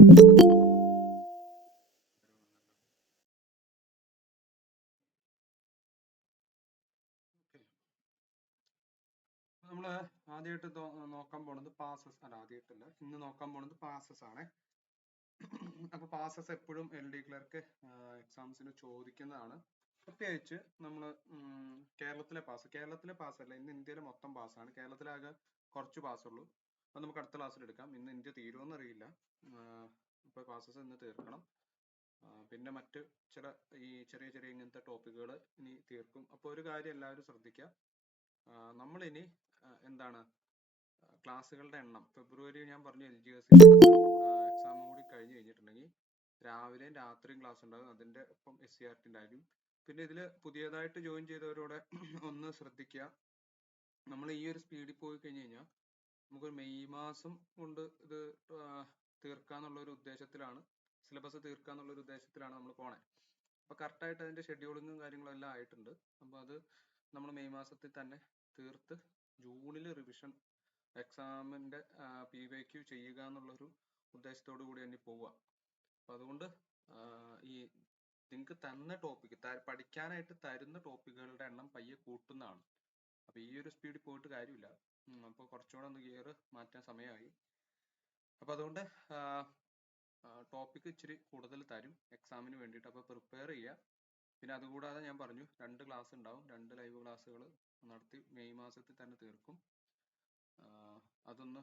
നമ്മള് ആദ്യമായിട്ട് നോക്കാൻ പോണത് പാസസ് അല്ല, ആദ്യമായിട്ടല്ല, ഇന്ന് നോക്കാൻ പോണത് പാസസ് ആണ്. അപ്പൊ പാസസ് എപ്പോഴും എൽ ഡി ക്ലർക്ക് എക്സാംസിന് ചോദിക്കുന്നതാണ്. പ്രത്യേകിച്ച് നമ്മൾ കേരളത്തിലെ പാസ് അല്ല, ഇന്ന് ഇന്ത്യയിലെ മൊത്തം പാസ്സാണ്. കേരളത്തിലാകെ കുറച്ച് പാസ്സുള്ളൂ. അത് നമുക്ക് അടുത്ത ക്ലാസ്സിൽ എടുക്കാം. ഇന്ന് ഇന്ത്യ തീരുമെന്ന് അറിയില്ല. ഇപ്പൊ പാസസ് ഇന്ന് തീർക്കണം. പിന്നെ മറ്റ് ചില ഈ ചെറിയ ചെറിയ ഇങ്ങനത്തെ ടോപ്പിക്കുകൾ ഇനി തീർക്കും. അപ്പോൾ ഒരു കാര്യം എല്ലാവരും ശ്രദ്ധിക്കുക. നമ്മളിനി എന്താണ് ക്ലാസ്സുകളുടെ എണ്ണം ഫെബ്രുവരി ഞാൻ പറഞ്ഞു LGS എക്സാമും കൂടി കഴിഞ്ഞ് കഴിഞ്ഞിട്ടുണ്ടെങ്കിൽ രാവിലെയും രാത്രിയും ക്ലാസ് ഉണ്ടാകും. അതിന്റെ ഒപ്പം SCRT ഉണ്ടായിരിക്കും. പിന്നെ ഇതിൽ പുതിയതായിട്ട് ജോയിൻ ചെയ്തവരോടെ ഒന്ന് ശ്രദ്ധിക്കുക. നമ്മൾ ഈ ഒരു സ്പീഡിൽ പോയി കഴിഞ്ഞ് കഴിഞ്ഞാൽ നമുക്ക് മെയ് മാസം കൊണ്ട് ഇത് തീർക്കാന്നുള്ള ഒരു ഉദ്ദേശത്തിലാണ്, സിലബസ് തീർക്കാന്നുള്ള ഒരു ഉദ്ദേശത്തിലാണ് നമ്മൾ പോണേ. അപ്പൊ കറക്റ്റായിട്ട് അതിന്റെ ഷെഡ്യൂളിങ്ങും കാര്യങ്ങളും എല്ലാം ആയിട്ടുണ്ട്. അപ്പൊ അത് നമ്മൾ മെയ് മാസത്തിൽ തന്നെ തീർത്ത് ജൂണിൽ റിവിഷൻ എക്സാമിന്റെ PYQ ചെയ്യുക എന്നുള്ളൊരു ഉദ്ദേശത്തോടു കൂടി തന്നെ പോവുക. അപ്പൊ അതുകൊണ്ട് ഈ നിങ്ങൾക്ക് തന്ന ടോപ്പിക് പഠിക്കാനായിട്ട് തരുന്ന ടോപ്പിക്കുകളുടെ എണ്ണം പയ്യെ കൂട്ടുന്നതാണ്. അപ്പൊ ഈ ഒരു സ്പീഡിൽ പോയിട്ട് കാര്യമില്ല. അപ്പോൾ കുറച്ചുകൂടെ ഒന്ന് ഗിയർ മാറ്റാൻ സമയമായി. അപ്പൊ അതുകൊണ്ട് ടോപ്പിക് ഇച്ചിരി കൂടുതൽ തരും എക്സാമിന് വേണ്ടിയിട്ട്. അപ്പോൾ പ്രിപ്പയർ ചെയ്യുക. പിന്നെ അതുകൂടാതെ ഞാൻ പറഞ്ഞു 2 ക്ലാസ് ഉണ്ടാവും. 2 ലൈവ് ക്ലാസ്സുകൾ നടത്തി മെയ് മാസത്തിൽ തന്നെ തീർക്കും. അതൊന്ന്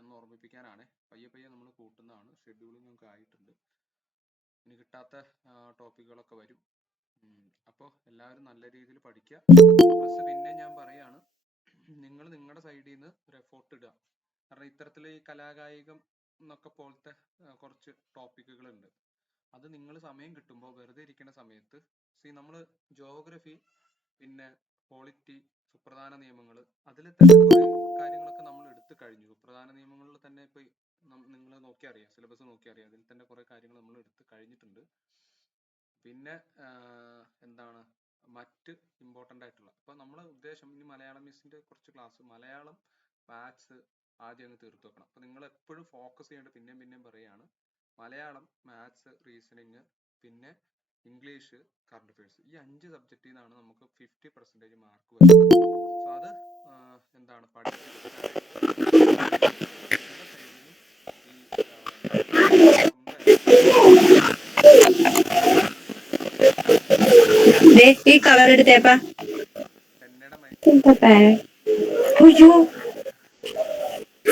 ഒന്ന് ഓർമ്മിപ്പിക്കാനാണ്. പയ്യെ പയ്യെ നമ്മൾ കൂട്ടുന്നതാണ്. ഷെഡ്യൂളിംഗ് നമുക്ക് ആയിട്ടുണ്ട്. ഇനി കിട്ടാത്ത ടോപ്പിക്കുകളൊക്കെ വരും. അപ്പോൾ എല്ലാവരും നല്ല രീതിയിൽ പഠിക്കുക. പ്ലസ് പിന്നെ ഞാൻ പറയാണ്, നിങ്ങൾ നിങ്ങളുടെ സൈഡിൽ നിന്ന് ഒരു എഫോർട്ട് ഇടുക. കാരണം ഇത്തരത്തിൽ ഈ കലാകായികം എന്നൊക്കെ പോലത്തെ കുറച്ച് ടോപ്പിക്കുകളുണ്ട്. അത് നിങ്ങൾ സമയം കിട്ടുമ്പോൾ വെറുതെ ഇരിക്കുന്ന സമയത്ത് നമ്മൾ ജോഗ്രഫി, പിന്നെ പോളിറ്റി, സുപ്രധാന നിയമങ്ങൾ, അതിൽ തന്നെ കുറെ കാര്യങ്ങളൊക്കെ നമ്മൾ എടുത്തു കഴിഞ്ഞു. സുപ്രധാന നിയമങ്ങളിൽ തന്നെ ഇപ്പൊ നിങ്ങൾ നോക്കിയറിയാം, സിലബസ് നോക്കിയറിയാം, അതിൽ തന്നെ കുറെ കാര്യങ്ങൾ നമ്മൾ എടുത്തു കഴിഞ്ഞിട്ടുണ്ട്. പിന്നെ എന്താണ് മറ്റ് ഇമ്പോർട്ടൻ്റ് ആയിട്ടുള്ള, ഇപ്പൊ നമ്മളെ ഉദ്ദേശം ഇനി മലയാളം മിസ്സിന്റെ കുറച്ച് ക്ലാസ്, മലയാളം മാത്സ് ആദ്യം അങ്ങ് തീർത്തു വെക്കണം. അപ്പൊ നിങ്ങൾ എപ്പോഴും ഫോക്കസ് ചെയ്യേണ്ടത് പിന്നെയും പിന്നെയും പറയുകയാണ്, മലയാളം, മാത്സ്, റീസണിങ്, പിന്നെ ഇംഗ്ലീഷ്, കറണ്ട് അഫയേഴ്സ്, ഈ 5 സബ്ജക്റ്റിൽ നിന്നാണ് നമുക്ക് 50% മാർക്ക് വരുന്നത്. സോ അത് എന്താണ് ഈ കളർ എടുത്തേപ്പാ. അയ്യോ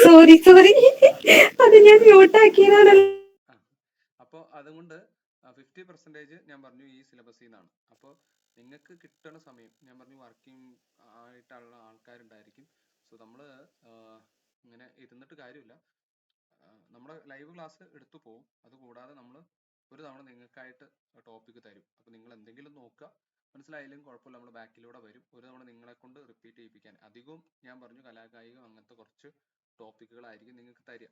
സോറി സോറി, അത് ഞാൻ മ്യൂട്ടാക്കിയതാണല്ലോ. അപ്പോൾ അതുകൊണ്ട് 50% ഞാൻ പറഞ്ഞു ഈ സിലബസിൽ നിന്നാണ്. അപ്പോൾ നിങ്ങൾക്ക് കിട്ടുന്ന സമയം ഞാൻ പറഞ്ഞു വർക്കിംഗ് ആയിട്ടുള്ള ആൾക്കാരുണ്ടായിരിക്കും. സോ നമ്മൾ ഇങ്ങനെ ഇരുന്നിട്ട് കാര്യമില്ല. നമ്മുടെ ലൈവ് ക്ലാസ് എടുത്തു പോകും. അതുകൂടാതെ നമ്മൾ ഒരു തവണ നിങ്ങൾക്കായിട്ട് ടോപ്പിക് തരും. അപ്പോൾ നിങ്ങൾ എന്തെങ്കിലും നോക്കുക, മനസ്സിലായാലും കുഴപ്പമില്ല, നമ്മൾ ബാക്കിലൂടെ വരും. ഒരു തവണ നിങ്ങളെ കൊണ്ട് റിപ്പീറ്റ് ചെയ്യിപ്പിക്കാൻ. അധികവും ഞാൻ പറഞ്ഞു കലാകായികം അങ്ങനത്തെ കുറച്ച് ടോപ്പിക്കുകളായിരിക്കും നിങ്ങൾക്ക് തരിക.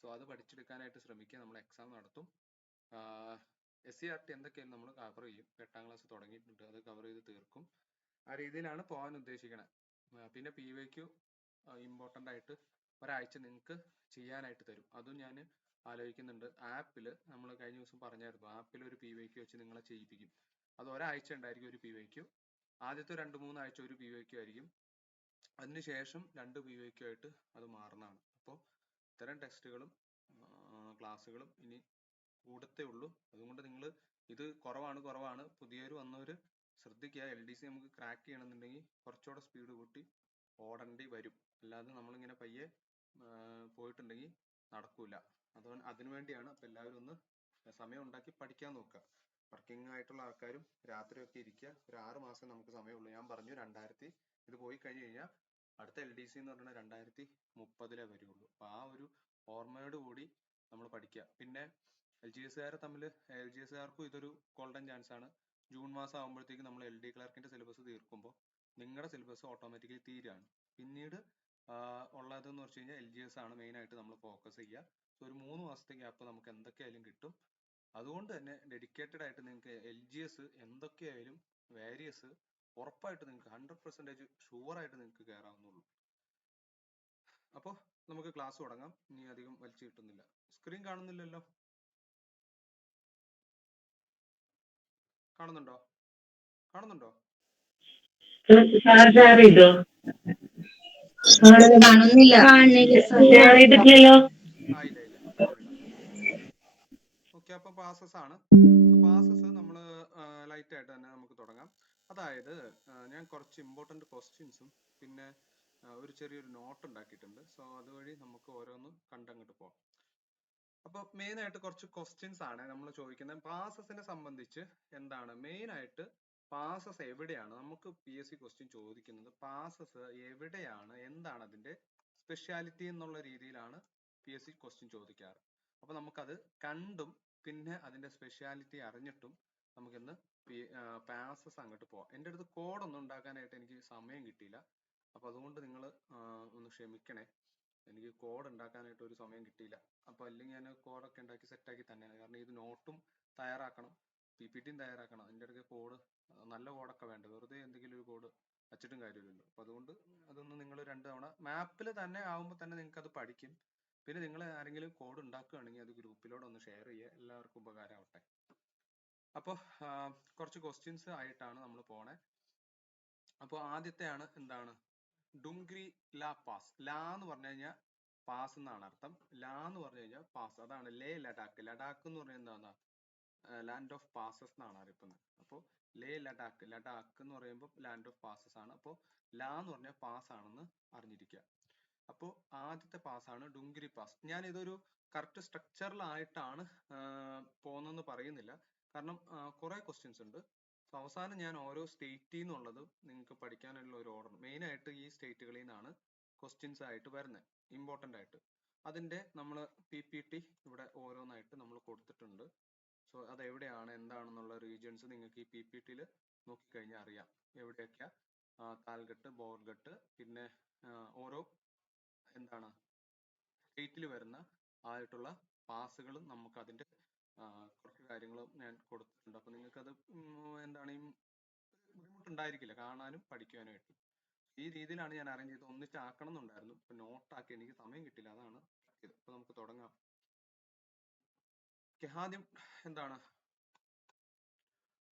സോ അത് പഠിച്ചെടുക്കാനായിട്ട് ശ്രമിക്കുക. നമ്മൾ എക്സാം നടത്തും. SCRT എന്തൊക്കെയാണ് നമ്മൾ കവർ ചെയ്യും. 8ാം ക്ലാസ് തുടങ്ങിയിട്ടുണ്ട്, അത് കവർ ചെയ്ത് തീർക്കും. ആ രീതിയിലാണ് പോകാൻ ഉദ്ദേശിക്കണത്. പിന്നെ PYQ ഇമ്പോർട്ടൻ്റ് ആയിട്ട് ഒരാഴ്ച നിങ്ങൾക്ക് ചെയ്യാനായിട്ട് തരും. അതും ഞാൻ ആലോചിക്കുന്നുണ്ട്. ആപ്പിൽ നമ്മൾ കഴിഞ്ഞ ദിവസം പറഞ്ഞായിരുന്നു, ആപ്പിൽ ഒരു PYQ വെച്ച് നിങ്ങളെ ചെയ്യിപ്പിക്കും. അത് ഒരാഴ്ച ഉണ്ടായിരിക്കും ഒരു PYQ. ആദ്യത്തെ 2-3 ആഴ്ച ഒരു PYQ ആയിരിക്കും. അതിനുശേഷം 2 PYQ ആയിട്ട് അത് മാറുന്നതാണ്. അപ്പോൾ ഇത്തരം ടെസ്റ്റുകളും ക്ലാസ്സുകളും ഇനി കൂടത്തേ ഉള്ളൂ. അതുകൊണ്ട് നിങ്ങൾ ഇത് കുറവാണ് പുതിയവർ വന്നവർ ശ്രദ്ധിക്കുക. LDC നമുക്ക് ക്രാക്ക് ചെയ്യണമെന്നുണ്ടെങ്കിൽ കുറച്ചുകൂടെ സ്പീഡ് കൂട്ടി ഓടേണ്ടി വരും. അല്ലാതെ നമ്മളിങ്ങനെ പയ്യെ പോയിട്ടുണ്ടെങ്കിൽ നടക്കൂല. അതിനുവേണ്ടിയാണ്. അപ്പം എല്ലാവരും ഒന്ന് സമയം ഉണ്ടാക്കി പഠിക്കാൻ നോക്കുക. വർക്കിംഗ് ആയിട്ടുള്ള ആൾക്കാരും രാത്രിയൊക്കെ ഇരിക്കുക. ഒരു 6 മാസം നമുക്ക് സമയമുള്ളൂ. ഞാൻ പറഞ്ഞു ഇത് പോയി കഴിഞ്ഞ് കഴിഞ്ഞാൽ അടുത്ത LDC എന്ന് പറഞ്ഞാൽ 2030 വരുള്ളൂ. അപ്പൊ ആ ഒരു ഓർമ്മയോട് കൂടി നമ്മൾ പഠിക്കുക. പിന്നെ LGSകാർക്കും ഇതൊരു ഗോൾഡൻ ചാൻസ് ആണ്. ജൂൺ മാസം ആകുമ്പോഴത്തേക്ക് നമ്മൾ LD ക്ലർക്കിന്റെ സിലബസ് തീർക്കുമ്പോൾ നിങ്ങളുടെ സിലബസ് ഓട്ടോമാറ്റിക്കലി തീരുകയാണ്. പിന്നീട് ഉള്ളതെന്ന് വെച്ച് കഴിഞ്ഞാൽ LGS ആണ് മെയിൻ ആയിട്ട് നമ്മൾ ഫോക്കസ് ചെയ്യുക. സോ ഒരു 3 മാസത്തെ ഗ്യാപ്പ് നമുക്ക് എന്തൊക്കെയായാലും കിട്ടും. അതുകൊണ്ട് തന്നെ ഡെഡിക്കേറ്റഡ് ആയിട്ട് നിങ്ങൾക്ക് LGS എന്തൊക്കെയായാലും വേരിയസ് ഉറപ്പായിട്ട് നിങ്ങൾക്ക് 100% ഷുവർ ആയിട്ട് നിങ്ങൾക്ക് കയറാവുന്നുള്ളൂ. അപ്പോൾ നമുക്ക് ക്ലാസ് തുടങ്ങാം. ഇനി അധികം വലിച്ചു കിട്ടുന്നില്ല. സ്ക്രീൻ കാണുന്നില്ലല്ലോ? കാണുന്നുണ്ടോ? കാണുന്നുണ്ടോ? കാണുന്നില്ല. ഇല്ല ഇല്ല, ഇപ്പോൾ ഇടാം. ഓക്കെ, അപ്പൊ പാസസ് ആണ്. പാസസ് നമ്മൾ ലൈറ്റ് ആയിട്ട് തന്നെ നമുക്ക് തുടങ്ങാം. അതായത് ഞാൻ കുറച്ച് ഇമ്പോർട്ടന്റ് ക്വസ്റ്റ്യൻസും പിന്നെ ഒരു ചെറിയൊരു നോട്ട് ഉണ്ടാക്കിയിട്ടുണ്ട്. സോ അതുവഴി നമുക്ക് ഓരോന്നും കണ്ടങ്ങോട്ട് പോകാം. അപ്പൊ മെയിൻ ആയിട്ട് കുറച്ച് ക്വസ്റ്റ്യൻസ് ആണ് നമ്മൾ ചോദിക്കുന്നത്. പാസസിനെ സംബന്ധിച്ച് എന്താണ് മെയിൻ ആയിട്ട്, പാസസ് എവിടെയാണ് നമുക്ക് PSC ക്വസ്റ്റ്യൻ ചോദിക്കുന്നത്, പാസസ് എവിടെയാണ്, എന്താണ് അതിന്റെ സ്പെഷ്യാലിറ്റി എന്നുള്ള രീതിയിലാണ് PSC ക്വസ്റ്റ്യൻ ചോദിക്കാറ്. അപ്പൊ നമുക്കത് കണ്ടും പിന്നെ അതിന്റെ സ്പെഷ്യാലിറ്റി അറിഞ്ഞിട്ടും നമുക്കിന്ന് പാസസ് അങ്ങോട്ട് പോവാം. എൻ്റെ അടുത്ത് കോഡൊന്നും ഉണ്ടാക്കാനായിട്ട് എനിക്ക് സമയം കിട്ടിയില്ല. അപ്പൊ അതുകൊണ്ട് നിങ്ങൾ ഒന്ന് ക്ഷമിക്കണേ, എനിക്ക് കോഡ് ഉണ്ടാക്കാനായിട്ട് ഒരു സമയം കിട്ടിയില്ല. അപ്പൊ അല്ലെങ്കിൽ ഞാൻ കോഡൊക്കെ ഉണ്ടാക്കി സെറ്റാക്കി തന്നെയാണ്. കാരണം ഇത് നോട്ടും തയ്യാറാക്കണം, PPTയും തയ്യാറാക്കണം. അതിൻ്റെ ഇടയ്ക്ക് കോഡ്, നല്ല കോഡൊക്കെ വേണ്ട, വെറുതെ എന്തെങ്കിലും ഒരു കോഡ് വച്ചിട്ടും കാര്യമില്ലല്ലോ. അപ്പൊ അതുകൊണ്ട് അതൊന്ന് നിങ്ങൾ 2 തവണ മാപ്പിൽ തന്നെ ആവുമ്പോൾ തന്നെ നിങ്ങൾക്ക് അത് പഠിക്കും. പിന്നെ നിങ്ങൾ ആരെങ്കിലും കോഡ് ഉണ്ടാക്കുകയാണെങ്കിൽ അത് ഗ്രൂപ്പിലൂടെ ഒന്ന് ഷെയർ ചെയ്യുക, എല്ലാവർക്കും ഉപകാരമാവട്ടെ. അപ്പോൾ കുറച്ച് ക്വസ്റ്റ്യൻസ് ആയിട്ടാണ് നമ്മൾ പോണേ. അപ്പോൾ ആദ്യത്തെയാണ് എന്താണ്, ഡുംഗ്രി ലാ പാസ്. ലാ എന്ന് പറഞ്ഞു കഴിഞ്ഞാൽ പാസ് എന്നാണ് അർത്ഥം. ലാ എന്ന് പറഞ്ഞു കഴിഞ്ഞാൽ പാസ്, അതാണ് ലേ ലഡാക്ക്. ലഡാക്ക് എന്ന് പറഞ്ഞാൽ എന്താണ്, ലാൻഡ് ഓഫ് പാസസ് എന്നാണ് അറിയപ്പെടുന്നത്. അപ്പോൾ ലേ ലഡാക്ക്, ലഡാക്ക് എന്ന് പറയുമ്പോൾ ലാൻഡ് ഓഫ് പാസസ് ആണ്. അപ്പോൾ ലാ എന്ന് പറഞ്ഞാൽ പാസ് ആണെന്ന് അറിഞ്ഞിരിക്കുക. അപ്പോൾ ആദ്യത്തെ പാസ്സാണ് ഡുംഗ്രി പാസ്. ഞാൻ ഇതൊരു കറക്റ്റ് സ്ട്രക്ചറിലായിട്ടാണ് പോകുന്നതെന്ന് പറയുന്നില്ല, കാരണം കുറെ ക്വസ്റ്റ്യൻസ് ഉണ്ട്. സോ അവസാനം ഞാൻ ഓരോ സ്റ്റേറ്റിൽ നിന്നുള്ളതും നിങ്ങൾക്ക് പഠിക്കാനുള്ള ഒരു ഓർഡർ, മെയിൻ ആയിട്ട് ഈ സ്റ്റേറ്റുകളിൽ നിന്നാണ് ക്വസ്റ്റ്യൻസ് ആയിട്ട് വരുന്നത്, ഇമ്പോർട്ടൻ്റ് ആയിട്ട്. അതിന്റെ നമ്മൾ PPT ഇവിടെ ഓരോന്നായിട്ട് നമ്മൾ കൊടുത്തിട്ടുണ്ട്. സോ അത് എവിടെയാണ് എന്താണെന്നുള്ള റീജിയൻസ് നിങ്ങൾക്ക് ഈ PPTയിൽ നോക്കിക്കഴിഞ്ഞാൽ അറിയാം എവിടെയൊക്കെയാ. കാൽഘട്ട്, ബോർഘട്ട്, പിന്നെ ഓരോ എന്താണ് സ്റ്റേറ്റിൽ വരുന്ന ആയിട്ടുള്ള പാസുകളും നമുക്ക് അതിന്റെ കുറച്ച് കാര്യങ്ങളും ഞാൻ കൊടുത്തിട്ടുണ്ട്. അപ്പൊ നിങ്ങൾക്കത് എന്താണ് ഈ ബുദ്ധിമുട്ടുണ്ടായിരിക്കില്ല കാണാനും പഠിക്കാനായിട്ട്. ഈ രീതിയിലാണ് ഞാൻ അറേഞ്ച് ചെയ്ത് ഒന്നിച്ചാക്കണം എന്നുണ്ടായിരുന്നു. ഇപ്പൊ നോട്ടാക്കി എനിക്ക് സമയം കിട്ടില്ല, അതാണ് ഇത്. അപ്പൊ നമുക്ക് തുടങ്ങാം. ആദ്യം എന്താണ്,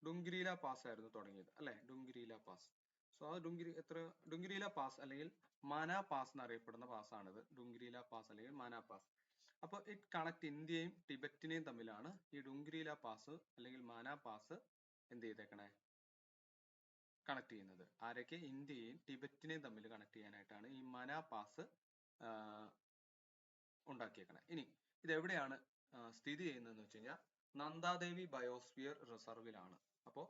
ഡുംഗ്രീല പാസ് ആയിരുന്നു തുടങ്ങിയത് അല്ലെ, ഡുംഗ്രീല പാസ്. സോ അത് ഡുംഗ്രീല പാസ് അല്ലെങ്കിൽ മാന പാസ് എന്നറിയപ്പെടുന്ന പാസ്സാണിത്, ഡുംഗ്രീല പാസ് അല്ലെങ്കിൽ മാന പാസ്. അപ്പൊ ഇറ്റ് കണക്ട് ഇന്ത്യയും ടിബറ്റിനെയും തമ്മിലാണ് ഈ ഡുംഗ്രീല പാസ് അല്ലെങ്കിൽ മാന പാസ് എന്ത് ചെയ്തേക്കണേ, കണക്ട് ചെയ്യുന്നത്. ആരൊക്കെ, ഇന്ത്യയും ടിബറ്റിനെയും തമ്മിൽ കണക്ട് ചെയ്യാനായിട്ടാണ് ഈ മന പാസ് ഉണ്ടാക്കിയേക്കണേ. ഇനി ഇത് എവിടെയാണ് സ്ഥിതി ചെയ്യുന്നതെന്ന് വെച്ച് കഴിഞ്ഞാൽ നന്ദാദേവി ബയോസ്ഫിയർ റിസർവിലാണ്. അപ്പോൾ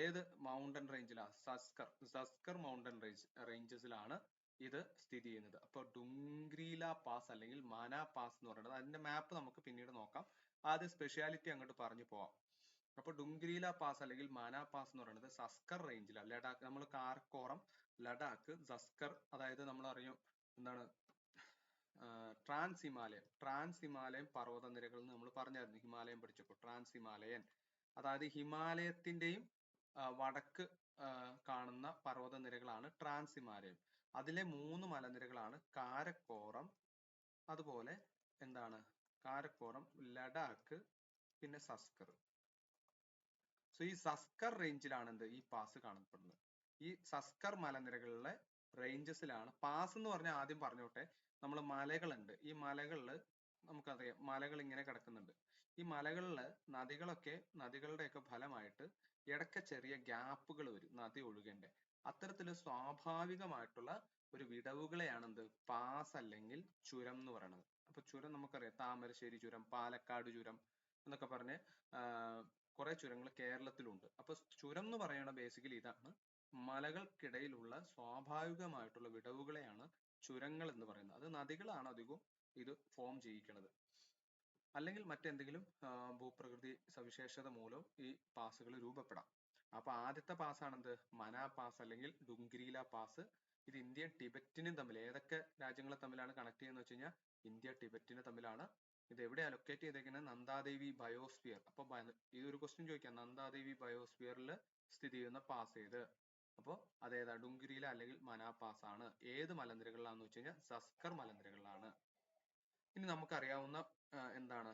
ഏത് മൗണ്ടൻ റേഞ്ചിലാണ്, സസ്കർ മൗണ്ടൻ റേഞ്ചസിലാണ് ഇത് സ്ഥിതി ചെയ്യുന്നത്. അപ്പോൾ ഡുംഗ്രീല പാസ് അല്ലെങ്കിൽ മാന പാസ് എന്ന് പറയുന്നത്, അതിന്റെ മാപ്പ് നമുക്ക് പിന്നീട് നോക്കാം. ആദ്യം സ്പെഷ്യാലിറ്റി അങ്ങോട്ട് പറഞ്ഞു പോവാം. അപ്പൊ ഡുംഗ്രീല പാസ് അല്ലെങ്കിൽ മാന പാസ് എന്ന് പറയുന്നത് സസ്കർ റേഞ്ചിലാണ്. ലഡാക്ക്, നമ്മൾ കാരക്കോറം, ലഡാക്ക്, സസ്കർ, അതായത് നമ്മൾ അറിയും എന്താണ് ട്രാൻസ് ഹിമാലയൻ പർവ്വത നിരകൾ എന്ന് നമ്മൾ പറഞ്ഞായിരുന്നു ഹിമാലയം പഠിച്ചപ്പോൾ. ട്രാൻസ് ഹിമാലയൻ അതായത് ഹിമാലയത്തിന്റെയും വടക്ക് കാണുന്ന പർവ്വത നിരകളാണ് ട്രാൻസ് ഹിമാലയം. അതിലെ 3 മലനിരകളാണ് കാരക്കോറം, അതുപോലെ എന്താണ് കാരക്കോറം, ലഡാക്ക്, പിന്നെ സസ്കർ. സോ ഈ സസ്കർ റേഞ്ചിലാണ് എന്ത് ഈ പാസ് കാണപ്പെടുന്നത്. ഈ സസ്കർ മലനിരകളിലെ റേഞ്ചസിലാണ് പാസ് എന്ന് പറഞ്ഞാൽ, ആദ്യം പറഞ്ഞോട്ടെ, നമ്മൾ മലകളുണ്ട്. ഈ മലകളിൽ നമുക്കറിയാം മലകൾ ഇങ്ങനെ കിടക്കുന്നുണ്ട്. ഈ നദികളുടെ നദികളുടെയൊക്കെ ഫലമായിട്ട് ഇടയ്ക്ക് ചെറിയ ഗ്യാപ്പുകൾ വരും നദി ഒഴുകേണ്ട. അത്തരത്തില് സ്വാഭാവികമായിട്ടുള്ള ഒരു വിടവുകളെയാണ് എന്ത് പാസ് അല്ലെങ്കിൽ ചുരം എന്ന് പറയുന്നത്. അപ്പൊ ചുരം നമുക്കറിയാം, താമരശ്ശേരി ചുരം, പാലക്കാട് ചുരം എന്നൊക്കെ പറഞ്ഞ് കുറെ ചുരങ്ങൾ കേരളത്തിലുണ്ട്. അപ്പൊ ചുരം എന്ന് പറയുന്ന ബേസിക്കലി ഇതാണ്, മലകൾക്കിടയിലുള്ള സ്വാഭാവികമായിട്ടുള്ള വിടവുകളെയാണ് ചുരങ്ങൾ എന്ന് പറയുന്നത്. അത് നദികളാണ് അധികവും ഇത് ഫോം ചെയ്യിക്കുന്നത്, അല്ലെങ്കിൽ മറ്റെന്തെങ്കിലും ഭൂപ്രകൃതി സവിശേഷത മൂലം ഈ പാസുകൾ രൂപപ്പെടാം. അപ്പൊ ആദ്യത്തെ പാസ്സാണെന്ത്, മന പാസ് അല്ലെങ്കിൽ ഡുംഗ്രീല പാസ്. ഇത് ഇന്ത്യ ടിബറ്റിനും തമ്മിൽ, ഏതൊക്കെ രാജ്യങ്ങളെ തമ്മിലാണ് കണക്ട് ചെയ്യുന്നത് വെച്ച് കഴിഞ്ഞാൽ ഇന്ത്യ ടിബറ്റിന് തമ്മിലാണ്. ഇത് എവിടെ അലൊക്കേറ്റ് ചെയ്തേക്കുന്നത്, നന്ദാദേവി ബയോസ്ഫിയർ. അപ്പൊ ഇതൊരു ക്വസ്റ്റ്യൻ ചോദിക്കാം, നന്ദാദേവി ബയോസ്ഫിയറിൽ സ്ഥിതി ചെയ്യുന്ന പാസ് ഏത്? അപ്പോൾ അതേതാ, ഡുംഗിരിയിലെ അല്ലെങ്കിൽ മനാ പാസ് ആണ്. ഏത് മലനിരകളിലാണെന്ന് വെച്ച് കഴിഞ്ഞാൽ സസ്കർ മലനിരകളിലാണ്. ഇനി നമുക്കറിയാവുന്ന എന്താണ്,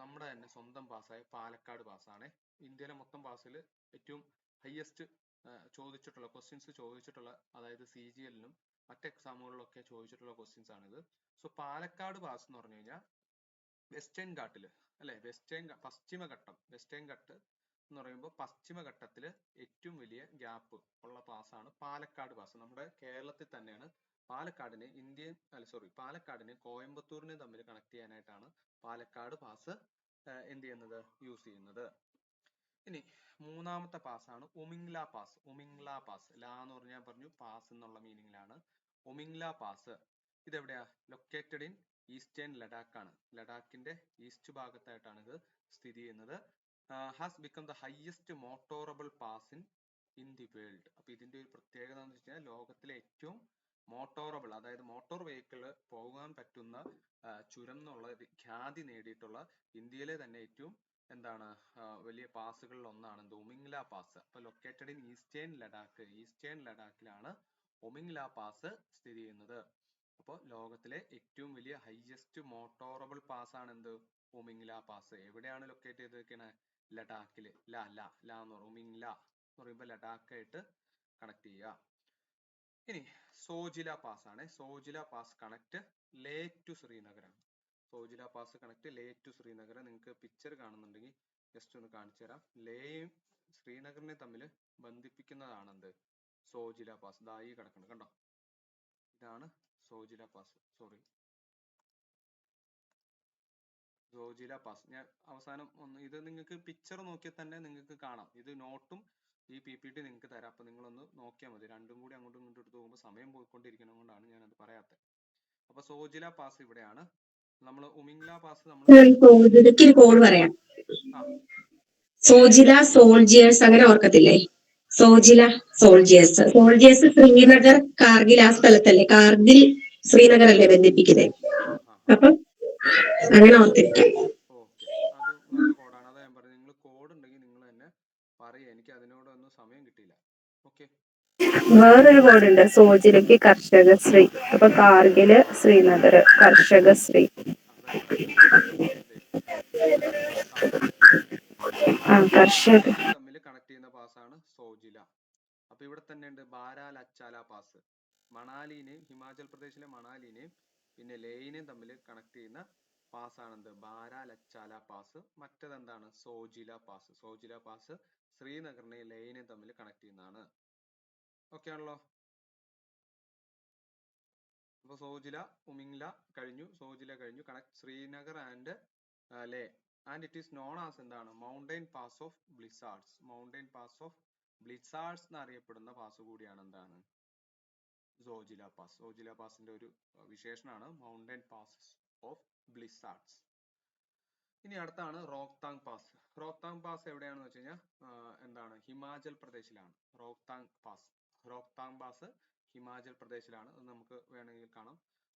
നമ്മുടെ തന്നെ സ്വന്തം പാസ്സായ പാലക്കാട് പാസ്സാണ്. ഇന്ത്യയിലെ മൊത്തം പാസ്സിൽ ഏറ്റവും ഹയസ്റ്റ് ചോദിച്ചിട്ടുള്ള ക്വസ്റ്റ്യൻസ് ചോദിച്ചിട്ടുള്ള, അതായത് CGL-നും മറ്റ് എക്സാമുകളിലൊക്കെ ചോദിച്ചിട്ടുള്ള ക്വസ്റ്റ്യൻസ് ആണിത്. സോ പാലക്കാട് പാസ് എന്ന് പറഞ്ഞു കഴിഞ്ഞാൽ വെസ്റ്റേൺ ഘാട്ടില് അല്ലെ, പശ്ചിമഘട്ടം, വെസ്റ്റേൺ ഘട്ട് എന്ന് പറയുമ്പോൾ പശ്ചിമഘട്ടത്തില് ഏറ്റവും വലിയ ഗ്യാപ്പ് ഉള്ള പാസ്സാണ് പാലക്കാട് പാസ്. നമ്മുടെ കേരളത്തിൽ തന്നെയാണ്. പാലക്കാടിനെ കോയമ്പത്തൂരിനെ തമ്മിൽ കണക്ട് ചെയ്യാനായിട്ടാണ് പാലക്കാട് പാസ് എന്ത് ചെയ്യുന്നത്, യൂസ് ചെയ്യുന്നത്. ഇനി മൂന്നാമത്തെ പാസ്സാണ് ഉമിങ്ല പാസ്. ഉമിങ്ല പാസ്, ലാ എന്ന് പറഞ്ഞാൽ പറഞ്ഞു പാസ് എന്നുള്ള മീനിങ്ങിലാണ്. ഉമിങ്ല പാസ് ഇതെവിടെയാ, ലൊക്കേറ്റഡ് ഇൻ ഈസ്റ്റേൺ ലഡാക്ക് ആണ്. ലഡാക്കിന്റെ ഈസ്റ്റ് ഭാഗത്തായിട്ടാണ് ഇത് സ്ഥിതി ചെയ്യുന്നത്. Has become the highest motorable pass in the world. അപ്പൊ ഇതിന്റെ ഒരു പ്രത്യേകത എന്ന് വെച്ചാൽ ലോകത്തിലെ ഏറ്റവും മോട്ടോറബിൾ, അതായത് മോട്ടോർ വെഹിക്കിൾ പോകാൻ പറ്റുന്ന ചുരം എന്നുള്ള ഖ്യാതി നേടിയിട്ടുള്ള ഇന്ത്യയിലെ തന്നെ ഏറ്റവും എന്താണ് വലിയ പാസുകളിൽ ഒന്നാണ് എന്ത്, ഉമിങ്ല പാസ്. അപ്പൊ ലൊക്കേറ്റഡ് ഇൻ ഈസ്റ്റേൺ ലഡാക്കിലാണ് ഉമിങ്ല പാസ് സ്ഥിതി ചെയ്യുന്നത്. അപ്പോൾ ലോകത്തിലെ ഏറ്റവും വലിയ ഹയസ്റ്റ് മോട്ടോറബിൾ പാസ് ആണ് എന്ത്, ഉമിങ്ല പാസ്. എവിടെയാണ് ലൊക്കേറ്റ് ചെയ്തിരിക്കുന്നത്, ലഡാക്കില്. ലാ എന്ന് പറയുമ്പോൾ ഉമിങ്ല എന്ന് പറയുമ്പോൾ ലഡാക്കായിട്ട് കണക്ട് ചെയ്യുക. ഇനി സോജില പാസ് ആണ്. Zojila pass connect Leh to Srinagar ആണ്. Zojila pass connect Leh to Srinagar. നിങ്ങൾക്ക് പിക്ചർ കാണുന്നുണ്ടെങ്കിൽ ജസ്റ്റ് ഒന്ന് കാണിച്ചു തരാം. ലേയും ശ്രീനഗറിനെ തമ്മിൽ ബന്ധിപ്പിക്കുന്നതാണ് എന്ത്, സോജില പാസ്. ദാ ഈ കിടക്കുന്നത് കണ്ടോ, ഇതാണ് സോജില പാസ്. സോജില പാസ്. ഞാൻ അവസാനം ഒന്ന് ഇത് നിങ്ങൾക്ക് പിക്ചർ നോക്കിയാൽ തന്നെ നിങ്ങൾക്ക് കാണാം. ഇത് നോട്ടും ഈ PPT നിങ്ങൾക്ക് തരാം. അപ്പൊ നിങ്ങളൊന്ന് നോക്കിയാൽ മതി. രണ്ടും കൂടി അങ്ങോട്ടും ഇങ്ങോട്ടും എടുത്ത് പോകുമ്പോൾ സമയം പോയിക്കൊണ്ടിരിക്കുന്നത് കൊണ്ടാണ് ഞാൻ അത് പറയാത്തത്. അപ്പൊ സോജില പാസ് ഇവിടെയാണ്. നമ്മൾ ഉമിങ്ല പാസ് സോജിലക്ക് കോഡ് പറയാം. സോജില സോൾജിയേഴ്സ്, അങ്ങനെ ഓർക്കത്തില്ലേ, സോജില സോൾജിയേഴ്സ് ശ്രീനഗർ കാർഗിൽ ആ സ്ഥലത്തല്ലേ, കാർഗിൽ ശ്രീനഗർ അല്ലേ ബന്ധിപ്പിക്കുന്നത്. അപ്പൊ അങ്ങനെ ഓർത്തിരിക്കാം. ഓക്കെ, അത് നല്ല കോഡാണ്. അതാ ഞാൻ പറഞ്ഞു, നിങ്ങൾ കോഡ് ഉണ്ടെങ്കിൽ നിങ്ങൾ തന്നെ പറയുക, എനിക്ക് അതിനോടൊന്നും സമയം കിട്ടിയില്ല. ഓക്കെ, വേറൊരു കോഡ് ഉണ്ട്, സോജിലക്ക് കർഷകശ്രീ. അപ്പൊ കാർഗില് ശ്രീനഗർ കർഷകശ്രീ. തമ്മിൽ കണക്ട് ചെയ്യുന്ന പാസ്സാണ് സോജില. അപ്പൊ ഇവിടെ തന്നെ ഉണ്ട് ബാരാലച്ചാല പാസ്. മണാലിനെയും ഹിമാചൽ പ്രദേശിലെ മണാലിനെയും പിന്നെ ലേയിനെയും തമ്മിൽ കണക്ട് ചെയ്യുന്ന പാസ്സാണ് എന്ത്, ബാരാലച്ചാല പാസ്. മറ്റേത് എന്താണ്, സോജില പാസ്. സോജില പാസ് ശ്രീനഗറിനെയും ലേയിനെയും തമ്മിൽ കണക്ട് ചെയ്യുന്നതാണ്. ഓക്കെ ആണല്ലോ. അപ്പൊ സോജില ഉമിങ്ല കഴിഞ്ഞു, സോജില കഴിഞ്ഞു. Connect Srinagar and Leh. And it is known as എന്താണ്, mountain pass of blizzards. Mountain pass of blizzards എന്നറിയപ്പെടുന്ന പാസ് കൂടിയാണ് എന്താണ്, സോജില പാസ്. സോജില പാസിന്റെ ഒരു വിശേഷണമാണ് മൗണ്ടൈൻ പാസ് ഓഫ് ബ്ലിസാർഡ്സ്. ഇനി അടുത്താണ് റോഹ്താങ് പാസ്. റോഹ്താങ് പാസ് എവിടെയാണെന്ന് വെച്ച് കഴിഞ്ഞാൽ എന്താണ്, ഹിമാചൽ പ്രദേശിലാണ് റോഹ്താങ് പാസ്. റോഹ്താങ് പാസ് ഹിമാചൽ പ്രദേശിലാണ്. അത് നമുക്ക് വേണമെങ്കിൽ കാണാം.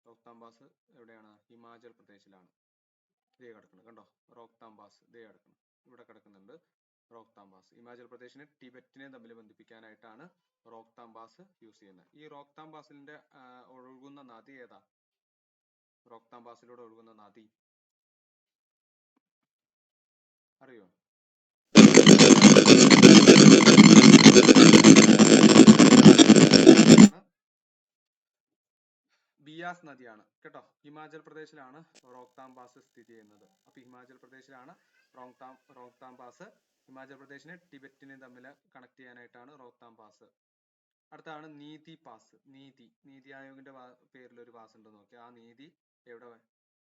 റോഹ്താങ് പാസ് എവിടെയാണ്, ഹിമാചൽ പ്രദേശിലാണ്. ഇതേ കിടക്കുന്നത് കണ്ടോ, റോഹ്താങ് പാസ് ഇതേ കിടക്കണം, ഇവിടെ കിടക്കുന്നുണ്ട് റോഹ്താങ് പാസ്. ഹിമാചൽ പ്രദേശിനെ ടിബറ്റിനെ തമ്മിൽ ബന്ധിപ്പിക്കാനായിട്ടാണ് റോഹ്താങ് പാസ് യൂസ് ചെയ്യുന്നത്. ഈ റോഹ്താങ് പാസിന്റെ ഒഴുകുന്ന നദി ഏതാ, റോഹ്താങ് പാസിലൂടെ ഒഴുകുന്ന നദി അറിയോ? ബിയാസ് നദിയാണ് കേട്ടോ. ഹിമാചൽ പ്രദേശിലാണ് റോഹ്താങ് പാസ് സ്ഥിതി ചെയ്യുന്നത്. അപ്പൊ ഹിമാചൽ പ്രദേശിലാണ് റോഹ്താങ് പാസ്. ഹിമാചൽ പ്രദേശിനെ ടിബറ്റിനെ തമ്മിൽ കണക്ട് ചെയ്യാനായിട്ടാണ് റോഹ്താങ് പാസ്. അടുത്താണ് നീതി പാസ്. നീതി ആയോഗിന്റെ പേരിൽ ഒരു പാസ് ഉണ്ട് നോക്കി. ആ നീതി എവിടെ,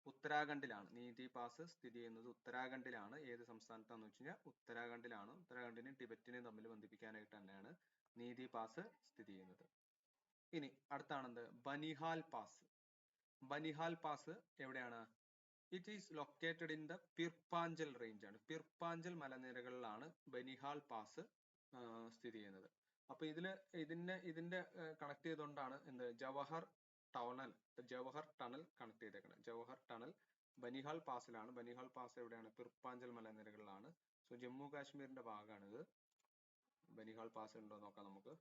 ഉത്തരാഖണ്ഡിലാണ്. നീതി പാസ് സ്ഥിതി ചെയ്യുന്നത് ഉത്തരാഖണ്ഡിലാണ്. ഏത് സംസ്ഥാനത്താന്ന് വെച്ച് കഴിഞ്ഞാൽ ഉത്തരാഖണ്ഡിലാണ്. ഉത്തരാഖണ്ഡിനെയും ടിബറ്റിനെയും തമ്മിൽ ബന്ധിപ്പിക്കാനായിട്ട് തന്നെയാണ് നീതി പാസ് സ്ഥിതി ചെയ്യുന്നത്. ഇനി അടുത്താണെന്ത്, ബനിഹാൽ പാസ്. ബനിഹാൽ പാസ് എവിടെയാണ്, it is located in the Pirpanjal range ആണ്. പിർപ്പാഞ്ചൽ മലനിരകളിലാണ് ബനിഹാൽ പാസ് സ്ഥിതി ചെയ്യുന്നത്. അപ്പൊ ഇതിന്റെ കണക്ട് ചെയ്തുകൊണ്ടാണ് എന്ത്, ജവഹർ ടണൽ കണക്ട് ചെയ്തേക്കുന്നത്. ജവഹർ ടണൽ ബനിഹാൽ പാസിലാണ്. ബനിഹാൽ പാസ് എവിടെയാണ്, പിർപ്പാഞ്ചൽ മലനിരകളിലാണ്. സോ ജമ്മു കാശ്മീരിന്റെ ഭാഗമാണിത്. ബനിഹാൽ പാസ് ഉണ്ടോ നോക്കാം നമുക്ക്.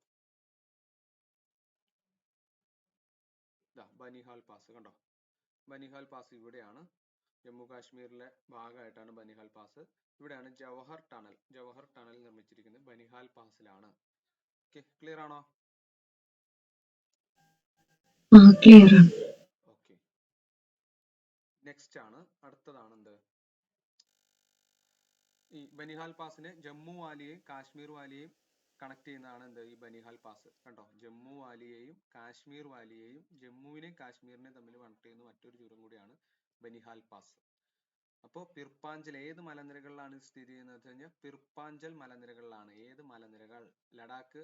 ഇതാ ബനിഹാൽ പാസ് കണ്ടോ, ബനിഹാൽ പാസ് ഇവിടെയാണ്, ജമ്മു കാശ്മീരിലെ ഭാഗമായിട്ടാണ് ബനിഹാൽ പാസ്. ഇവിടെയാണ് ജവഹർ ടണൽ നിർമ്മിച്ചിരിക്കുന്നത് ബനിഹാൽ പാസിലാണ്. ഓക്കെ, ക്ലിയർ ആണോ? ക്ലിയർ ആണ്. ഓക്കെ, നെക്സ്റ്റ് ആണ്, അടുത്തതാണ് എന്ത്, ഈ ബനിഹാൽ പാസിനെ ജമ്മു വാലിയെയും കാശ്മീർ വാലിയെയും കണക്ട് ചെയ്യുന്നതാണ് എന്ത്, ഈ ബനിഹാൽ പാസ് കണ്ടോ. ജമ്മു വാലിയെയും കാശ്മീർ വാലിയെയും, ജമ്മുവിനെയും കാശ്മീരിനെയും തമ്മിൽ കണക്ട് ചെയ്യുന്ന മറ്റൊരു ചുരം കൂടിയാണ് ബനിഹാൽ പാസ്. അപ്പോൾ പിർപ്പാഞ്ചൽ ഏത് മലനിരകളിലാണ് ഇത് സ്ഥിതി ചെയ്യുന്നത് വെച്ച് കഴിഞ്ഞാൽ പിർപ്പാഞ്ചൽ മലനിരകളിലാണ്. ഏത് മലനിരകൾ? ലഡാക്ക്,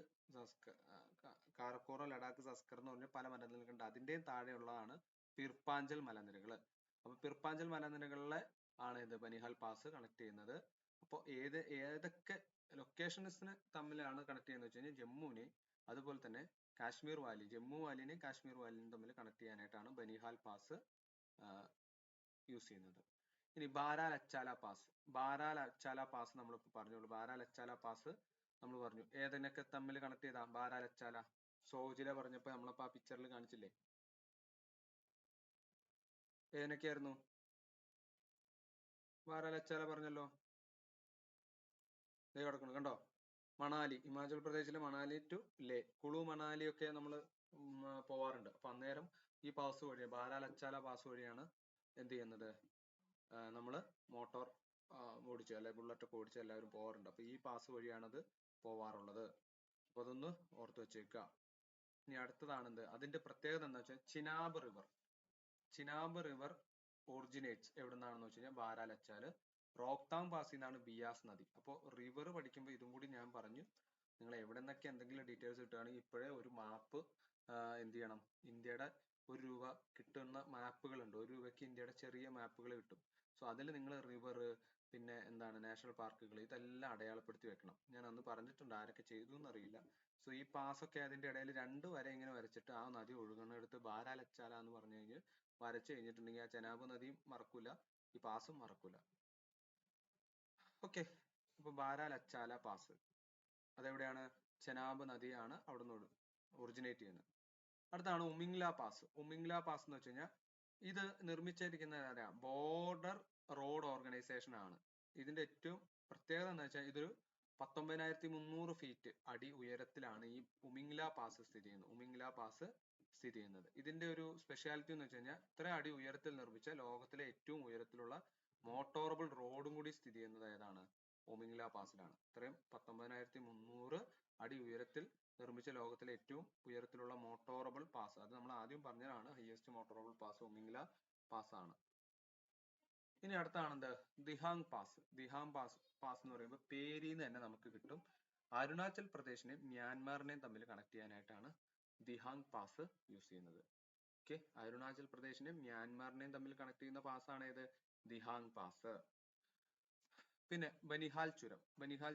കാരക്കോറം, ലഡാക്ക്, സസ്കർ എന്ന് പറഞ്ഞ പല മലനിരകളുണ്ട്. അതിന്റെയും താഴെയുള്ളതാണ് പിർപ്പാഞ്ചൽ മലനിരകൾ. അപ്പൊ പിർപ്പാഞ്ചൽ മലനിരകളിലെ ആണ് ഇത് ബനിഹാൽ പാസ് കണക്ട് ചെയ്യുന്നത്. അപ്പോൾ ഏതൊക്കെ ലൊക്കേഷൻസിനെ തമ്മിലാണ് കണക്ട് ചെയ്യുന്നത് വെച്ച് കഴിഞ്ഞാൽ ജമ്മുവിനെ, അതുപോലെ തന്നെ കാശ്മീർ വാലി, ജമ്മു വാലിനെയും കാശ്മീർ വാലിനെയും തമ്മിൽ കണക്ട് ചെയ്യാനായിട്ടാണ് ബനിഹാൽ പാസ് യൂസ് ചെയ്യുന്നത്. ഇനി ബാരാലച്ചാല പാസ് നമ്മൾ പറഞ്ഞോളൂ. ബാരാലച്ചാല പാസ് നമ്മൾ പറഞ്ഞു ഏതിനൊക്കെ തമ്മിൽ കണക്ട് ചെയ്താ? ബാരാലച്ചാല സോജില പറഞ്ഞപ്പോ നമ്മളിപ്പോ ആ പിക്ചറിൽ കാണിച്ചില്ലേ, ഏതിനൊക്കെയായിരുന്നു? ബാരാലച്ചാല പറഞ്ഞല്ലോ, കിടക്കണം കണ്ടോ. മണാലി, ഹിമാചൽ പ്രദേശിലെ മണാലി ടു ലേ, കുളു മണാലി ഒക്കെ നമ്മൾ പോവാറുണ്ട്. അപ്പൊ അന്നേരം ഈ പാസ് വഴി, ബാരാലച്ചാല പാസ് വഴിയാണ് എന്ത് ചെയ്യുന്നത്, നമ്മള് മോട്ടോർ ഓടിച്ച് അല്ലെ ബുള്ളറ്റ് ഒക്കെ ഓടിച്ച് എല്ലാവരും പോവാറുണ്ട്. അപ്പൊ ഈ പാസ് വഴിയാണത് പോവാറുള്ളത്. അപ്പൊ അതൊന്ന് ഓർത്ത് വെച്ചേക്കുക. ഇനി അടുത്തതാണെന്ത്, അതിന്റെ പ്രത്യേകത എന്താ വെച്ചാൽ ചിനാബ് റിവർ ഒറിജിനേറ്റ്സ് എവിടെ നിന്നാണെന്ന് വെച്ച് കഴിഞ്ഞാൽ ബാരാലച്ചാല്. റോക്താങ് പാസിൽ നിന്നാണ് ബിയാസ് നദി. അപ്പോൾ റിവർ പഠിക്കുമ്പോൾ ഇതും കൂടി ഞാൻ പറഞ്ഞു. നിങ്ങൾ എവിടെ നിന്നൊക്കെ എന്തെങ്കിലും ഡീറ്റെയിൽസ് കിട്ടുകയാണെങ്കിൽ ഇപ്പോഴേ ഒരു മാപ്പ് എന്ത് ചെയ്യണം, ഇന്ത്യയുടെ ₹1 കിട്ടുന്ന മാപ്പുകളുണ്ട്. ₹1 ഇന്ത്യയുടെ ചെറിയ മാപ്പുകൾ കിട്ടും. സോ അതിൽ നിങ്ങൾ റിവർ, പിന്നെ എന്താണ് നാഷണൽ പാർക്കുകൾ, ഇതെല്ലാം അടയാളപ്പെടുത്തി വെക്കണം. ഞാൻ അന്ന് പറഞ്ഞിട്ടുണ്ട്, ആരൊക്കെ ചെയ്തു എന്നറിയില്ല. സോ ഈ പാസ് ഒക്കെ അതിന്റെ ഇടയിൽ 2 വര ഇങ്ങനെ വരച്ചിട്ട് ആ നദി ഒഴുകുന്നിടത്ത് ബാരാലച്ചാല എന്ന് പറഞ്ഞു കഴിഞ്ഞ് വരച്ചു കഴിഞ്ഞിട്ടുണ്ടെങ്കിൽ ആ ചെനാബ് നദിയും മറക്കൂല, ഈ പാസും മറക്കൂല. ഓക്കെ, അപ്പൊ ബാരാലച്ചാല പാസ് അതെവിടെയാണ്? ചെനാബ് നദിയാണ് അവിടുന്ന് ഒറിജിനേറ്റ് ചെയ്യുന്നത്. അടുത്താണ് ഉമിംഗ്ല പാസ്. ഉമിംഗ്ല പാസ് എന്ന് വെച്ച് കഴിഞ്ഞാൽ ഇത് നിർമ്മിച്ചിരിക്കുന്ന ബോർഡർ റോഡ് ഓർഗനൈസേഷൻ ആണ്. ഇതിന്റെ ഏറ്റവും പ്രത്യേകത എന്ന് വെച്ചാൽ ഇതൊരു 19,300 ഫീറ്റ് അടി ഉയരത്തിലാണ് ഈ ഉമിംഗ്ല പാസ് സ്ഥിതി ചെയ്യുന്നത്. ഇതിന്റെ ഒരു സ്പെഷ്യാലിറ്റി എന്ന് വെച്ച് കഴിഞ്ഞാൽ ഇത്ര അടി ഉയരത്തിൽ നിർമ്മിച്ച ലോകത്തിലെ ഏറ്റവും ഉയരത്തിലുള്ള മോട്ടോറബിൾ റോഡും കൂടി സ്ഥിതി ചെയ്യുന്നത് ഏതാണ്? ഉമിംഗ്ല പാസിലാണ്. ഇത്രയും 19,300 അടി ഉയരത്തിൽ നിർമ്മിച്ച ലോകത്തിലെ ഏറ്റവും ഉയരത്തിലുള്ള മോട്ടോറബിൾ പാസ്, അത് നമ്മൾ ആദ്യം പറഞ്ഞതാണ്, ഹയസ്റ്റ് മോട്ടോറബിൾ പാസ് ഉമിംഗ്ല പാസ് ആണ്. ഇനി അടുത്താണെന്ത്, ദിഹാങ് പാസ്. പാസ് എന്ന് പറയുമ്പോൾ പേരിന്ന് തന്നെ നമുക്ക് കിട്ടും. അരുണാചൽ പ്രദേശിനെയും മ്യാൻമാറിനെയും തമ്മിൽ കണക്ട് ചെയ്യാനായിട്ടാണ് ദിഹാങ് പാസ് യൂസ് ചെയ്യുന്നത്. ഓക്കെ, അരുണാചൽ പ്രദേശിനെയും മ്യാൻമാറിനെയും തമ്മിൽ കണക്ട് ചെയ്യുന്ന പാസ് ആണ് ഏത്? ദിഹാങ് പാസ്. പിന്നെ ബനിഹാൽ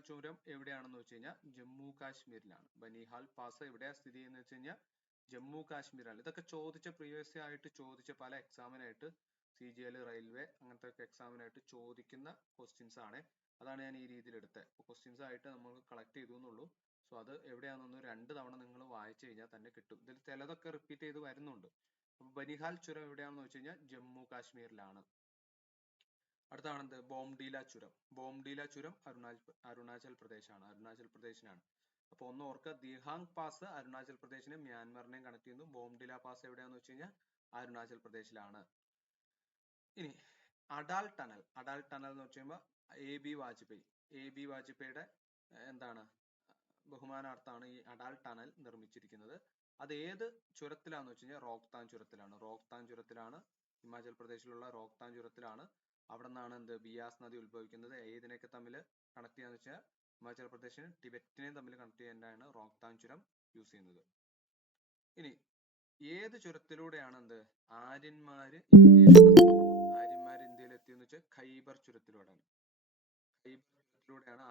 ചുരം എവിടെയാണെന്ന് വെച്ച് കഴിഞ്ഞാൽ ജമ്മു കാശ്മീരിലാണ്. ബനിഹാൽ പാസ് എവിടെയാ സ്ഥിതി ചെയ്യുന്നത് വെച്ച് കഴിഞ്ഞാൽ ജമ്മു കാശ്മീരാണ്. ഇതൊക്കെ പ്രീവിയസ് ആയിട്ട് ചോദിച്ച പല എക്സാമിനായിട്ട് CGL, റെയിൽവേ അങ്ങനത്തെ ഒക്കെ എക്സാമിനായിട്ട് ചോദിക്കുന്ന ക്വസ്റ്റ്യൻസ് ആണ്. അതാണ് ഞാൻ ഈ രീതിയിൽ എടുത്തത്. ക്വസ്റ്റ്യൻസ് ആയിട്ട് നമ്മൾ കളക്ട് ചെയ്തു എന്നുള്ളൂ. സോ അത് എവിടെയാണെന്ന് 2 തവണ നിങ്ങൾ വായിച്ചു കഴിഞ്ഞാൽ തന്നെ കിട്ടും. ഇതിൽ ചിലതൊക്കെ റിപ്പീറ്റ് ചെയ്ത് വരുന്നുണ്ട്. ബനിഹാൽ ചുരം എവിടെയാണെന്ന് വെച്ച് കഴിഞ്ഞാൽ ജമ്മു കാശ്മീരിലാണ്. അടുത്താണെന്ത്, ബോംഡീല ചുരം അരുണാചൽ പ്രദേശിനാണ്. അപ്പൊ ഒന്ന് ഓർക്കുക, ദിഹാങ് പാസ് അരുണാചൽ പ്രദേശിനെയും മ്യാൻമാറിനെയും കണക്ട് ചെയ്യുന്നു. ബോംഡീല പാസ് എവിടെയാണെന്ന് വെച്ച് കഴിഞ്ഞാൽ അരുണാചൽ പ്രദേശിലാണ്. ഇനി അഡാൽ ടണൽ എന്ന് വെച്ച് കഴിയുമ്പോൾ AB വാജ്പേയിയുടെ എന്താണ് ബഹുമാനാർത്ഥമാണ് ഈ അഡാൽ ടണൽ നിർമ്മിച്ചിരിക്കുന്നത്. അത് ഏത് ചുരത്തിലാന്ന് വെച്ച് കഴിഞ്ഞാൽ റോക്താങ് ചുരത്തിലാണ്. ഹിമാചൽ പ്രദേശിലുള്ള റോക്താങ് ചുരത്തിലാണ്. അവിടെ നിന്നാണ് എന്ത്, ബിയാസ് നദി ഉത്ഭവിക്കുന്നത്. ഏതിനൊക്കെ തമ്മിൽ കണക്ട് ചെയ്യാന്ന് വെച്ചാൽ ഹിമാചൽ പ്രദേശിനും ടിബറ്റിനെയും തമ്മിൽ കണക്ട് ചെയ്യാനാണ് റോക്താങ് ചുരം യൂസ് ചെയ്യുന്നത്. ഇനി ഏത് ചുരത്തിലൂടെയാണ് എന്ത്, ആര്യന്മാര് ഇന്ത്യയിൽ എത്തിയെന്ന് വെച്ചാൽ ഖൈബർ ചുരത്തിലൂടെയാണ്.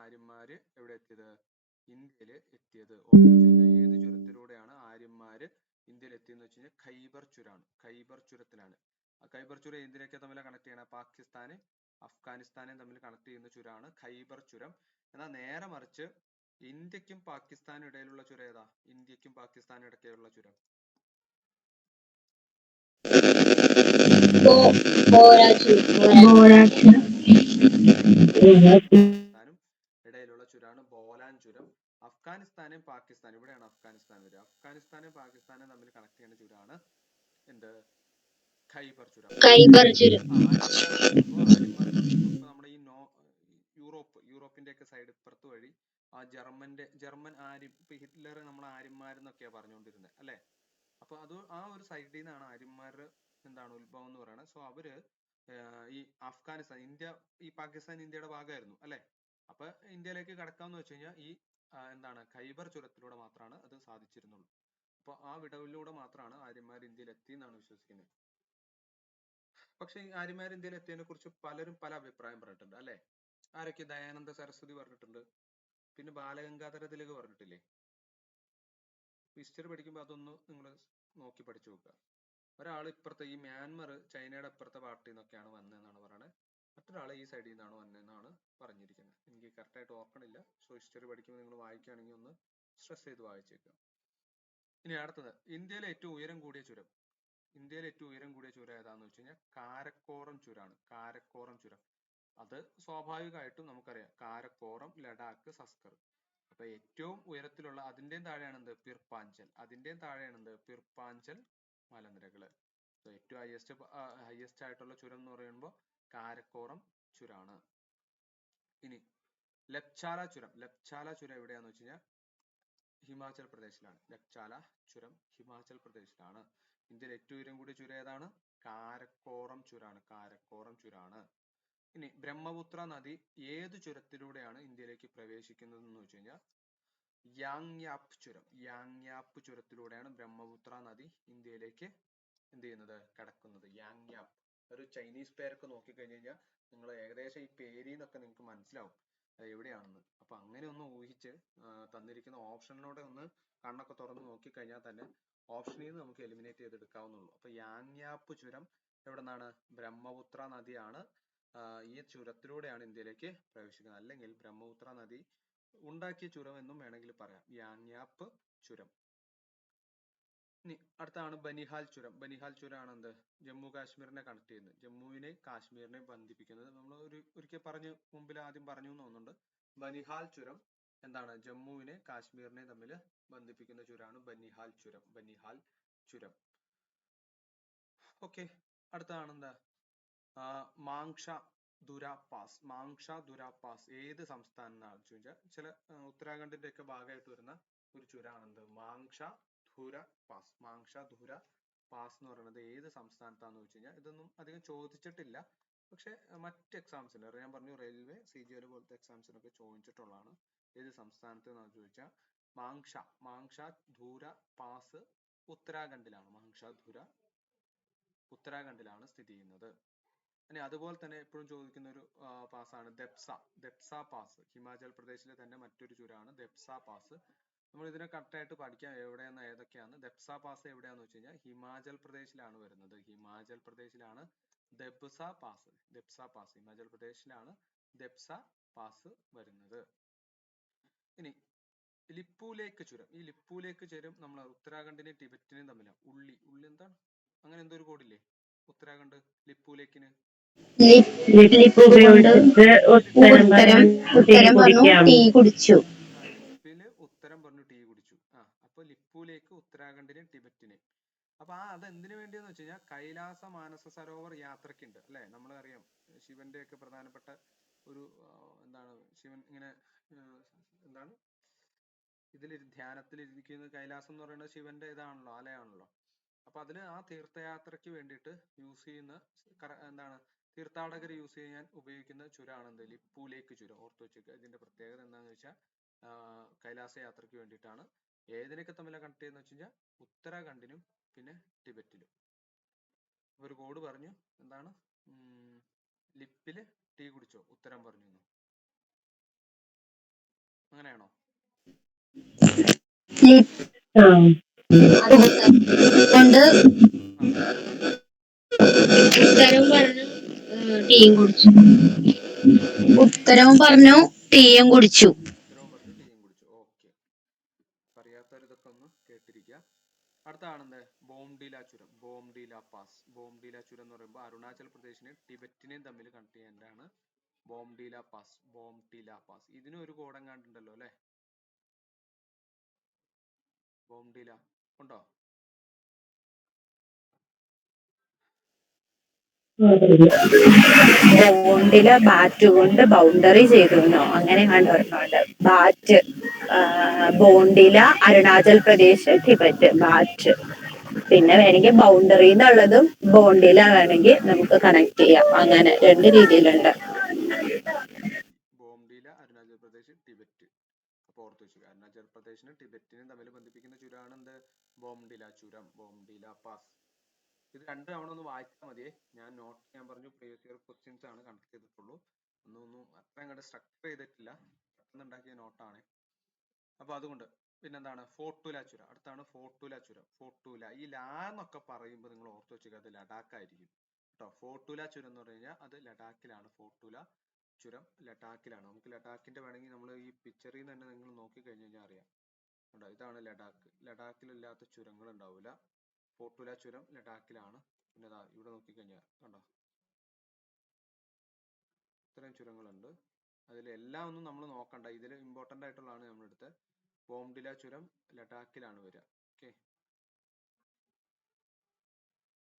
ആര്യന്മാര് എവിടെ എത്തിയത്? ഇന്ത്യയിൽ എത്തിയത്. ഏത് ചുരത്തിലൂടെയാണ് ആര്യന്മാര് ഇന്ത്യയിൽ എത്തിയെന്ന് വെച്ച് കഴിഞ്ഞാൽ ഖൈബർ ചുരത്തിലാണ്. ഖൈബർ ചുരം എന്തിനൊക്കെ തമ്മിൽ കണക്ട് ചെയ്യണം? പാകിസ്ഥാന് അഫ്ഗാനിസ്ഥാനെയും തമ്മിൽ കണക്ട് ചെയ്യുന്ന ചുരമാണ് ഖൈബർ ചുരം. എന്നാൽ നേരെ മറിച്ച് ഇന്ത്യക്കും പാകിസ്ഥാനും ഇടയിലുള്ള ചുരം ഏതാ? ഇന്ത്യക്കും പാകിസ്ഥാനും ഇടയ്ക്കുള്ള ചുരം ഇടയിലുള്ള ചുരാണ് ബോലാൻ ചുരം. അഫ്ഗാനിസ്ഥാനും പാകിസ്ഥാനും, ഇവിടെയാണ് അഫ്ഗാനിസ്ഥാൻ വരിക. അഫ്ഗാനിസ്ഥാനും പാകിസ്ഥാനും തമ്മിൽ കണക്ട് ചെയ്യുന്ന ചുരാണ് എന്ത്? ഖൈബർ ചുരം. ആര്യന്മാർ ഇപ്പൊ നമ്മുടെ ഈ യൂറോപ്പിന്റെ ഒക്കെ സൈഡ് ഇപ്പുറത്ത് വഴി ആ ജർമ്മൻ ആര്യം, ഇപ്പൊ ഹിറ്റ്ലർ നമ്മളെ ആര്യന്മാരെന്നൊക്കെയാ പറഞ്ഞുകൊണ്ടിരുന്നത് അല്ലെ? അപ്പൊ അത് ആ ഒരു സൈഡിൽ നിന്നാണ് ആര്യന്മാരുടെ എന്താണ് ഉത്ഭവം എന്ന് പറയുന്നത്. സോ അവര് ഈ അഫ്ഗാനിസ്ഥാൻ, ഈ പാകിസ്ഥാൻ ഇന്ത്യയുടെ ഭാഗമായിരുന്നു അല്ലെ? അപ്പൊ ഇന്ത്യയിലേക്ക് കടക്കാമെന്ന് വെച്ച് കഴിഞ്ഞാൽ ഈ എന്താണ് ഖൈബർ ചുരത്തിലൂടെ മാത്രമാണ് അത് സാധിച്ചിരുന്നുള്ളൂ. അപ്പൊ ആ വിടവിലൂടെ മാത്രമാണ് ആര്യന്മാർ ഇന്ത്യയിൽ എത്തി എന്നാണ് വിശ്വസിക്കുന്നത്. പക്ഷെ ഈ ആര്യന്മാർ ഇന്ത്യയിൽ എത്തിയതിനെ കുറിച്ച് പലരും പല അഭിപ്രായം പറഞ്ഞിട്ടുണ്ട് അല്ലെ? ആരൊക്കെ? ദയാനന്ദ സരസ്വതി പറഞ്ഞിട്ടുണ്ട്, പിന്നെ ബാലഗംഗാധര തിലക് പറഞ്ഞിട്ടില്ലേ? ഹിസ്റ്ററി പഠിക്കുമ്പോൾ അതൊന്ന് നിങ്ങൾ നോക്കി പഠിച്ചു നോക്കുക. ഒരാൾ ഇപ്പുറത്തെ ഈ മ്യാൻമർ, ചൈനയുടെ ഇപ്പുറത്തെ പാർട്ടിയിൽ നിന്നൊക്കെയാണ് വന്നതെന്നാണ് പറയുന്നത്. മറ്റൊരാൾ ഈ സൈഡിൽ നിന്നാണ് വന്നതെന്നാണ് പറഞ്ഞിരിക്കുന്നത്. എനിക്ക് കറക്റ്റായിട്ട് ഓർക്കണില്ല. സോ ഹിസ്റ്ററി പഠിക്കുമ്പോൾ നിങ്ങൾ വായിക്കുകയാണെങ്കിൽ ഒന്ന് സ്ട്രെസ് ചെയ്ത് വായിച്ചേക്കുക. ഇനി അടുത്തത്, ഇന്ത്യയിലെ ഏറ്റവും ഉയരം കൂടിയ ചുരം. ഇന്ത്യയിലെ ഏറ്റവും ഉയരം കൂടിയ ചുരം ഏതാന്ന് വെച്ച് കഴിഞ്ഞാൽ കാരക്കോറം ചുരമാണ്. കാരക്കോറം ചുരം. അത് സ്വാഭാവികമായിട്ടും നമുക്കറിയാം, കാരക്കോറം, ലഡാക്ക്, സസ്കർ. അപ്പൊ ഏറ്റവും ഉയരത്തിലുള്ള അതിന്റെയും താഴെയാണ് എന്ത്? പിർപ്പാഞ്ചൽ. അതിന്റെയും താഴെയാണ് എന്ത്? പിർപ്പാഞ്ചൽ മലനിരകള്. ഏറ്റവും ഹയസ്റ്റ് ആയിട്ടുള്ള ചുരം എന്ന് പറയുമ്പോൾ കാരക്കോറം ചുരാണ്. ഇനി ലപ്ചാല ചുരം. ലപ്ചാല ചുരം എവിടെയാന്ന് വെച്ച് കഴിഞ്ഞാൽ ഹിമാചൽ പ്രദേശിലാണ്. ലപ്ചാല ചുരം ഹിമാചൽ പ്രദേശിലാണ്. ഇന്ത്യയിൽ ഏറ്റവും ഉയരം കൂടിയ ചുരം ഏതാണ്? കാരക്കോറം ചുരാണ്. കാരക്കോറം ചുരാണ്. ഇനി ബ്രഹ്മപുത്ര നദി ഏത് ചുരത്തിലൂടെയാണ് ഇന്ത്യയിലേക്ക് പ്രവേശിക്കുന്നത് എന്ന് വെച്ച് കഴിഞ്ഞാൽ യാങ്യാപ്പ് ചുരം. യാങ്യാപ്പ് ചുരത്തിലൂടെയാണ് ബ്രഹ്മപുത്ര നദി ഇന്ത്യയിലേക്ക് എന്ത് ചെയ്യുന്നത്? കടക്കുന്നത്. യാങ്യാപ്പ് ഒരു ചൈനീസ് പേരൊക്കെ നോക്കിക്കഴിഞ്ഞു കഴിഞ്ഞാൽ നിങ്ങൾ ഏകദേശം ഈ പേരിൽ നിന്നൊക്കെ നിങ്ങൾക്ക് മനസ്സിലാവും അത് എവിടെയാണെന്ന്. അപ്പൊ അങ്ങനെ ഒന്ന് ഊഹിച്ച് തന്നിരിക്കുന്ന ഓപ്ഷനിലൂടെ ഒന്ന് കണ്ണൊക്കെ തുറന്ന് നോക്കിക്കഴിഞ്ഞാൽ തന്നെ ഓപ്ഷനിൽ നിന്ന് നമുക്ക് എലിമിനേറ്റ് ചെയ്തെടുക്കാവുന്നുള്ളൂ. അപ്പൊ യാങ്യാപ്പ് ചുരം എവിടെ നിന്നാണ്? ബ്രഹ്മപുത്ര നദിയാണ് ഈ ചുരത്തിലൂടെയാണ് ഇന്ത്യയിലേക്ക് പ്രവേശിക്കുന്നത്. അല്ലെങ്കിൽ ബ്രഹ്മപുത്ര നദി ഉണ്ടാക്കിയ ചുരം എന്നും വേണമെങ്കിൽ പറയാം, യാങ്യാപ്പ് ചുരം. ഇനി അടുത്താണ് ബനിഹാൽ ചുരം. ബനിഹാൽ ചുരമാണ് എന്ത്? ജമ്മു കാശ്മീരിനെ കണക്ട് ചെയ്യുന്നത്, ജമ്മുവിനെ കാശ്മീരിനെ ബന്ധിപ്പിക്കുന്നത്. നമ്മൾ ഒരിക്കൽ മുമ്പിൽ ആദ്യം പറഞ്ഞു എന്ന് തോന്നുന്നുണ്ട്. ബനിഹാൽ ചുരം എന്താണ്? ജമ്മുവിനെ കാശ്മീരിനെ തമ്മിൽ ബന്ധിപ്പിക്കുന്ന ചുരമാണ് ബനിഹാൽ ചുരം. ബനിഹാൽ ചുരം. ഓക്കെ, അടുത്തതാണ് എന്താ? മാങ്ഷ ദുര പാസ്. മാങ്ഷ ദുര പാസ് ഏത് സംസ്ഥാനത്താണെന്ന് ചോദിച്ചാൽ ചില ഉത്തരാഖണ്ഡിന്റെ ഒക്കെ ഭാഗമായിട്ട് വരുന്ന ഒരു ചുരമാണ് എന്ത്? മാങ്ഷ ധുര പാസ്. മാങ്ഷ ധുര പാസ് എന്ന് പറയുന്നത് ഏത് സംസ്ഥാനത്താണെന്ന് വെച്ച് കഴിഞ്ഞാൽ ഇതൊന്നും അധികം ചോദിച്ചിട്ടില്ല. പക്ഷെ മറ്റ് എക്സാംസിന് ഞാൻ പറഞ്ഞു, റെയിൽവേ, CGL പോലത്തെ എക്സാംസിനൊക്കെ ചോദിച്ചിട്ടുള്ളതാണ്. ഏത് സംസ്ഥാനത്ത് എന്നാണ് ചോദിച്ചാൽ മാങ്ഷ ധൂര പാസ് ഉത്തരാഖണ്ഡിലാണ്. മാങ്ഷ ധുര ഉത്തരാഖണ്ഡിലാണ് സ്ഥിതി ചെയ്യുന്നത്. ഇനി അതുപോലെ തന്നെ എപ്പോഴും ചോദിക്കുന്ന ഒരു പാസ്സാണ് ദെപ്സ പാസ്. ഹിമാചൽ പ്രദേശിലെ തന്നെ മറ്റൊരു ചുരമാണ് ദെപ്സ പാസ്. നമ്മൾ ഇതിനെ കറക്റ്റായിട്ട് പഠിക്കാം എവിടെയാണ് ഏതൊക്കെയാണ്. ദെപ്സ പാസ് എവിടെയാന്ന് വെച്ച് കഴിഞ്ഞാൽ ഹിമാചൽ പ്രദേശിലാണ് വരുന്നത്. ഹിമാചൽ പ്രദേശിലാണ് ദെപ്സ പാസ്. ദെപ്സ പാസ് ഹിമാചൽ പ്രദേശിലാണ് ദെപ്സ പാസ് വരുന്നത്. ഇനി ലിപ്പുലേക്ക് ചുരം. ഈ ലിപ്പുലേക്ക് ചുരം നമ്മൾ ഉത്തരാഖണ്ഡിനെയും ടിബറ്റിനെയും തമ്മിലാണ്. ഉള്ളി എന്താണ് അങ്ങനെ എന്തോ ഒരു കോഡില്ലേ ഉത്തരാഖണ്ഡ് ലിപ്പുലേക്കിന്? ഉത്തരം പറഞ്ഞു ടീ കുടിച്ചു. അപ്പൊ ലിപ്പുലേക്ക് ഉത്തരാഖണ്ഡിനെയും ടിബറ്റിനെയും. അപ്പൊ അത് എന്തിനു വേണ്ടിയെന്ന് വെച്ച് കഴിഞ്ഞാൽ കൈലാസ മാനസ സരോവർ യാത്രക്കുണ്ട് അല്ലെ? നമ്മൾ അറിയാം ശിവന്റെ ഒക്കെ പ്രധാനപ്പെട്ട ഒരു എന്താണ്, ശിവൻ ഇങ്ങനെ എന്താണ് ഇതിൽ ധ്യാനത്തിൽ ഇരിക്കുന്നത്. കൈലാസം എന്ന് പറയുന്നത് ശിവന്റെ ഇതാണല്ലോ, ആലയാണല്ലോ. അപ്പൊ അതില് ആ തീർത്ഥയാത്രയ്ക്ക് വേണ്ടിയിട്ട് യൂസ് ചെയ്യുന്ന എന്താണ്, തീർത്ഥാടകർ യൂസ് ചെയ്യാൻ ഉപയോഗിക്കുന്ന ചുരമാണ് എന്ത്? ലിപ്പുലേക്ക് ചുരം. ഓർത്തു വെച്ചേക്കുക. ഇതിന്റെ പ്രത്യേകത എന്താണെന്ന് വെച്ചാൽ കൈലാസ യാത്രയ്ക്ക് വേണ്ടിയിട്ടാണ്. ഏതിനൊക്കെ തമ്മിലാണ് കണക്ട് ചെയ്യുന്നത് വെച്ച് കഴിഞ്ഞാൽ ഉത്തരാഖണ്ഡിനും പിന്നെ ടിബറ്റിലും. ഒരു കോഡ് പറഞ്ഞു എന്താണ്? ലിപ്പില് ടീ കുടിച്ചോ? ഉത്തരം പറഞ്ഞു. അങ്ങനെയാണോ? ഉത്തരവും പറഞ്ഞു ടീയും കുടിച്ചു. ഓക്കെ, അറിയാത്തവർ ഇതൊക്കെ ഒന്ന് കേട്ടിരിക്കുക. അടുത്താണെന്ത്? ബോംഡില ചുരം. ബോംഡില പാസ്. ബോംഡില ചുരം എന്ന് പറയുമ്പോൾ അരുണാചൽ പ്രദേശിനെയും ടിബറ്റിനെയും തമ്മിൽ കണക്ട് ചെയ്യാനാണ് ബോംഡില പാസ്. ബോംഡില പാസ് ഇതിനും ഒരു കോഡെങ്ങാണ്ടുണ്ടല്ലോ അല്ലെ? ബോംഡില ഉണ്ടോ? ബോണ്ടില് ബാറ്റ് കൊണ്ട് ബൗണ്ടറി ചെയ്തിരുന്നോ അങ്ങനെ കണ്ടുവരുന്നുണ്ട്. ബാറ്റ് ബോണ്ടില അരുണാചൽ പ്രദേശ് ടിബറ്റ് ബാറ്റ്. പിന്നെ വേണമെങ്കിൽ ബൗണ്ടറി എന്നുള്ളതും ബോണ്ടില വേണമെങ്കിൽ നമുക്ക് കണക്ട് ചെയ്യാം. അങ്ങനെ 2 രീതിയിലുണ്ട്. ബോംഡില അരുണാചൽ പ്രദേശ് ടിബറ്റ്. അപ്പൊ ഓർത്ത് വെച്ചു, അരുണാചൽ പ്രദേശിനും ടിബറ്റിനും തമ്മിൽ ബന്ധിപ്പിക്കുന്ന ചുരമാണ് എന്ത്? ബോംഡില ചുരം, ബോംഡില പാസ്. ഇത് 2 തവണ ഒന്ന് വായിച്ചാൽ മതിയേ. ഞാൻ നോട്ട് ഞാൻ പറഞ്ഞു പ്രീവിയസ് ഇയർ ക്വസ്റ്റ്യൻസ് ആണ് കണക്ട് ചെയ്തിട്ടുള്ളൂ. ഒന്നും അത്ര അങ്ങോട്ട് സ്ട്രക്ചർ ചെയ്തിട്ടില്ല, പെട്ടെന്ന് ഉണ്ടാക്കിയ നോട്ടാണ്. അപ്പൊ അതുകൊണ്ട് പിന്നെന്താണ് ഫോർട്ടുല ചുരം. അടുത്താണ് ഫോർട്ടുല ചുരം. ഫോർട്ടുല ഈ ലാ എന്നൊക്കെ പറയുമ്പോൾ നിങ്ങൾ ഓർത്ത് വെച്ചേക്കുക, അത് ലഡാക്ക് ആയിരിക്കും കേട്ടോ. ഫോർട്ടുല ചുരം എന്ന് പറഞ്ഞു കഴിഞ്ഞാൽ അത് ലഡാക്കിലാണ്. ഫോർട്ടുല ചുരം ലഡാക്കിലാണ്. നമുക്ക് ലഡാക്കിന്റെ വേണമെങ്കിൽ നമ്മൾ ഈ പിക്ചറിൽ നിന്ന് തന്നെ നിങ്ങൾ നോക്കി കഴിഞ്ഞ് കഴിഞ്ഞാൽ അറിയാം കേട്ടോ. ഇതാണ് ലഡാക്ക്. ലഡാക്കിലില്ലാത്ത ചുരങ്ങൾ ഉണ്ടാവില്ല. ഫോർട്ടുല ചുരം ലഡാക്കിലാണ്. പിന്നെ ഇവിടെ നോക്കിക്കഴിഞ്ഞാൽ കണ്ടോ, ഇത്രയും ചുരങ്ങളുണ്ട്. അതിലെല്ലാം ഒന്നും നമ്മൾ നോക്കണ്ട, ഇതിൽ ഇമ്പോർട്ടന്റ് ആയിട്ടുള്ളതാണ് നമ്മൾ എടുത്തത്. ബോംഡില ചുരം ലഡാക്കിലാണ് വരിക. ഓക്കെ,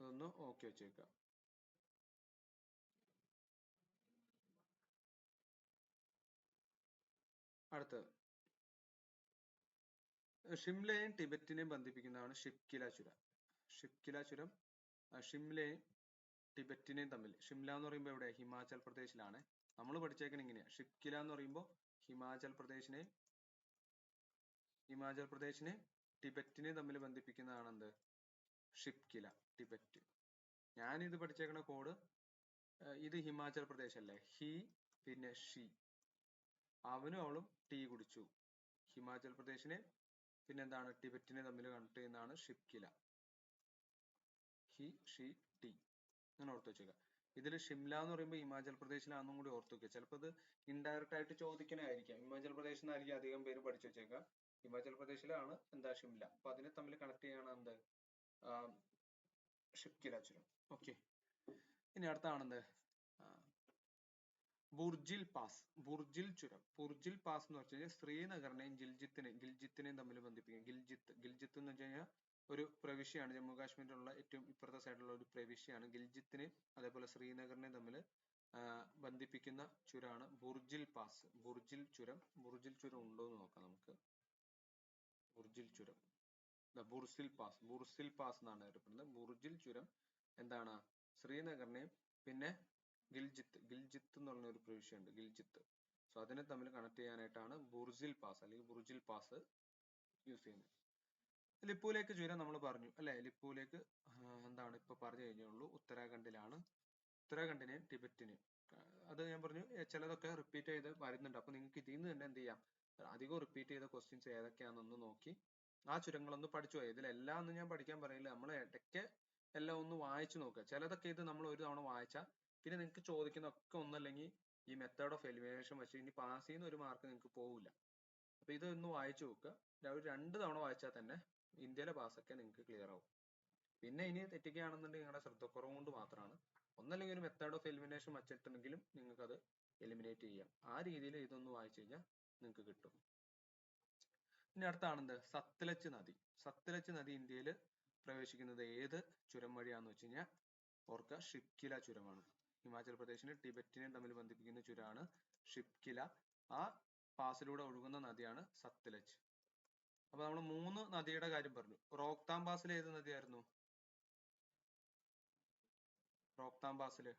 അതൊന്ന് ഓക്കെ വെച്ചേക്കാം. അടുത്തത് ഷിംലയും ടിബറ്റിനെയും ബന്ധിപ്പിക്കുന്നതാണ് ഷിപ്കില ചുരം. ഷിപ്കില ചുരം ഷിംലയും ടിബറ്റിനെയും തമ്മിൽ. ഷിംല എന്ന് പറയുമ്പോൾ എവിടെ? ഹിമാചൽ പ്രദേശിലാണ്. നമ്മൾ പഠിച്ചേക്കണം ഇങ്ങനെയാ. ഷിപ്കില എന്ന് പറയുമ്പോൾ ഹിമാചൽ പ്രദേശിനെ ടിബറ്റിനെയും തമ്മിൽ ബന്ധിപ്പിക്കുന്നതാണ് എന്ത്? ഷിപ്കില. ടിബറ്റ്. ഞാനിത് പഠിച്ചേക്കണ കോഡ്, ഇത് ഹിമാചൽ പ്രദേശ് അല്ലേ, ഹി പിന്നെ ഷി, അവനും അവളും ടീ കുടിച്ചു. ഹിമാചൽ പ്രദേശിനെ പിന്നെന്താണ് ടിബറ്റിനെ തമ്മിൽ കണക്ട് ചെയ്യുന്നതാണ് ഷിപ്കില. ഹി ഷി ടി അങ്ങനെ ഓർത്ത് വെച്ചേക്കുക. ഇതിൽ ഷിംല എന്ന് പറയുമ്പോൾ ഹിമാചൽ പ്രദേശിലാണെന്നും കൂടി ഓർത്ത് വെക്കുക. ചിലപ്പോൾ ഇത് ഇൻഡയറക്റ്റ് ആയിട്ട് ചോദിക്കണായിരിക്കാം. ഹിമാചൽ പ്രദേശിൽ നിന്നായിരിക്കും അധികം പേര് പഠിച്ചു വെച്ചേക്കുക. ഹിമാചൽ പ്രദേശിലാണ് എന്താ ഷിംല. അപ്പൊ അതിനെ തമ്മിൽ കണക്ട് ചെയ്യണം എന്ത്? ഷിപ്കില ചുരം. ഓക്കെ, ഇനി അടുത്താണെന്ത്? ബുർജിൽ പാസ്. ബുർജിൽ ചുരം. ബുർജിൽ പാസ് എന്ന് വെച്ച് കഴിഞ്ഞാൽ ശ്രീനഗറിനെയും ഗിൽജിത്തിനെയും തമ്മിൽ ബന്ധിപ്പിക്കും. ഗിൽജിത്ത് എന്ന് വെച്ച് കഴിഞ്ഞാൽ ഒരു പ്രവിശ്യയാണ്. ജമ്മു കാശ്മീരിലുള്ള ഏറ്റവും ഇപ്പുറത്തെ സൈഡിലുള്ള ഒരു പ്രവിശ്യയാണ്. ഗിൽജിത്തിനെയും അതേപോലെ ശ്രീനഗറിനെയും തമ്മിൽ ബന്ധിപ്പിക്കുന്ന ചുരമാണ് ബുർജിൽ പാസ്. ബുർജിൽ ചുരം. ബുർജിൽ ചുരം ഉണ്ടോ എന്ന് നോക്കാം നമുക്ക്. ബുർജിൽ ചുരം, ബുർസിൽ പാസ്. ബുർസിൽ പാസ് എന്നാണ് അറിയപ്പെടുന്നത്. ബുർജിൽ ചുരം എന്താണ്? ശ്രീനഗറിനെയും പിന്നെ ഗിൽജിത്ത് എന്ന് പറഞ്ഞ ഒരു പ്രവിശ്യ ഉണ്ട്, ഗിൽജിത്ത്. സോ അതിനെ തമ്മിൽ കണക്ട് ചെയ്യാനായിട്ടാണ് ബുർജിൽ പാസ് അല്ലെങ്കിൽ ബുർജിൽ പാസ് യൂസ് ചെയ്യുന്നത്. ലിപ്പുലേക്ക് ചുരം നമ്മൾ പറഞ്ഞു അല്ലെ. ലിപ്പുലേക്ക് എന്താണ് ഇപ്പൊ പറഞ്ഞു കഴിഞ്ഞുള്ളൂ, ഉത്തരാഖണ്ഡിലാണ്. ഉത്തരാഖണ്ഡിനെയും ടിബറ്റിനെയും അത് ഞാൻ പറഞ്ഞു, ചിലതൊക്കെ റിപ്പീറ്റ് ചെയ്ത് വരുന്നുണ്ട്. അപ്പൊ നിങ്ങൾക്ക് ഇതിൽ നിന്ന് തന്നെ എന്ത് ചെയ്യാം, അധികം റിപ്പീറ്റ് ചെയ്ത ക്വസ്റ്റ്യൻസ് ഏതൊക്കെയാണെന്ന് നോക്കി ആ ചുരങ്ങളൊന്ന് പഠിച്ചു പോയി. ഇതിലെല്ലാം ഒന്നും ഞാൻ പഠിക്കാൻ പറയില്ല, നമ്മൾ ഇടയ്ക്ക് എല്ലാം ഒന്ന് വായിച്ചു നോക്കുക. ചിലതൊക്കെ ഇത് നമ്മൾ ഒരു തവണ വായിച്ചാൽ പിന്നെ നിങ്ങൾക്ക് ചോദിക്കുന്ന ഒക്കെ ഒന്നല്ലെങ്കിൽ ഈ മെത്തേഡ് ഓഫ് എലിമിനേഷൻ വെച്ച് ഇനി പാസ് ചെയ്യുന്ന ഒരു മാർക്ക് നിങ്ങൾക്ക് പോകില്ല. അപ്പൊ ഇതൊന്ന് വായിച്ചു നോക്കുക. ഒരു 2 തവണ വായിച്ചാൽ തന്നെ ഇന്ത്യയിലെ പാസ്സൊക്കെ നിങ്ങൾക്ക് ക്ലിയർ ആവും. പിന്നെ ഇനി തെറ്റിക്കുകയാണെന്നുണ്ടെങ്കിൽ നിങ്ങളുടെ ശ്രദ്ധക്കുറവ് കൊണ്ട് മാത്രമാണ്. ഒന്നല്ലെങ്കിൽ ഒരു മെത്തേഡ് ഓഫ് എലിമിനേഷൻ വെച്ചിട്ടുണ്ടെങ്കിലും നിങ്ങൾക്ക് അത് എലിമിനേറ്റ് ചെയ്യാം. ആ രീതിയിൽ ഇതൊന്ന് വായിച്ചു കഴിഞ്ഞാൽ നിങ്ങൾക്ക് കിട്ടും. ഇനി അടുത്താണെന്ത്? സത്ലജ് നദി. സത്ലജ് നദി ഇന്ത്യയിൽ പ്രവേശിക്കുന്നത് ഏത് ചുരം വഴിയാന്ന് വെച്ച് കഴിഞ്ഞാൽ ഓർക്കുക, ഷിപ്കില ചുരമാണ്. ഹിമാചൽ പ്രദേശിനും ടിബറ്റിനെയും തമ്മിൽ ബന്ധിപ്പിക്കുന്ന ചുരമാണ് ഷിപ്കില. ആ പാസിലൂടെ ഒഴുകുന്ന നദിയാണ് സത്ലജ്. അപ്പൊ നമ്മൾ 3 നദിയുടെ കാര്യം പറഞ്ഞു. റോക്താം പാസിൽ ഏത് നദിയായിരുന്നു? റോക്താം പാസില്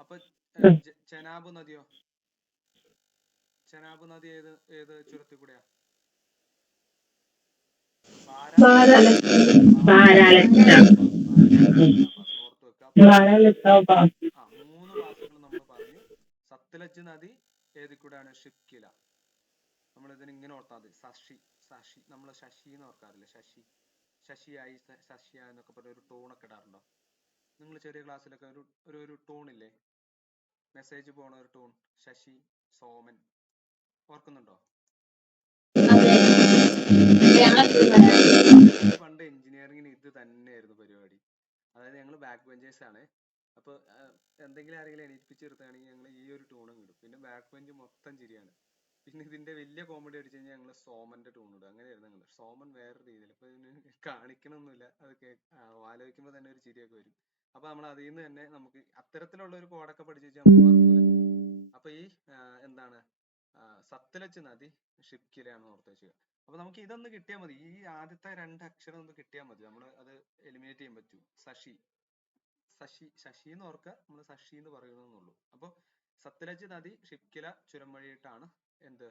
അപ്പൊ ചെനാബ് നദിയോ? ചെനാബ് നദി ഏത് ചുരത്തിൽ കൂടെയാ? ഓർത്ത് വെക്കുക. 3 പാസുകൾ നമ്മൾ പറഞ്ഞു. സത്ലജ് നദി ഏതിൽ കൂടെയാണ്? ഷിപ്കില. നമ്മൾ ഇതിന് ഇങ്ങനെ ഓർത്താൽ മതി, ശശി. നമ്മൾ ശശി എന്ന് ഓർക്കാറില്ല, ശശിയായി ശശിയായി എന്നൊക്കെ പറഞ്ഞ ഒരു ടൂണൊക്കെ ഇടാറുണ്ടോ നിങ്ങൾ? ചെറിയ ക്ലാസ്സിലൊക്കെ ഒരു ടൂൺ ഇല്ലേ, മെസ്സേജ് പോണ ഒരു ടൂൺ, ശശി സോമൻ, ഓർക്കുന്നുണ്ടോ? ഞങ്ങൾക്ക് പണ്ട് എഞ്ചിനീയറിംഗിന് ഇത് തന്നെയായിരുന്നു പരിപാടി. അതായത് ഞങ്ങൾ ബാക്ക് ബെഞ്ചേഴ്സ് ആണ്. അപ്പൊ എന്തെങ്കിലും ആരെങ്കിലും എണീപ്പിച്ച് നിർത്തുകയാണെങ്കിൽ ഞങ്ങൾ ഈ ഒരു ടൂണും ഇടും. പിന്നെ ബാക്ക് ബെഞ്ച് മൊത്തം ചിരിയാണ്. പിന്നെ ഇതിന്റെ വലിയ കോമഡി അടിച്ചു കഴിഞ്ഞാൽ ഞങ്ങൾ സോമന്റെ ടൂൺ ഇടും. അങ്ങനെയായിരുന്നു ഞങ്ങൾ. സോമൻ വേറെ രീതിയിൽ. അപ്പൊ ഇതിന് കാണിക്കണമൊന്നുമില്ല, അത് ആലോചിക്കുമ്പോൾ തന്നെ ഒരു ചിരിയൊക്കെ വരും. അപ്പൊ നമ്മൾ അതിൽ നിന്ന് തന്നെ നമുക്ക് അത്തരത്തിലുള്ള ഒരു കോഡൊക്കെ പഠിച്ചു വെച്ചാൽ നമ്മൾ മറക്കൂല. അപ്പൊ ഈ എന്താണ് സത്ലജ് നദി ഷിപ്കിലയാണെന്ന് ഓർത്ത് വെക്കുക. അപ്പൊ നമുക്ക് ഇതൊന്ന് കിട്ടിയാൽ മതി. ഈ ആദ്യത്തെ 2 അക്ഷരം ഒന്ന് കിട്ടിയാൽ മതി, നമ്മൾ അത് എലിമിനേറ്റ് ചെയ്യാൻ പറ്റും. ശശി എന്ന് ഓർക്കുക, നമ്മൾ ശശി എന്ന് പറയുന്നുള്ളൂ. അപ്പൊ സത്ലജ് നദി ഷിപ്കില ചുരം വഴിയിട്ടാണ് എന്ത്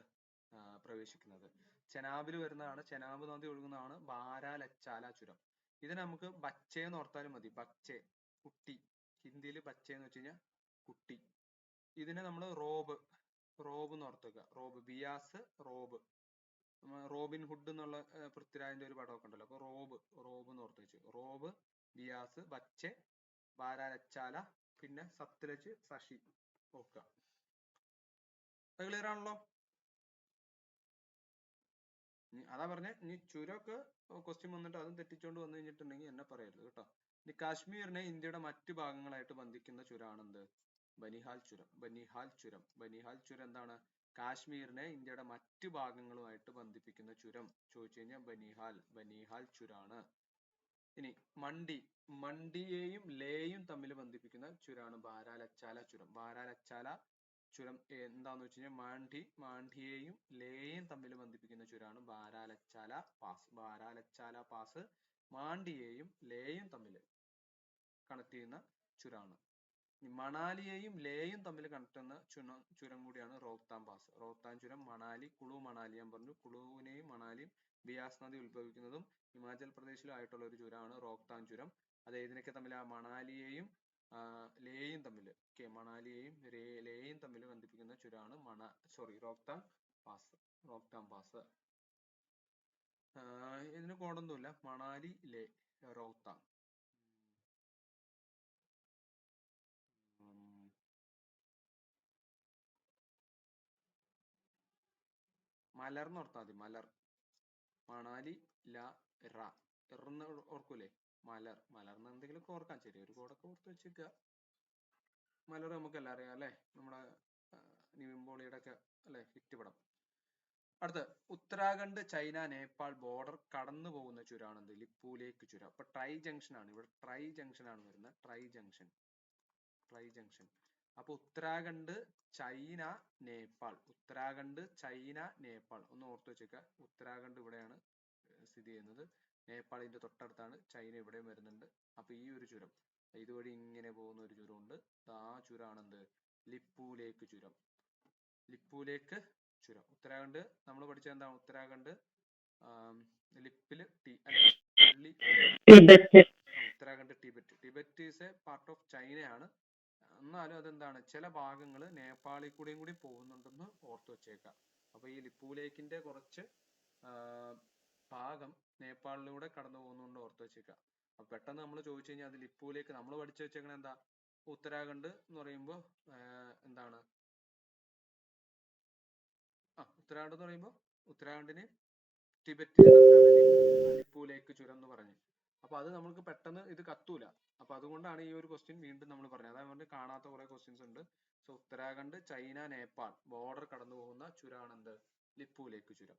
പ്രവേശിക്കുന്നത്. ചെനാബിൽ വരുന്നതാണ്, ചെനാബ് നദി ഒഴുകുന്നതാണ് ബാരാലച്ചാല ചുരം. ഇതിനെ നമുക്ക് ബച്ചെ എന്ന് ഓർത്താലും മതി. ബച്ചെ, കുട്ടി. ഹിന്ദിയിൽ ബച്ചെ എന്ന് വെച്ച് കഴിഞ്ഞാൽ കുട്ടി. ഇതിനെ നമ്മൾ റോബ് എന്ന് ഓർത്തുക. Rob, Beas rob. Robin Hood എന്നുള്ള പൃഥ്വിരാജിന്റെ ഒരു പടമൊക്കെ ഉണ്ടല്ലോ. അപ്പൊ റോബ് എന്ന് ഓർത്ത് വെച്ചു. റോബ്, ബിയാസ്, ബച്ചെ, ബാരാലച്ചാല, പിന്നെ സത്ലജ്, ശശി. ഓക്കെ, അത് ക്ലിയർ ആണല്ലോ. അതാ പറഞ്ഞ ഇനി ചുരമൊക്കെ ക്വസ്റ്റ്യൻ വന്നിട്ട് അതും തെറ്റിച്ചോണ്ട് വന്നു കഴിഞ്ഞിട്ടുണ്ടെങ്കിൽ എന്നെ പറയരുത് കേട്ടോ. ഇനി കാശ്മീരിനെ ഇന്ത്യയുടെ മറ്റു ഭാഗങ്ങളായിട്ട് ബന്ധിക്കുന്ന ചുരമാണെന്ത്? ബനിഹാൽ ചുരം എന്താണ്? കാശ്മീരിനെ ഇന്ത്യയുടെ മറ്റു ഭാഗങ്ങളുമായിട്ട് ബന്ധിപ്പിക്കുന്ന ചുരം ചോദിച്ചു കഴിഞ്ഞാൽ ബനിഹാൽ ചുരാണ്. ഇനി മണ്ടിയെയും ലേയും തമ്മിൽ ബന്ധിപ്പിക്കുന്ന ചുരമാണ് ബാരാലച്ചാല ചുരം. ബാരാലച്ചാല ചുരം എന്താന്ന് വെച്ച് കഴിഞ്ഞാൽ മാണ്ഡിയെയും ലേയും തമ്മിൽ ബന്ധിപ്പിക്കുന്ന ചുരമാണ് ബാരാലച്ചാല പാസ്. മാണ്ഡിയെയും ലേയും തമ്മിൽ കണക്ട് ചെയ്യുന്ന ചുരമാണ്. മണാലിയെയും ലേയും തമ്മിൽ കണക്ട് ചെയ്യുന്ന ചുരം കൂടിയാണ് റോഹ്താങ് പാസ്. റോഹ്താങ് ചുരം, കുളു മണാലി ഞാൻ പറഞ്ഞു. കുളുവിനെയും മണാലിയും ബിയാസ് നദി ഉത്ഭവിക്കുന്നതും ഹിമാചൽ പ്രദേശിലായിട്ടുള്ള ഒരു ചുരമാണ് റോഹ്താങ് ചുരം. അത് ഇതിനൊക്കെ തമ്മിൽ മണാലിയെയും ലേയും തമ്മിൽ ബന്ധിപ്പിക്കുന്ന ചുരമാണ് റോഹ്താങ് പാസ്. ഇതിന് കോഡൊന്നുമില്ല. മണാലി, ലേ, റോഹ്താങ്. മലർന്ന് ഓർത്താൽ മതി. മണാലി, ഇറന്ന് ഓർക്കൂലേ? മലർന്ന് എന്തെങ്കിലുമൊക്കെ ഓർക്കാം. ചെറിയൊരു കോഡൊക്കെ ഓർത്ത് വെച്ചേക്കുക. മലർ നമുക്കെല്ലാം അറിയാം അല്ലെ, നമ്മുടെ നിവിൻ പോളിയുടെ ഒക്കെ അല്ലെ ഹിറ്റ് പടം. അടുത്ത ഉത്തരാഖണ്ഡ്, ചൈന, നേപ്പാൾ ബോർഡർ കടന്നു പോകുന്ന ചുരമാണെന്ത്? ലിപ്പുലേക്ക് ചുരം. അപ്പൊ ട്രൈ ജംഗ്ഷൻ ആണ് ഇവിടെ. ട്രൈ ജംഗ്ഷൻ അപ്പൊ ഉത്തരാഖണ്ഡ്, ചൈന, നേപ്പാൾ. ഒന്ന് ഓർത്ത് വെച്ചേക്കുക. ഉത്തരാഖണ്ഡ് ഇവിടെയാണ് സ്ഥിതി ചെയ്യുന്നത്. നേപ്പാളിന്റെ തൊട്ടടുത്താണ്. ചൈന ഇവിടെയും വരുന്നുണ്ട്. അപ്പൊ ഈ ഒരു ചുരം ഇതുവഴി ഇങ്ങനെ പോകുന്ന ഒരു ചുരമുണ്ട്. ആ ചുരമാണെന്ത്? ലിപ്പുലേക്ക് ചുരം. ഉത്തരാഖണ്ഡ് നമ്മൾ പഠിച്ചത് എന്താണ്? ഉത്തരാഖണ്ഡ് ലിപ്പില് Uttarakhand Tibet is a part of ചൈനയാണ്. എന്നാലും അതെന്താണ്, ചില ഭാഗങ്ങൾ നേപ്പാളിൽ കൂടെയും കൂടി പോകുന്നുണ്ടെന്ന് ഓർത്ത് വെച്ചേക്കാം. അപ്പൊ ഈ ലിപ്പുലേക്കിന്റെ കുറച്ച് ഭാഗം നേപ്പാളിലൂടെ കടന്നു പോകുന്നുണ്ട് ഓർത്ത് വെച്ചേക്കാം. അപ്പൊ പെട്ടെന്ന് നമ്മൾ ചോദിച്ചു കഴിഞ്ഞാൽ അത് ലിപ്പുലേക്ക് നമ്മൾ പഠിച്ചു വെച്ചേക്കണ എന്താ? ഉത്തരാഖണ്ഡ് എന്ന് പറയുമ്പോൾ എന്താണ്? ഉത്തരാഖണ്ഡ് എന്ന് പറയുമ്പോൾ ഉത്തരാഖണ്ഡിന് ടിബറ്റിന് ലിപ്പുലേക്ക് ചുരം എന്ന് പറഞ്ഞു. അപ്പൊ അത് നമുക്ക് പെട്ടെന്ന് ഇത് കത്തൂല. അപ്പൊ അതുകൊണ്ടാണ് ഈ ഒരു ക്വസ്റ്റ്യൻ വീണ്ടും നമ്മൾ പറഞ്ഞത്. അതായത് കാണാത്ത കുറെ ക്വസ്റ്റ്യൻസ് ഉണ്ട്. So Uttarakhand, China, Nepal border കടന്നു പോകുന്ന ചുരമാണെന്ത്? ലിപ്പുലേക്ക് ചുരം.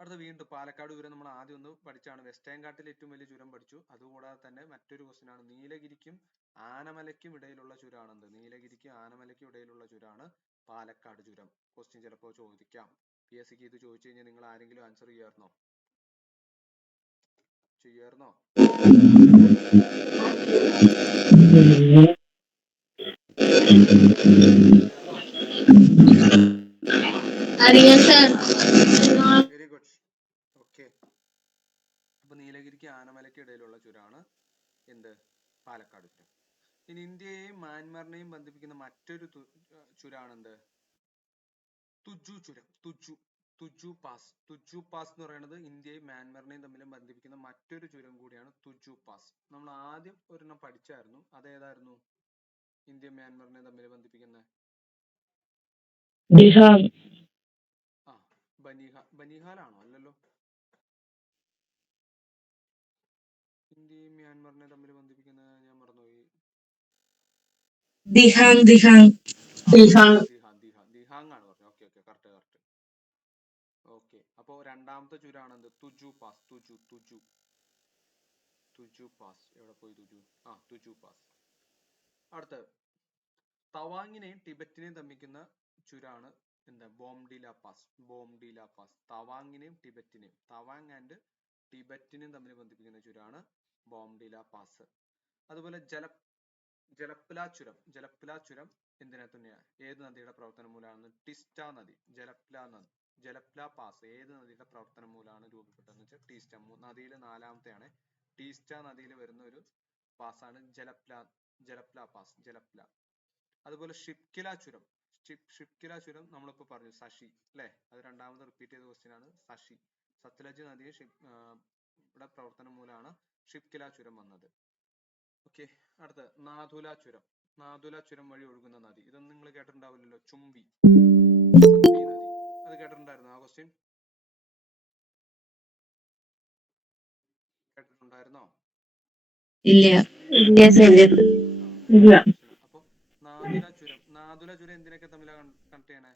അടുത്ത വീണ്ടും പാലക്കാട് ചുരം നമ്മൾ ആദ്യം ഒന്ന് പഠിച്ചാണ്. വെസ്റ്റേൺ ഘാട്ടിൽ ഏറ്റവും വലിയ ചുരം പഠിച്ചു. അതുകൂടാതെ തന്നെ മറ്റൊരു ക്വസ്റ്റ്യൻ ആണ്, നീലഗിരിക്കും ആനമലയ്ക്കും ഇടയിലുള്ള ചുരമാണെന്ത്? നീലഗിരിക്കും ആനമലയ്ക്കും ഇടയിലുള്ള ചുരമാണ് പാലക്കാട് ചുരം. ക്വസ്റ്റ്യൻ ചിലപ്പോൾ ചോദിക്കാം. PSC ഇത് ചോദിച്ചു കഴിഞ്ഞാൽ നിങ്ങൾ ആരെങ്കിലും ആൻസർ ചെയ്യാറുന്നോ? Very good. ഓക്കെ, അപ്പൊ നീലഗിരിക്ക് ആനമലയ്ക്ക് ഇടയിലുള്ള ചുരമാണ് എന്ത്? പാലക്കാട് ചുരം. ഇനി ഇന്ത്യയെയും മ്യാൻമറിനെയും ബന്ധിപ്പിക്കുന്ന മറ്റൊരു ചുരമാണെന്ത്? തുജു ചുരം. തുജു പാസ് എന്ന് പറയുന്നത് ഇന്ത്യയും മ്യാൻമറിനെയും തമ്മിൽ ബന്ധിപ്പിക്കുന്ന മറ്റൊരു ചുരം കൂടിയാണ് തുജു പാസ്. നമ്മൾ ആദ്യം ഒരെണ്ണം പഠിച്ചായിരുന്നു. അതേതായിരുന്നു? ഇന്ത്യയും മ്യാൻമറിനെയും തമ്മിൽ ബന്ധിപ്പിക്കുന്ന ബനിഹാലാണോ? അല്ലല്ലോ. ഞാൻ പറഞ്ഞ തമ്മിൽ ബന്ധിപ്പിക്കുന്ന ഞാൻ മറന്നുപോയി. ദിഹാങ് ദിഹാങ് ആണ് പറഞ്ഞത്. Okay correct. ഓക്കെ, അപ്പോ രണ്ടാമത്തെ ചുരാണ് എന്ത്? തുജു പാസ്. തുജു പാസ് എവിടെ പോയി? തുജു പാസ്. അടുത്തത് തവാങ്ങിനെയും ടിബറ്റിനെയും തമ്മിക്കുന്ന ചുരാണ് എന്താ? ബോംഡില പാസ്. തവാങ്ങിനെയും ടിബറ്റിനെയും, തവാങ് ആൻഡ് ടിബറ്റിനെയും തമ്മിൽ ബന്ധിപ്പിക്കുന്ന ചുരാണ് ബോംഡില പാസ്. അതുപോലെ ജലപ്ല ചുരം എന്തിനെ തന്നെയാണ്? ഏത് നദിയുടെ പ്രവർത്തനം മൂലമാണ്? ടിസ്റ്റ നദി. ജലപ്ല പാസ് ഏത് നദിയുടെ പ്രവർത്തനം മൂലമാണ് രൂപപ്പെട്ടതെന്ന് വെച്ചാൽ ടീസ്റ്റ നദിയിലെ 4ാമത്തെയാണ്. ടീസ്റ്റ നദിയിൽ വരുന്ന ഒരു പാസ്സാണ് ജലപ്ല പാസ്. അതുപോലെ ഷിപ്കില ചുരം നമ്മളിപ്പോ പറഞ്ഞു, സഷി അല്ലെ? അത് രണ്ടാമത് റിപ്പീറ്റ് ചെയ്ത ക്വസ്റ്റ്യൻ ആണ്. സഷി സത്ലജ് നദിയെ ഇവിടെ പ്രവർത്തനം മൂലമാണ് ഷിപ്കില ചുരം വന്നത്. ഓക്കെ, അടുത്ത നാഥുല ചുരം വഴി ഒഴുകുന്ന നദി. ഇതൊന്നും നിങ്ങൾ കേട്ടിട്ടുണ്ടാവില്ലല്ലോ. ചുംബി നദി. അത് കേട്ടിട്ടുണ്ടായിരുന്നോ? ആ ക്വസ്റ്റ്യൻ കേട്ടിട്ടുണ്ടായിരുന്നോ? ഇല്ല. അപ്പൊ നാഥുല ചുരം എന്തിനൊക്കെ തമ്മിലാ കണക്ട് ചെയ്യണേ?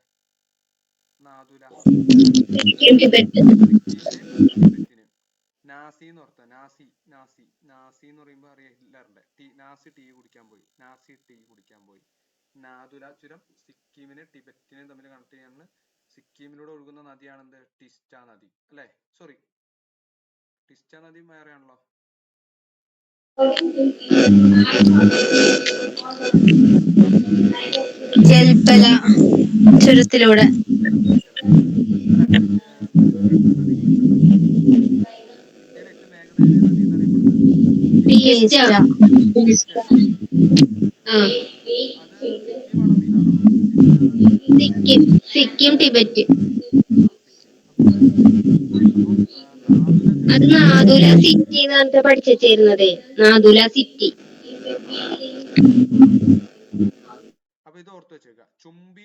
നാഥുല ടിബറ്റിന്. നാസി എന്ന് ഓർത്താ. നാസി എന്ന് പറയുമ്പോ അറിയില്ലാറുണ്ട്. നാസി ടീ കുടിക്കാൻ പോയി. നാഥുല ചുരം സിക്കിമിനെ ടിബറ്റിനെയും തമ്മിൽ കണക്ട് ചെയ്യാൻ സിക്കിമിലൂടെ ഒഴുകുന്ന നദിയാണ് എന്ത്? ടിസ്റ്റ നദി അല്ലെ? സോറി, ടിസ്റ്റ നദി വേറെയാണല്ലോ. ജൽപല ചുരത്തിലൂടെ സിക്കിം ടിബറ്റ്. അത് നാദുല സിറ്റി എന്നാണ് പഠിച്ചേരുന്നത്. നാദുല സിറ്റി. അപ്പൊ ഇത് ഓർത്ത് വെച്ചേക്കുക. ചുംബി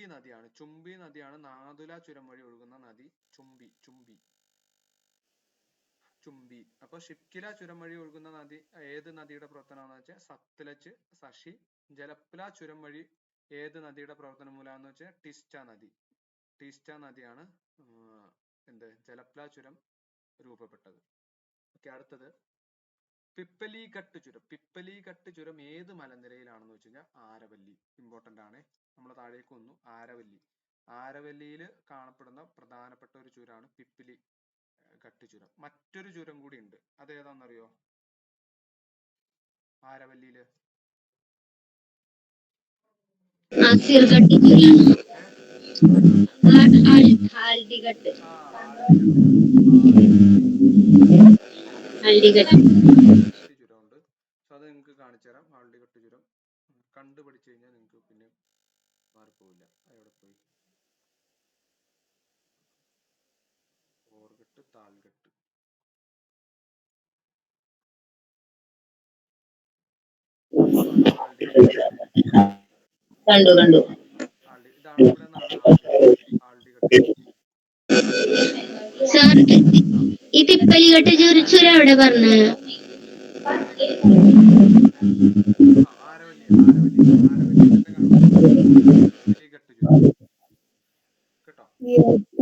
നദിയാണ് നാദുല ചുരം വഴി ഒഴുകുന്ന നദി. ചുംബി. അപ്പൊ ഷിപ്കില ചുരം വഴി ഒഴുകുന്ന നദി ഏത് നദിയുടെ പ്രവർത്തനമാണെന്ന് വെച്ചാൽ സത്ലജ്, സഷി. ജലപ്ല ചുരം വഴി ഏത് നദിയുടെ പ്രവർത്തനം മൂലമാണെന്ന് വെച്ചാൽ ടീസ്റ്റ നദിയാണ് എന്ത്? ജലപ്ല ചുരം രൂപപ്പെട്ടത്. ഓക്കെ, അടുത്തത് പിപ്പലിഘട്ട് ചുരം ഏത് മലനിരയിലാണെന്ന് വെച്ച് കഴിഞ്ഞാൽ ആരവല്ലി. ഇമ്പോർട്ടന്റ് ആണ്. നമ്മൾ താഴേക്ക് വന്നു. ആരവല്ലിയിൽ കാണപ്പെടുന്ന പ്രധാനപ്പെട്ട ഒരു ചുരമാണ് പിപ്പലിഘട്ട് ചുരം. മറ്റൊരു ചുരം കൂടി ഉണ്ട്. അത് ഏതാണെന്നറിയോ? ആരവല്ലിയില് ചുരമുണ്ട്. സോ അത് നിങ്ങൾക്ക് കാണിച്ചു തരാം. ഹാൾഡിഘട്ട് ചുരം കണ്ടുപിടിച്ചു കഴിഞ്ഞാൽ നിങ്ങൾക്ക് പിന്നെ മാറിപ്പോവില്ല. എവിടെ പോയി? ഓർഘട്ട്, താൽഘട്ട്. കണ്ടു. ഇതാണ് ഇവിടെ സാർ, ഈ പിപ്പലിഘട്ട് ചുരം എവിടെ പറഞ്ഞ?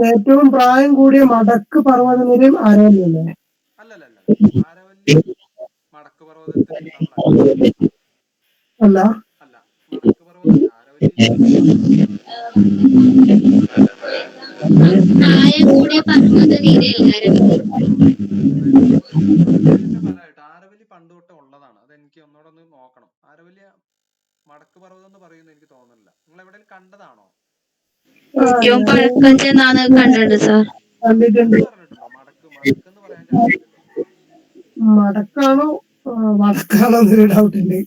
ഏറ്റവും പ്രായം കൂടിയ മടക്ക് പർവ്വതനിരയും ആരവല്ലിയല്ലേ? അല്ലല്ല, ആരവല്ലി മടക്ക് പർവ്വതത്തിന് അല്ല, മടക്ക് പർവ്വതം ആരവല്ലി. പ്രായം കൂടിയ ആരവല്ലി പണ്ട് തൊട്ടേ ഉള്ളതാണ്. അത് എനിക്ക് ഒന്നുകൂടെ ഒന്ന് നോക്കണം. ആരവല്ലി മടക്ക് പർവ്വതം എന്ന് പറയുന്നത് എനിക്ക് തോന്നുന്നില്ല. നിങ്ങൾ എവിടെയും കണ്ടതാണോ? ഏറ്റവും പഴക്കം ചെന്നാണ് കണ്ടിട്ടുണ്ട് സാർ. കണ്ടിട്ടുണ്ട്. മടക്കെന്ന് പറയാൻ ചാൻസില്ലല്ലോ. മടക്കാണോ എന്നൊരു ഡൗട്ട് ഉണ്ട്.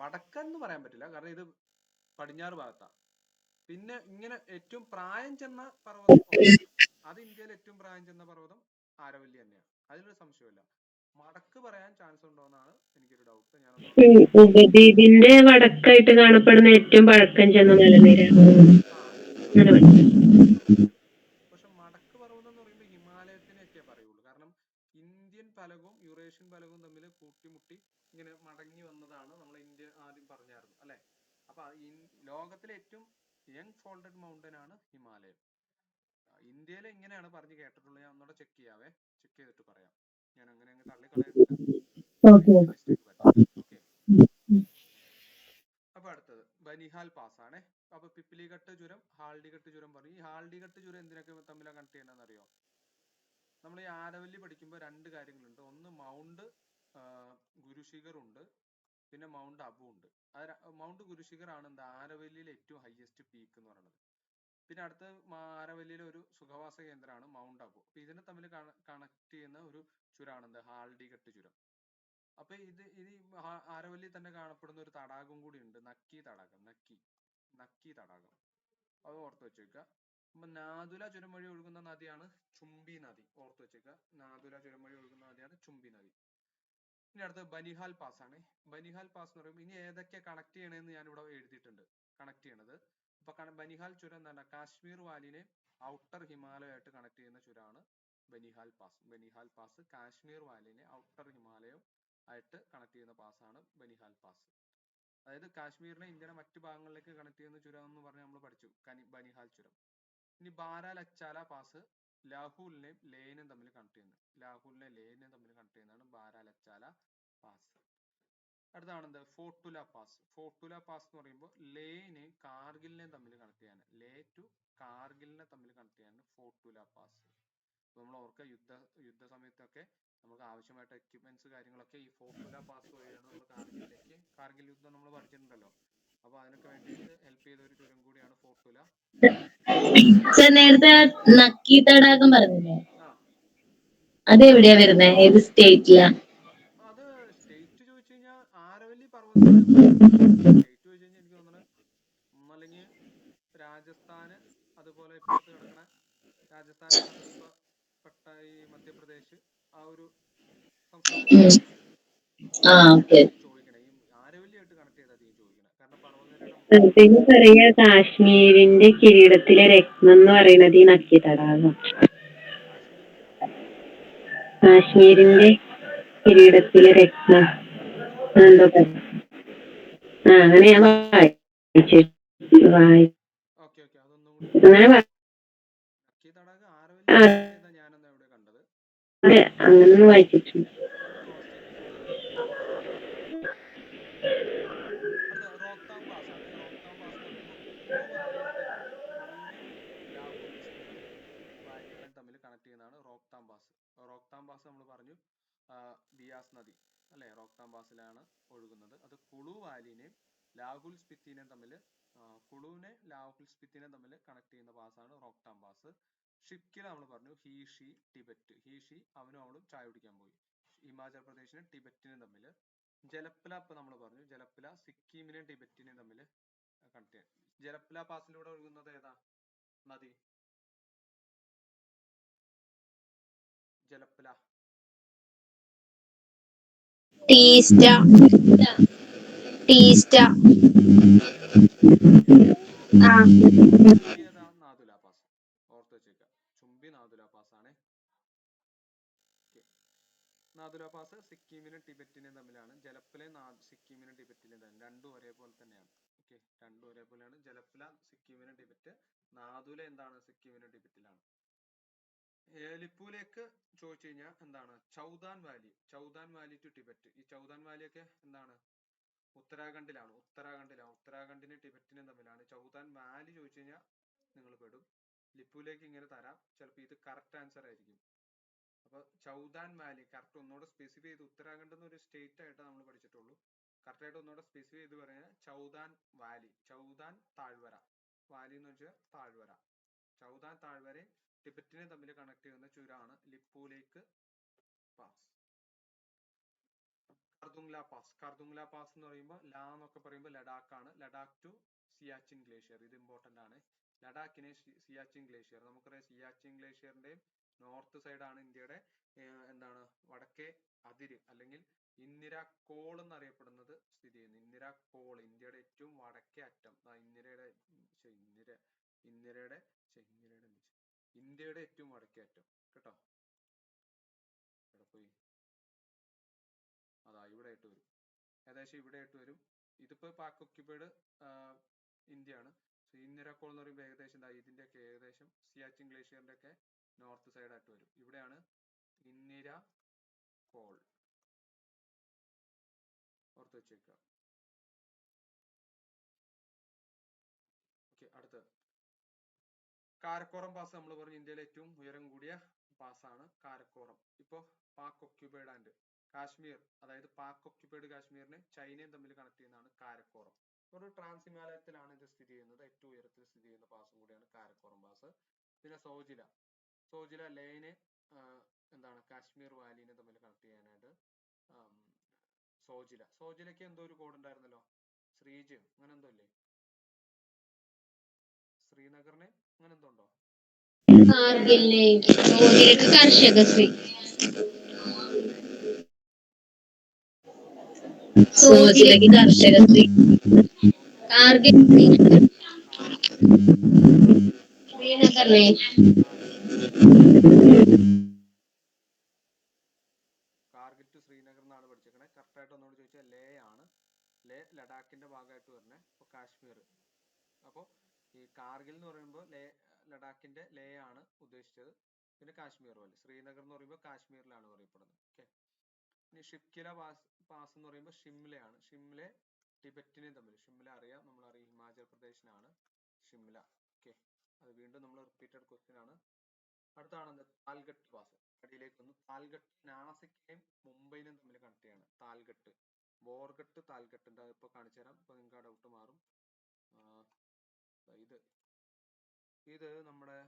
വടക്കെന്ന് പറയാൻ പറ്റില്ല, കാരണം ഇത് പടിഞ്ഞാറ് ഭാഗത്താണ്. പിന്നെ ഇങ്ങനെ ഏറ്റവും പ്രായം ചെന്ന പർവ്വതം, അത് ഇന്ത്യയിൽ ഏറ്റവും പ്രായം ചെന്ന പർവ്വതം ആരവല്ലി തന്നെയാണ്. അതിലൊരു സംശയമില്ല. മടക്ക് പറയാൻ ചാൻസ് ഉണ്ടോ എന്നാണ് എനിക്കൊരു ഡൗട്ട്. ഉപദ്വീപിന്റെ വടക്കായിട്ട് കാണപ്പെടുന്ന ഏറ്റവും പഴക്കം ചെന്ന മലനിര. പക്ഷെ മടക്ക് പർവ്വതം എന്ന് പറയുമ്പോൾ ഹിമാലയത്തിനെയൊക്കെ പറയുള്ളൂ. കാരണം ഇന്ത്യൻ പലകവും യൂറേഷ്യൻ പലകവും പാറകളും തമ്മിൽ കൂട്ടിമുട്ടി ഇങ്ങനെ മടങ്ങി വന്നതാണ് നമ്മൾ ഇന്ത്യ ആദ്യം പറഞ്ഞായിരുന്നു അല്ലെ. അപ്പൊ ലോകത്തിലെ ഏറ്റവും യങ് ഫോൾഡഡ് മൗണ്ടൻ ആണ് ഹിമാലയം. ഇന്ത്യയിൽ ഇങ്ങനെയാണ് പറഞ്ഞു കേട്ടിട്ടുള്ളത്. ഞാൻ ഒന്നുകൂടെ ചെക്ക് ചെയ്യാവേ, ചെക്ക് ചെയ്തിട്ട് പറയാം. ഞാൻ അങ്ങനെ അങ്ങ് തള്ളിക്കളയുന്നില്ല, മിസ്റ്റേക്ക് പറ്റാം. ഓക്കെ, അപ്പൊ അടുത്തത് ബനിഹാൽ പാസ് ആണ്. അപ്പൊ പിപ്പിലിഘട്ട് ചുരം, ഹാൽഡിഘട്ട് ചുരം പറയും. ഈ ഹാൽഡിഘട്ട് ചുരം എന്തിനൊക്കെ തമ്മിലാണ് കണക്ട് ചെയ്യണമെന്ന് അറിയോ? നമ്മൾ ഈ ആരവല്ലി പഠിക്കുമ്പോൾ രണ്ട് കാര്യങ്ങളുണ്ട്. ഒന്ന് മൗണ്ട് ഗുരുശിഖർ ഉണ്ട്, പിന്നെ മൗണ്ട് അബു ഉണ്ട്. മൗണ്ട് ഗുരുശിഖർ ആണ് എന്താ ആരവല്ലിയിലെ ഏറ്റവും ഹയസ്റ്റ് പീക്ക് എന്ന് പറയുന്നത്. പിന്നെ അടുത്ത ആരവല്ലിയിലെ ഒരു സുഖവാസ കേന്ദ്രമാണ് മൗണ്ട് അബു. അപ്പൊ ഇതിനെ തമ്മിൽ കണക്ട് ചെയ്യുന്ന ഒരു ചുരമാണ് എന്താ ഹാൽഡിഘട്ട് ചുരം. അപ്പൊ ഇത് ആരവല്ലി തന്നെ കാണപ്പെടുന്ന ഒരു തടാകം കൂടി ഉണ്ട്, നക്കി തടാകം. നക്കി തടാകം, അത് ഓർത്ത് വെച്ചേക്കുക. അപ്പൊ നാഥുല ചുരം വഴി ഒഴുകുന്ന നദിയാണ് ചുംബി നദി. ഓർത്ത് വെച്ചേക്കുക, നാഥുല ചുരം വഴി ഒഴുകുന്ന നദിയാണ് ചുംബി നദി. ഇനി അടുത്തത് ബനിഹാൽ പാസ് ആണ്. ബനിഹാൽ പാസ് എന്ന് പറയുമ്പോൾ ഇനി ഏതൊക്കെ കണക്ട് ചെയ്യണമെന്ന് ഞാൻ ഇവിടെ എഴുതിയിട്ടുണ്ട്. കണക്ട് ചെയ്യണത് അപ്പൊ ബനിഹാൽ ചുരം എന്ന് പറഞ്ഞാൽ കാശ്മീർ വാലിനെ ഔട്ടർ ഹിമാലയമായിട്ട് കണക്ട് ചെയ്യുന്ന ചുരമാണ് ബനിഹാൽ പാസ്. ബനിഹാൽ പാസ് കാശ്മീർ വാലിനെ ഔട്ടർ ഹിമാലയം ആയിട്ട് കണക്ട് ചെയ്യുന്ന പാസ്സാണ് ബനിഹാൽ പാസ്. അതായത് കാശ്മീരിനെ ഇന്ത്യയുടെ മറ്റു ഭാഗങ്ങളിലേക്ക് കണക്ട് ചെയ്യുന്ന ചുരം എന്ന് പറഞ്ഞ് നമ്മൾ പഠിച്ചു, ബനിഹാൽ ചുരം. ഇനി ബാരാലച്ചാല പാസ് ലാഹൂലിനെയും ലേനും തമ്മിൽ കണക്ട് ചെയ്യുന്നത്. ലാഹൂലിനെ ലേനും തമ്മിൽ കണക്ട് ചെയ്യുന്നതാണ് ബാരാലച്ചാല പാസ്. അടുത്താണ് എന്ത് ഫോർട്ടുല പാസ്. ഫോർട്ടുല പാസ് എന്ന് പറയുമ്പോൾ ലേനെയും കാർഗിലിനെയും തമ്മിൽ കണക്ട് ചെയ്യാൻ, ലേ ടു കാർഗിലിനെ തമ്മിൽ കണക്ട് ചെയ്യാൻ ഫോർട്ടുല പാസ്. നമ്മൾ ഓർക്കുക, യുദ്ധ സമയത്തൊക്കെ നമുക്ക് ആവശ്യമായിട്ട് എക്യുപ്മെന്റ്സ് കാര്യങ്ങളൊക്കെ ഈ ഫോർട്ടുല പാസ് വഴിയാണ് നമ്മൾ കാർഗിൽ യുദ്ധം നമ്മൾ പഠിച്ചിട്ടുണ്ടല്ലോ. അപ്പൊ അതിനൊക്കെ വേണ്ടിയിട്ട് ഹെൽപ്പ് ചെയ്ത ഒരു ചുരം കൂടിയാണ് ഫോർട്ടുല. നേരത്തെ നക്കി തടാകം പറഞ്ഞില്ലേ, അത് എവിടെയാ വരുന്നത്? ഏത് സ്റ്റേറ്റിലാ? അത് സ്റ്റേറ്റ് ചോദിച്ചു കഴിഞ്ഞാൽ ആരവല്ലി പർവ്വതം സ്റ്റേറ്റ് ചോദിച്ചു കഴിഞ്ഞാൽ എനിക്ക് തോന്നുന്നത് ഒന്നല്ലെങ്കിൽ രാജസ്ഥാന്, അതുപോലെ ഇപ്പുറത്ത് കിടക്കണ രാജസ്ഥാന്റെ സമീപപ്പെട്ട ഈ മധ്യപ്രദേശ് ആ ഒരു സംസ്ഥാനത്ത് ചോദിക്കണേ. ഈ ആരവല്ലിയായിട്ട് കണക്ട് ചെയ്താൽ ചോദിക്കണേ, കാരണം പർവ്വതനിരയുടെ പിന്നെ പറയാ കാശ്മീരിന്റെ കിരീടത്തിലെ രത്നം എന്ന് പറയുന്നത് ഈ നക്കി തടാകം. കാശ്മീരിന്റെ കിരീടത്തിലെ രത്നം എന്തോ അങ്ങനെ ഞാൻ ഞാനെന്നാ ഇവിടെ കണ്ടത്, അങ്ങനെ വായിച്ചിട്ടുണ്ട്. റോക്താങ് പാസ് ആണ്. റോക്താങ് പാസ് എന്ന് പറയുമ്പോൾ കുളു വാലി നദിയും കുളുവിനെയും ലാഹുൽ സ്പിതി വാലികളെയും തമ്മിൽ കണക്ട് ചെയ്യുന്നതാണ് റോക്താങ് പാസ്. റോക്താങ് പാസ് നമ്മൾ പറഞ്ഞു ബിയാസ് നദി അല്ലെ, റോക്താങ് പാസിലാണ് ഒഴുകുന്നത്. അത് കുളു വാലിനെയും ലാഹുൽ സ്പിത്തിനെയും തമ്മിൽ കണക്ട് ചെയ്യുന്ന പാസ്സാണ് റോക്താങ് പാസ്. ഷിക്കില നമ്മൾ പറഞ്ഞു ഹീഷി ടിബറ്റ്. ഹീഷി അവനും അവളും ചായ കുടിക്കാൻ പോയി. ഹിമാചൽ പ്രദേശിനും ടിബറ്റിനും തമ്മിൽ. ജലപ്ല ഇപ്പൊ നമ്മൾ പറഞ്ഞു, ജലപ്ല സിക്കിമിനെയും ടിബറ്റിനെയും തമ്മിൽ കണക്ട് ചെയ്യാം. ജലപ്ല പാസിലൂടെ ഒഴുകുന്നത് ഏതാ നദി? ജലപ്ല ടീസ്റ്റ. നാഥുല പാസ്. ഓർത്ത് വെച്ചേക്ക, ചുംബി നാഥുല പാസ് ആണ്. നാഥുല പാസ് സിക്കിമിനും ടിബറ്റിനും തമ്മിലാണ്. ജലപ്ലയും സിക്കിമിനും ടിബറ്റിനും തമ്മിൽ രണ്ടും ഒരേപോലെ തന്നെയാണ്. ഓക്കെ, രണ്ടും ഒരേപോലെയാണ്. ജലപ്ല സിക്കിമിനും ടിബറ്റ്, നാഥുല എന്താണ് സിക്കിമിനും ടിബറ്റിലാണ്. ലിപ്പുലേക്ക് ചോദിച്ചു കഴിഞ്ഞാൽ എന്താണ് Chaudans valley. Chaudans valley to Tibet. ഈ ചൗദാൻ വാലിയൊക്കെ എന്താണ് ഉത്തരാഖണ്ഡിലാണ്. ഉത്തരാഖണ്ഡിനും ടിബറ്റിനും തമ്മിലാണ്. ചൗദാൻ വാലി ചോദിച്ചു കഴിഞ്ഞാൽ നിങ്ങൾ പെടും. ലിപ്പുലേക്ക് ഇങ്ങനെ തരാം, ചിലപ്പോൾ ഇത് കറക്റ്റ് ആൻസർ ആയിരിക്കും. അപ്പൊ ചൗദാൻ വാലി കറക്റ്റ് ഒന്നുകൂടെ സ്പെസിഫൈ ചെയ്ത്, ഉത്തരാഖണ്ഡ് എന്നൊരു സ്റ്റേറ്റ് ആയിട്ട് നമ്മൾ പഠിച്ചിട്ടുള്ളൂ. കറക്റ്റ് ആയിട്ട് ഒന്നുകൂടെ സ്പെസിഫൈ ചെയ്ത് പറഞ്ഞാൽ ചൗദാൻ വാലി. ചൗദാൻ താഴ്വര, വാലി എന്ന് വെച്ചാൽ താഴ്വര. ചൗദാൻ താഴ്വരയും ടിബറ്റിനെ തമ്മിൽ കണക്ട് ചെയ്യുന്ന ചുരമാണ് ലിപ്പുലേക്ക് പാസ്. കർദുങ്ല പാസ്. കർദുങ്ല പാസ് എന്ന് പറയുമ്പോൾ ലാ എന്നൊക്കെ പറയുമ്പോൾ ലഡാക്ക് ആണ്. ലഡാക്ക് ടു സിയാച്ചിൻ ഗ്ലേഷ്യർ, ഇത് ഇമ്പോർട്ടന്റ് ആണ്. ലഡാക്കിനെ സിയാച്ചിൻ ഗ്ലേഷ്യർ, നമുക്കറിയാം സിയാച്ചിൻ ഗ്ലേഷ്യറിന്റെയും നോർത്ത് സൈഡാണ് ഇന്ത്യയുടെ എന്താണ് വടക്കേ അതിര്, അല്ലെങ്കിൽ ഇന്ദിര കോൾ എന്നറിയപ്പെടുന്നത് സ്ഥിതി ചെയ്യുന്നു. ഇന്ദിര കോൾ ഇന്ത്യയുടെ ഏറ്റവും വടക്കേ അറ്റം. ഇന്ത്യയുടെ ഏറ്റവും വടക്കേ അറ്റം കേട്ടോ. ആയിട്ട് വരും, ഏകദേശം ഇവിടെ ആയിട്ട് വരും. ഇതിപ്പോ പാക് ഒക്യുപ്പൈഡ് ഇന്ത്യയാണ്. ഇന്ദിരാക്കോൾ എന്ന് പറയുമ്പോൾ ഏകദേശം ഇതിന്റെയൊക്കെ ഏകദേശം സിയാച്ചിൻ ഗ്ലേഷ്യറിന്റെ ഒക്കെ നോർത്ത് സൈഡ് ആയിട്ട് വരും. ഇവിടെയാണ് ഇന്ദിര കോൾ, ഓർത്ത് വെച്ചേക്കുക. ഓക്കെ, അടുത്ത് കാരക്കോറം പാസ്. നമ്മൾ പറഞ്ഞു ഇന്ത്യയിലെ ഏറ്റവും ഉയരം കൂടിയ പാസ്സാണ് കാരക്കോറം. ഇപ്പോ പാക് ഒക്യുപ്പൈഡ് ആൻഡ് കാശ്മീർ, അതായത് പാക് ഒക്യുപ്പൈഡ് കാശ്മീരിനെ ചൈനയും തമ്മിൽ കണക്ട് ചെയ്യുന്നതാണ് കാരക്കോറം. ഒരു ട്രാൻസ് ഹിമാലയത്തിലാണ് ഇത് സ്ഥിതി ചെയ്യുന്നത്. ഏറ്റവും ഉയരത്തിൽ സ്ഥിതി ചെയ്യുന്ന പാസും കൂടിയാണ് കാരക്കോറം പാസ്. പിന്നെ സോജില, സോജില ലേനെ എന്താണ് കാശ്മീർ വാലിനെ തമ്മിൽ കണക്ട് ചെയ്യാനായിട്ട് സോജില. സോജിലയ്ക്ക് എന്തോ ഒരു കോഡ് ഉണ്ടായിരുന്നല്ലോ, ശ്രീജ് അങ്ങനെ എന്തോ അല്ലേ, ശ്രീനഗറിനെ അങ്ങനെ എന്തോ ഉണ്ടോ? കർഷകശ്രീ, സോജിലയ്ക്ക് കർഷകശ്രീ, കാർഗിൽ ശ്രീനഗറിനെ കാർഗിൽ ടു ശ്രീനഗർ എന്നാണ് പഠിച്ചേക്കണേ. കറക്റ്റ് ആയിട്ട് ഒന്നുകൂടി ചോദിച്ചാൽ ലേ ആണ്. ലേ ലഡാക്കിന്റെ ഭാഗമായിട്ട് വരണേ. അപ്പൊ കാശ്മീർ, അപ്പോൾ ഈ കാർഗിൽ എന്ന് പറയുമ്പോൾ ലഡാക്കിന്റെ ലേ ആണ് ഉദ്ദേശിച്ചത്. പിന്നെ കാശ്മീർ പോലെ, ശ്രീനഗർ എന്ന് പറയുമ്പോൾ കാശ്മീരിലാണ് പറയപ്പെടുന്നത്. ഓക്കെ, ഇനി ഷിപ്കില പാസ് എന്ന് പറയുമ്പോൾ ഷിംലയാണ്. ഷിംല ടിബറ്റിനെയും തമ്മിൽ, ഷിംല അറിയാം, നമ്മളറിയാം ഹിമാചൽ പ്രദേശിനാണ് ഷിംല. ഓക്കെ, അത് വീണ്ടും നമ്മൾ റിപ്പീറ്റഡ് ക്വസ്റ്റ്യൻ ആണ്. അടുത്താണ് താൽഗട്ട് പാസ്. അടിയിലേക്ക് വന്നു. താൽഗട്ട് നാസിക്കിനെയും മുംബൈനെയും തമ്മിൽ കണക്ട് ചെയ്യാണ്. താൽഗട്ട്, ബോർഗട്ട്, താൽഗട്ട് ഇപ്പൊ കാണിച്ചു തരാം. ഇപ്പൊ നിങ്ങൾക്ക് ആ ഡൗട്ട് മാറും. ഇത് നമ്മുടെ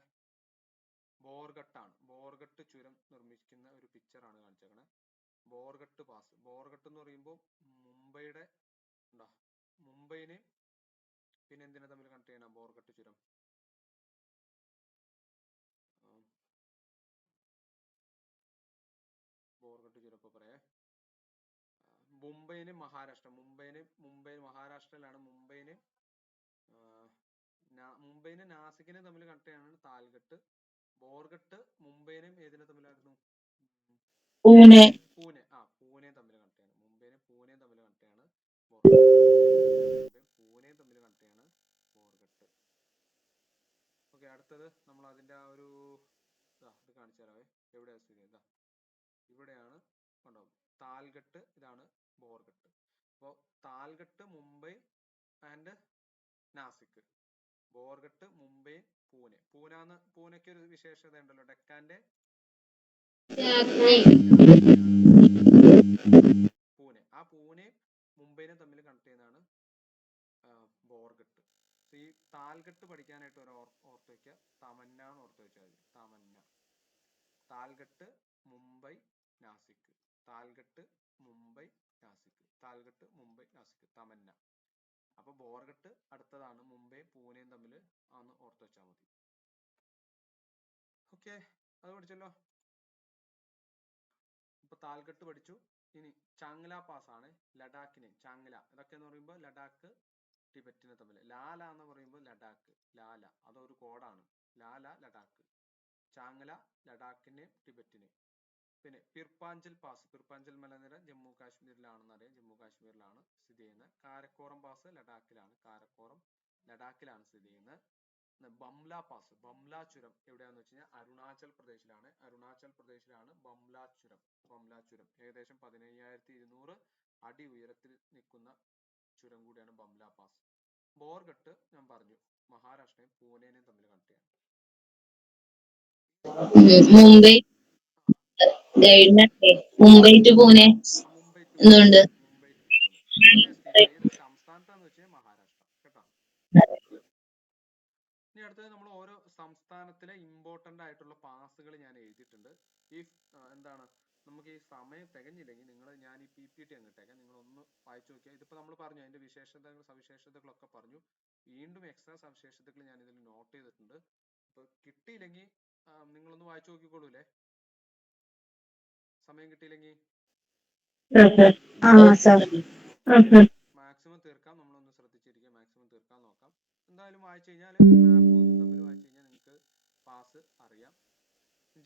ബോർഗട്ടാണ്. ബോർഗട്ട് ചുരം നിർമ്മിക്കുന്ന ഒരു പിക്ചറാണ് കാണിച്ചേക്കണേ. ബോർഗട്ട് പാസ്. ബോർഗട്ട് എന്ന് പറയുമ്പോൾ മുംബൈയുടെ മുംബൈനെ പിന്നെ എന്തിനെ തമ്മിൽ കണക്ട് ചെയ്യണം? ബോർഗട്ട് ചുരം, ബോർഗട്ട് ചുരം ഇപ്പൊ പറയേ. മുംബൈന് മഹാരാഷ്ട്ര, മുംബൈ മഹാരാഷ്ട്രയിലാണ്. മുംബൈനെ നാസിക്കിനെ തമ്മിൽ കണക്ട് ചെയ്യാനാണ് താൽഗട്ട്. ബോർഗട്ട് മുംബൈനെയും ഏതിനെ തമ്മിലായിരുന്നു? പൂനെ. പൂനെ തമ്മിൽ കണക്ട് ചെയ്യാണ്. മുംബൈനെ പൂനെയും തമ്മിൽ കണക്ട് ചെയ്യാണ് ബോർഗട്ട്. പൂനെയും തമ്മിൽ കണക്ട് ചെയ്യാണ് ബോർഗട്ട്. ഓക്കെ, അടുത്തത് നമ്മൾ അതിന്റെ ആ ഒരു ഇത് കാണിച്ചു തരാവേ. എവിടെയാണ് സ്ഥിതി? ഇവിടെയാണ് കണ്ടോ, താൽഗട്ട്, ഇതാണ് ബോർഗട്ട്. അപ്പോൾ താൽഗട്ട് മുംബൈ ആൻഡ് നാസിക്, ബോർഗട്ട് മുംബൈ പൂനെ. പൂനെക്ക് ഒരു വിശേഷത ഉണ്ടല്ലോ, ഡെക്കാന്റെ പൂനെ. ആ പൂനെ മുംബൈനെ തമ്മിൽ കണക്ട് ചെയ്യുന്നതാണ് ബോർഗട്ട്. ഈ താൽഗട്ട് പഠിക്കാനായിട്ട് ഒരു ഓർത്ത് വയ്ക്കുക, തമന്ന എന്ന് ഓർത്ത് വെച്ചാൽ മതി. തമന്ന, താൽഗട്ട് മുംബൈ നാസിക്, താൽഗട്ട് മുംബൈ നാസിക്, താൽഗട്ട് മുംബൈ നാസിക്, തമന്ന. അപ്പൊ ബോർഗട്ട് അടുത്തതാണ്, മുംബൈ പൂനെയും തമ്മിൽ ആന്ന് ഓർത്ത് വെച്ചാൽ മതി. ഓക്കെ, അത് പഠിച്ചല്ലോ. ഇപ്പൊ താൽഗട്ട് പഠിച്ചു. ഇനി ചാങ്ല പാസ് ആണ്. ലഡാക്കിനെ ചാങ്ല, ഇതൊക്കെ എന്ന് പറയുമ്പോൾ ലഡാക്ക് ടിബറ്റിനെ തമ്മിൽ. ലാല എന്ന് പറയുമ്പോൾ ലഡാക്ക്, ലാല അതൊരു കോഡാണ്. ലാല ലഡാക്ക്, ചാങ്ല ലഡാക്കിനെ ടിബറ്റിനെ. പിന്നെ പിർപ്പാഞ്ചൽ പാസ്, പിർപ്പാഞ്ചൽ മലനിര ജമ്മു കാശ്മീരിലാണെന്ന് അറിയാം, ജമ്മു കാശ്മീരിലാണ് സ്ഥിതി ചെയ്യുന്നത്. കാരക്കോറം പാസ് ലഡാക്കിലാണ്, കാരക്കോറം ലഡാക്കിലാണ് സ്ഥിതി ചെയ്യുന്നത്. ബംല പാസ്, ബംല ചുരം എവിടെയാന്ന് വെച്ച് കഴിഞ്ഞാൽ അരുണാചൽ പ്രദേശിലാണ്. അരുണാചൽ പ്രദേശിലാണ് ബംല ചുരം. ബംല ചുരം ഏകദേശം 15,200 അടി ഉയരത്തിൽ നിൽക്കുന്ന ചുരം കൂടിയാണ് ബംല പാസ്. ബോർഗട്ട് ഞാൻ പറഞ്ഞു, മഹാരാഷ്ട്രയും പൂനെയും തമ്മിൽ കണക്ട് ചെയ്യാം. മുംബൈ മുംബൈ ടു പൂനെ എന്തുകൊണ്ട്? മുംബൈ ടു പൂനെ ഏത് സംസ്ഥാനത്താന്ന് വെച്ചാൽ മഹാരാഷ്ട്ര. കേട്ടോ. ഇനി അടുത്തത് നമ്മൾ ഓരോ സംസ്ഥാനത്തിലെ ഇമ്പോർട്ടന്റ് ആയിട്ടുള്ള പാസുകൾ ഞാൻ എഴുതിയിട്ടുണ്ട്. ഈ എന്താണ്, നമുക്ക് ഈ സമയം തികഞ്ഞില്ലെങ്കിൽ ഞാൻ ഈ PPT അങ്ങോട്ടേക്കാം, നിങ്ങൾ ഒന്ന് വായിച്ചു നോക്കിയാൽ. ഇതിപ്പോ നമ്മൾ പറഞ്ഞു അതിന്റെ സവിശേഷതകളൊക്കെ പറഞ്ഞു. വീണ്ടും എക്സ്ട്രാ സവിശേഷതകൾ ഞാൻ ഇതിൽ നോട്ട് ചെയ്തിട്ടുണ്ട്. ഇപ്പൊ കിട്ടിയില്ലെങ്കിൽ നിങ്ങളൊന്ന് വായിച്ചു നോക്കിക്കോളൂലേ, സമയം കിട്ടിയില്ലെങ്കിൽ. മാക്സിമം തീർക്കാം, നമ്മളൊന്ന് ശ്രദ്ധിച്ചിരിക്കുക, മാക്സിമം തീർക്കാൻ നോക്കാം. എന്തായാലും വായിച്ചു കഴിഞ്ഞാൽ ഈ മാപ്പ് ഇതും തമ്മിൽ വായിച്ചു കഴിഞ്ഞാൽ നിങ്ങൾക്ക് പാസ് അറിയാം.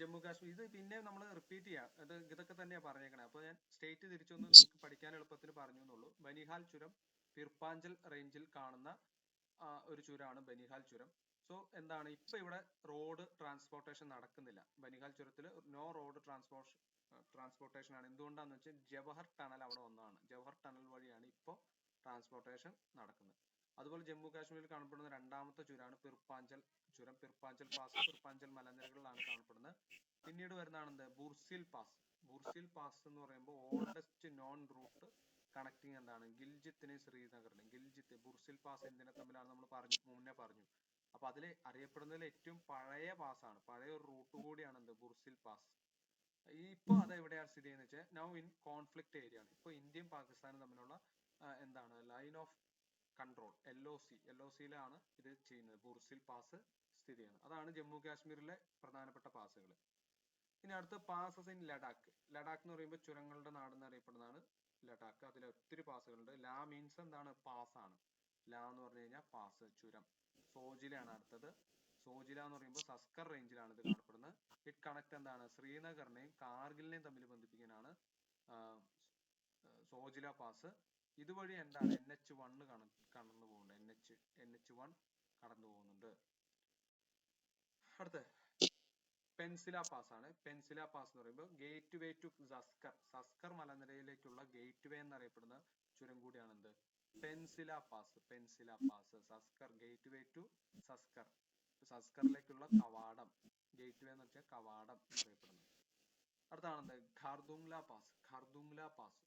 ജമ്മു കാശ്മീർ ഇത് പിന്നെ നമ്മൾ റിപ്പീറ്റ് ചെയ്യാം. ഇതൊക്കെ തന്നെയാണ് പറഞ്ഞേക്കണേ. അപ്പോൾ ഞാൻ സ്റ്റേറ്റ് തിരിച്ചൊന്ന് നിങ്ങൾക്ക് പഠിക്കാൻ എളുപ്പത്തിന് പറഞ്ഞു എന്നുള്ളൂ. ബനിഹാൽ ചുരം പിർപ്പാഞ്ചൽ റേഞ്ചിൽ കാണുന്ന ഒരു ചുരമാണ് ബനിഹാൽ ചുരം. സോ എന്താണ് ഇപ്പൊ ഇവിടെ റോഡ് ട്രാൻസ്പോർട്ടേഷൻ നടക്കുന്നില്ല. ബനിഹാൽ ചുരത്തിൽ നോ റോഡ് ട്രാൻസ്പോർട്ടേഷൻ ആണ്. എന്തുകൊണ്ടാന്ന് വെച്ചാൽ ജവഹർ ടണൽ അവിടെ ഒന്നാണ്. ജവഹർ ടണൽ വഴിയാണ് ഇപ്പോൾ ട്രാൻസ്പോർട്ടേഷൻ നടക്കുന്നത്. അതുപോലെ ജമ്മു കാശ്മീരിൽ കാണപ്പെടുന്ന രണ്ടാമത്തെ ചുരമാണ് പിർപ്പാഞ്ചൽ ചുരം. പിർപ്പാഞ്ചൽ പാസ് പിർപ്പാഞ്ചൽ മലനിരകളിലാണ് കാണപ്പെടുന്നത്. പിന്നീട് വരുന്നതാണ് ബുർസിൽ പാസ്. ബുർസിൽ പാസ് എന്ന് പറയുമ്പോൾ ഓൾഡസ്റ്റ് നോൺ റൂട്ട് കണക്ടിങ് എന്താണ് ഗിൽജിത്തിനെയും ശ്രീനഗറിനെയും. ഗിൽജിത്ത് ബുർസിൽ പാസ് എന്തിനെ തമ്മിലാണ് നമ്മൾ മുന്നേ പറഞ്ഞു. അപ്പൊ അതിൽ അറിയപ്പെടുന്നതിൽ ഏറ്റവും പഴയ പാസ്സാണ്, പഴയ ഒരു റൂട്ട് കൂടിയാണ് ബുർസിൽ പാസ്. ഇപ്പൊ അത് എവിടെയാണ് സ്ഥിതി ചെയ്യുന്നത് വെച്ചാൽ നൗ ഇൻ കോൺഫ്ലിക്റ്റ് ഏരിയ ആണ്. ഇപ്പൊ ഇന്ത്യയും പാകിസ്ഥാനും തമ്മിലുള്ള എന്താണ് ലൈൻ ഓഫ് കൺട്രോൾ LOCയിലാണ് ഇത് ചെയ്യുന്നത്. ബുർസിൽ പാസ് സ്ഥിതി ചെയ്യുന്നത്. അതാണ് ജമ്മു കാശ്മീരിലെ പ്രധാനപ്പെട്ട പാസുകൾ. ഇനി അടുത്ത പാസസ് ഇൻ ലഡാക്ക്. ലഡാക്ക് എന്ന് പറയുമ്പോൾ ചുരങ്ങളുടെ നാടെന്ന് അറിയപ്പെടുന്നതാണ് ലഡാക്ക്. അതിൽ ഒത്തിരി പാസുകളുണ്ട്. ലാ മീൻസ് എന്താണ് പാസ് ആണ്. ലാ എന്ന് പറഞ്ഞു കഴിഞ്ഞാൽ പാസ്, ചുരം. സോജിലയാണ് അടുത്തത്. സോജില എന്ന് പറയുമ്പോൾ സസ്കർ റേഞ്ചിലാണ് ഇത് കാണപ്പെടുന്നത്. ഇറ്റ് കണക്ട് എന്താണ് ശ്രീനഗറിനെയും കാർഗിലിനെയും തമ്മിൽ ബന്ധിപ്പിക്കാനാണ് സോജില പാസ്. ഇതുവഴി എന്താണ് NH1 കടന്നു പോകുന്നുണ്ട്. NH1 കടന്നു പോകുന്നുണ്ട്. അടുത്ത പെൻസില പാസ് ആണ്. പെൻസില പാസ് എന്ന് പറയുമ്പോൾ ഗേറ്റ് വേ ടു സസ്കർ മലനിരയിലേക്കുള്ള ഗേറ്റ് വേ എന്നറിയപ്പെടുന്ന ചുരം കൂടിയാണ് Pensila pass. Pensila pass Zanskar gateway to സസ്കറിലേക്കുള്ള കവാടം. ഗേറ്റ് വേ എന്ന് വെച്ചാൽ കവാടം എന്നറിയപ്പെടുന്നത്. അടുത്താണ് ഖാർദുംഗ്ല പാസ്. ഖാർദുംഗ്ല പാസ്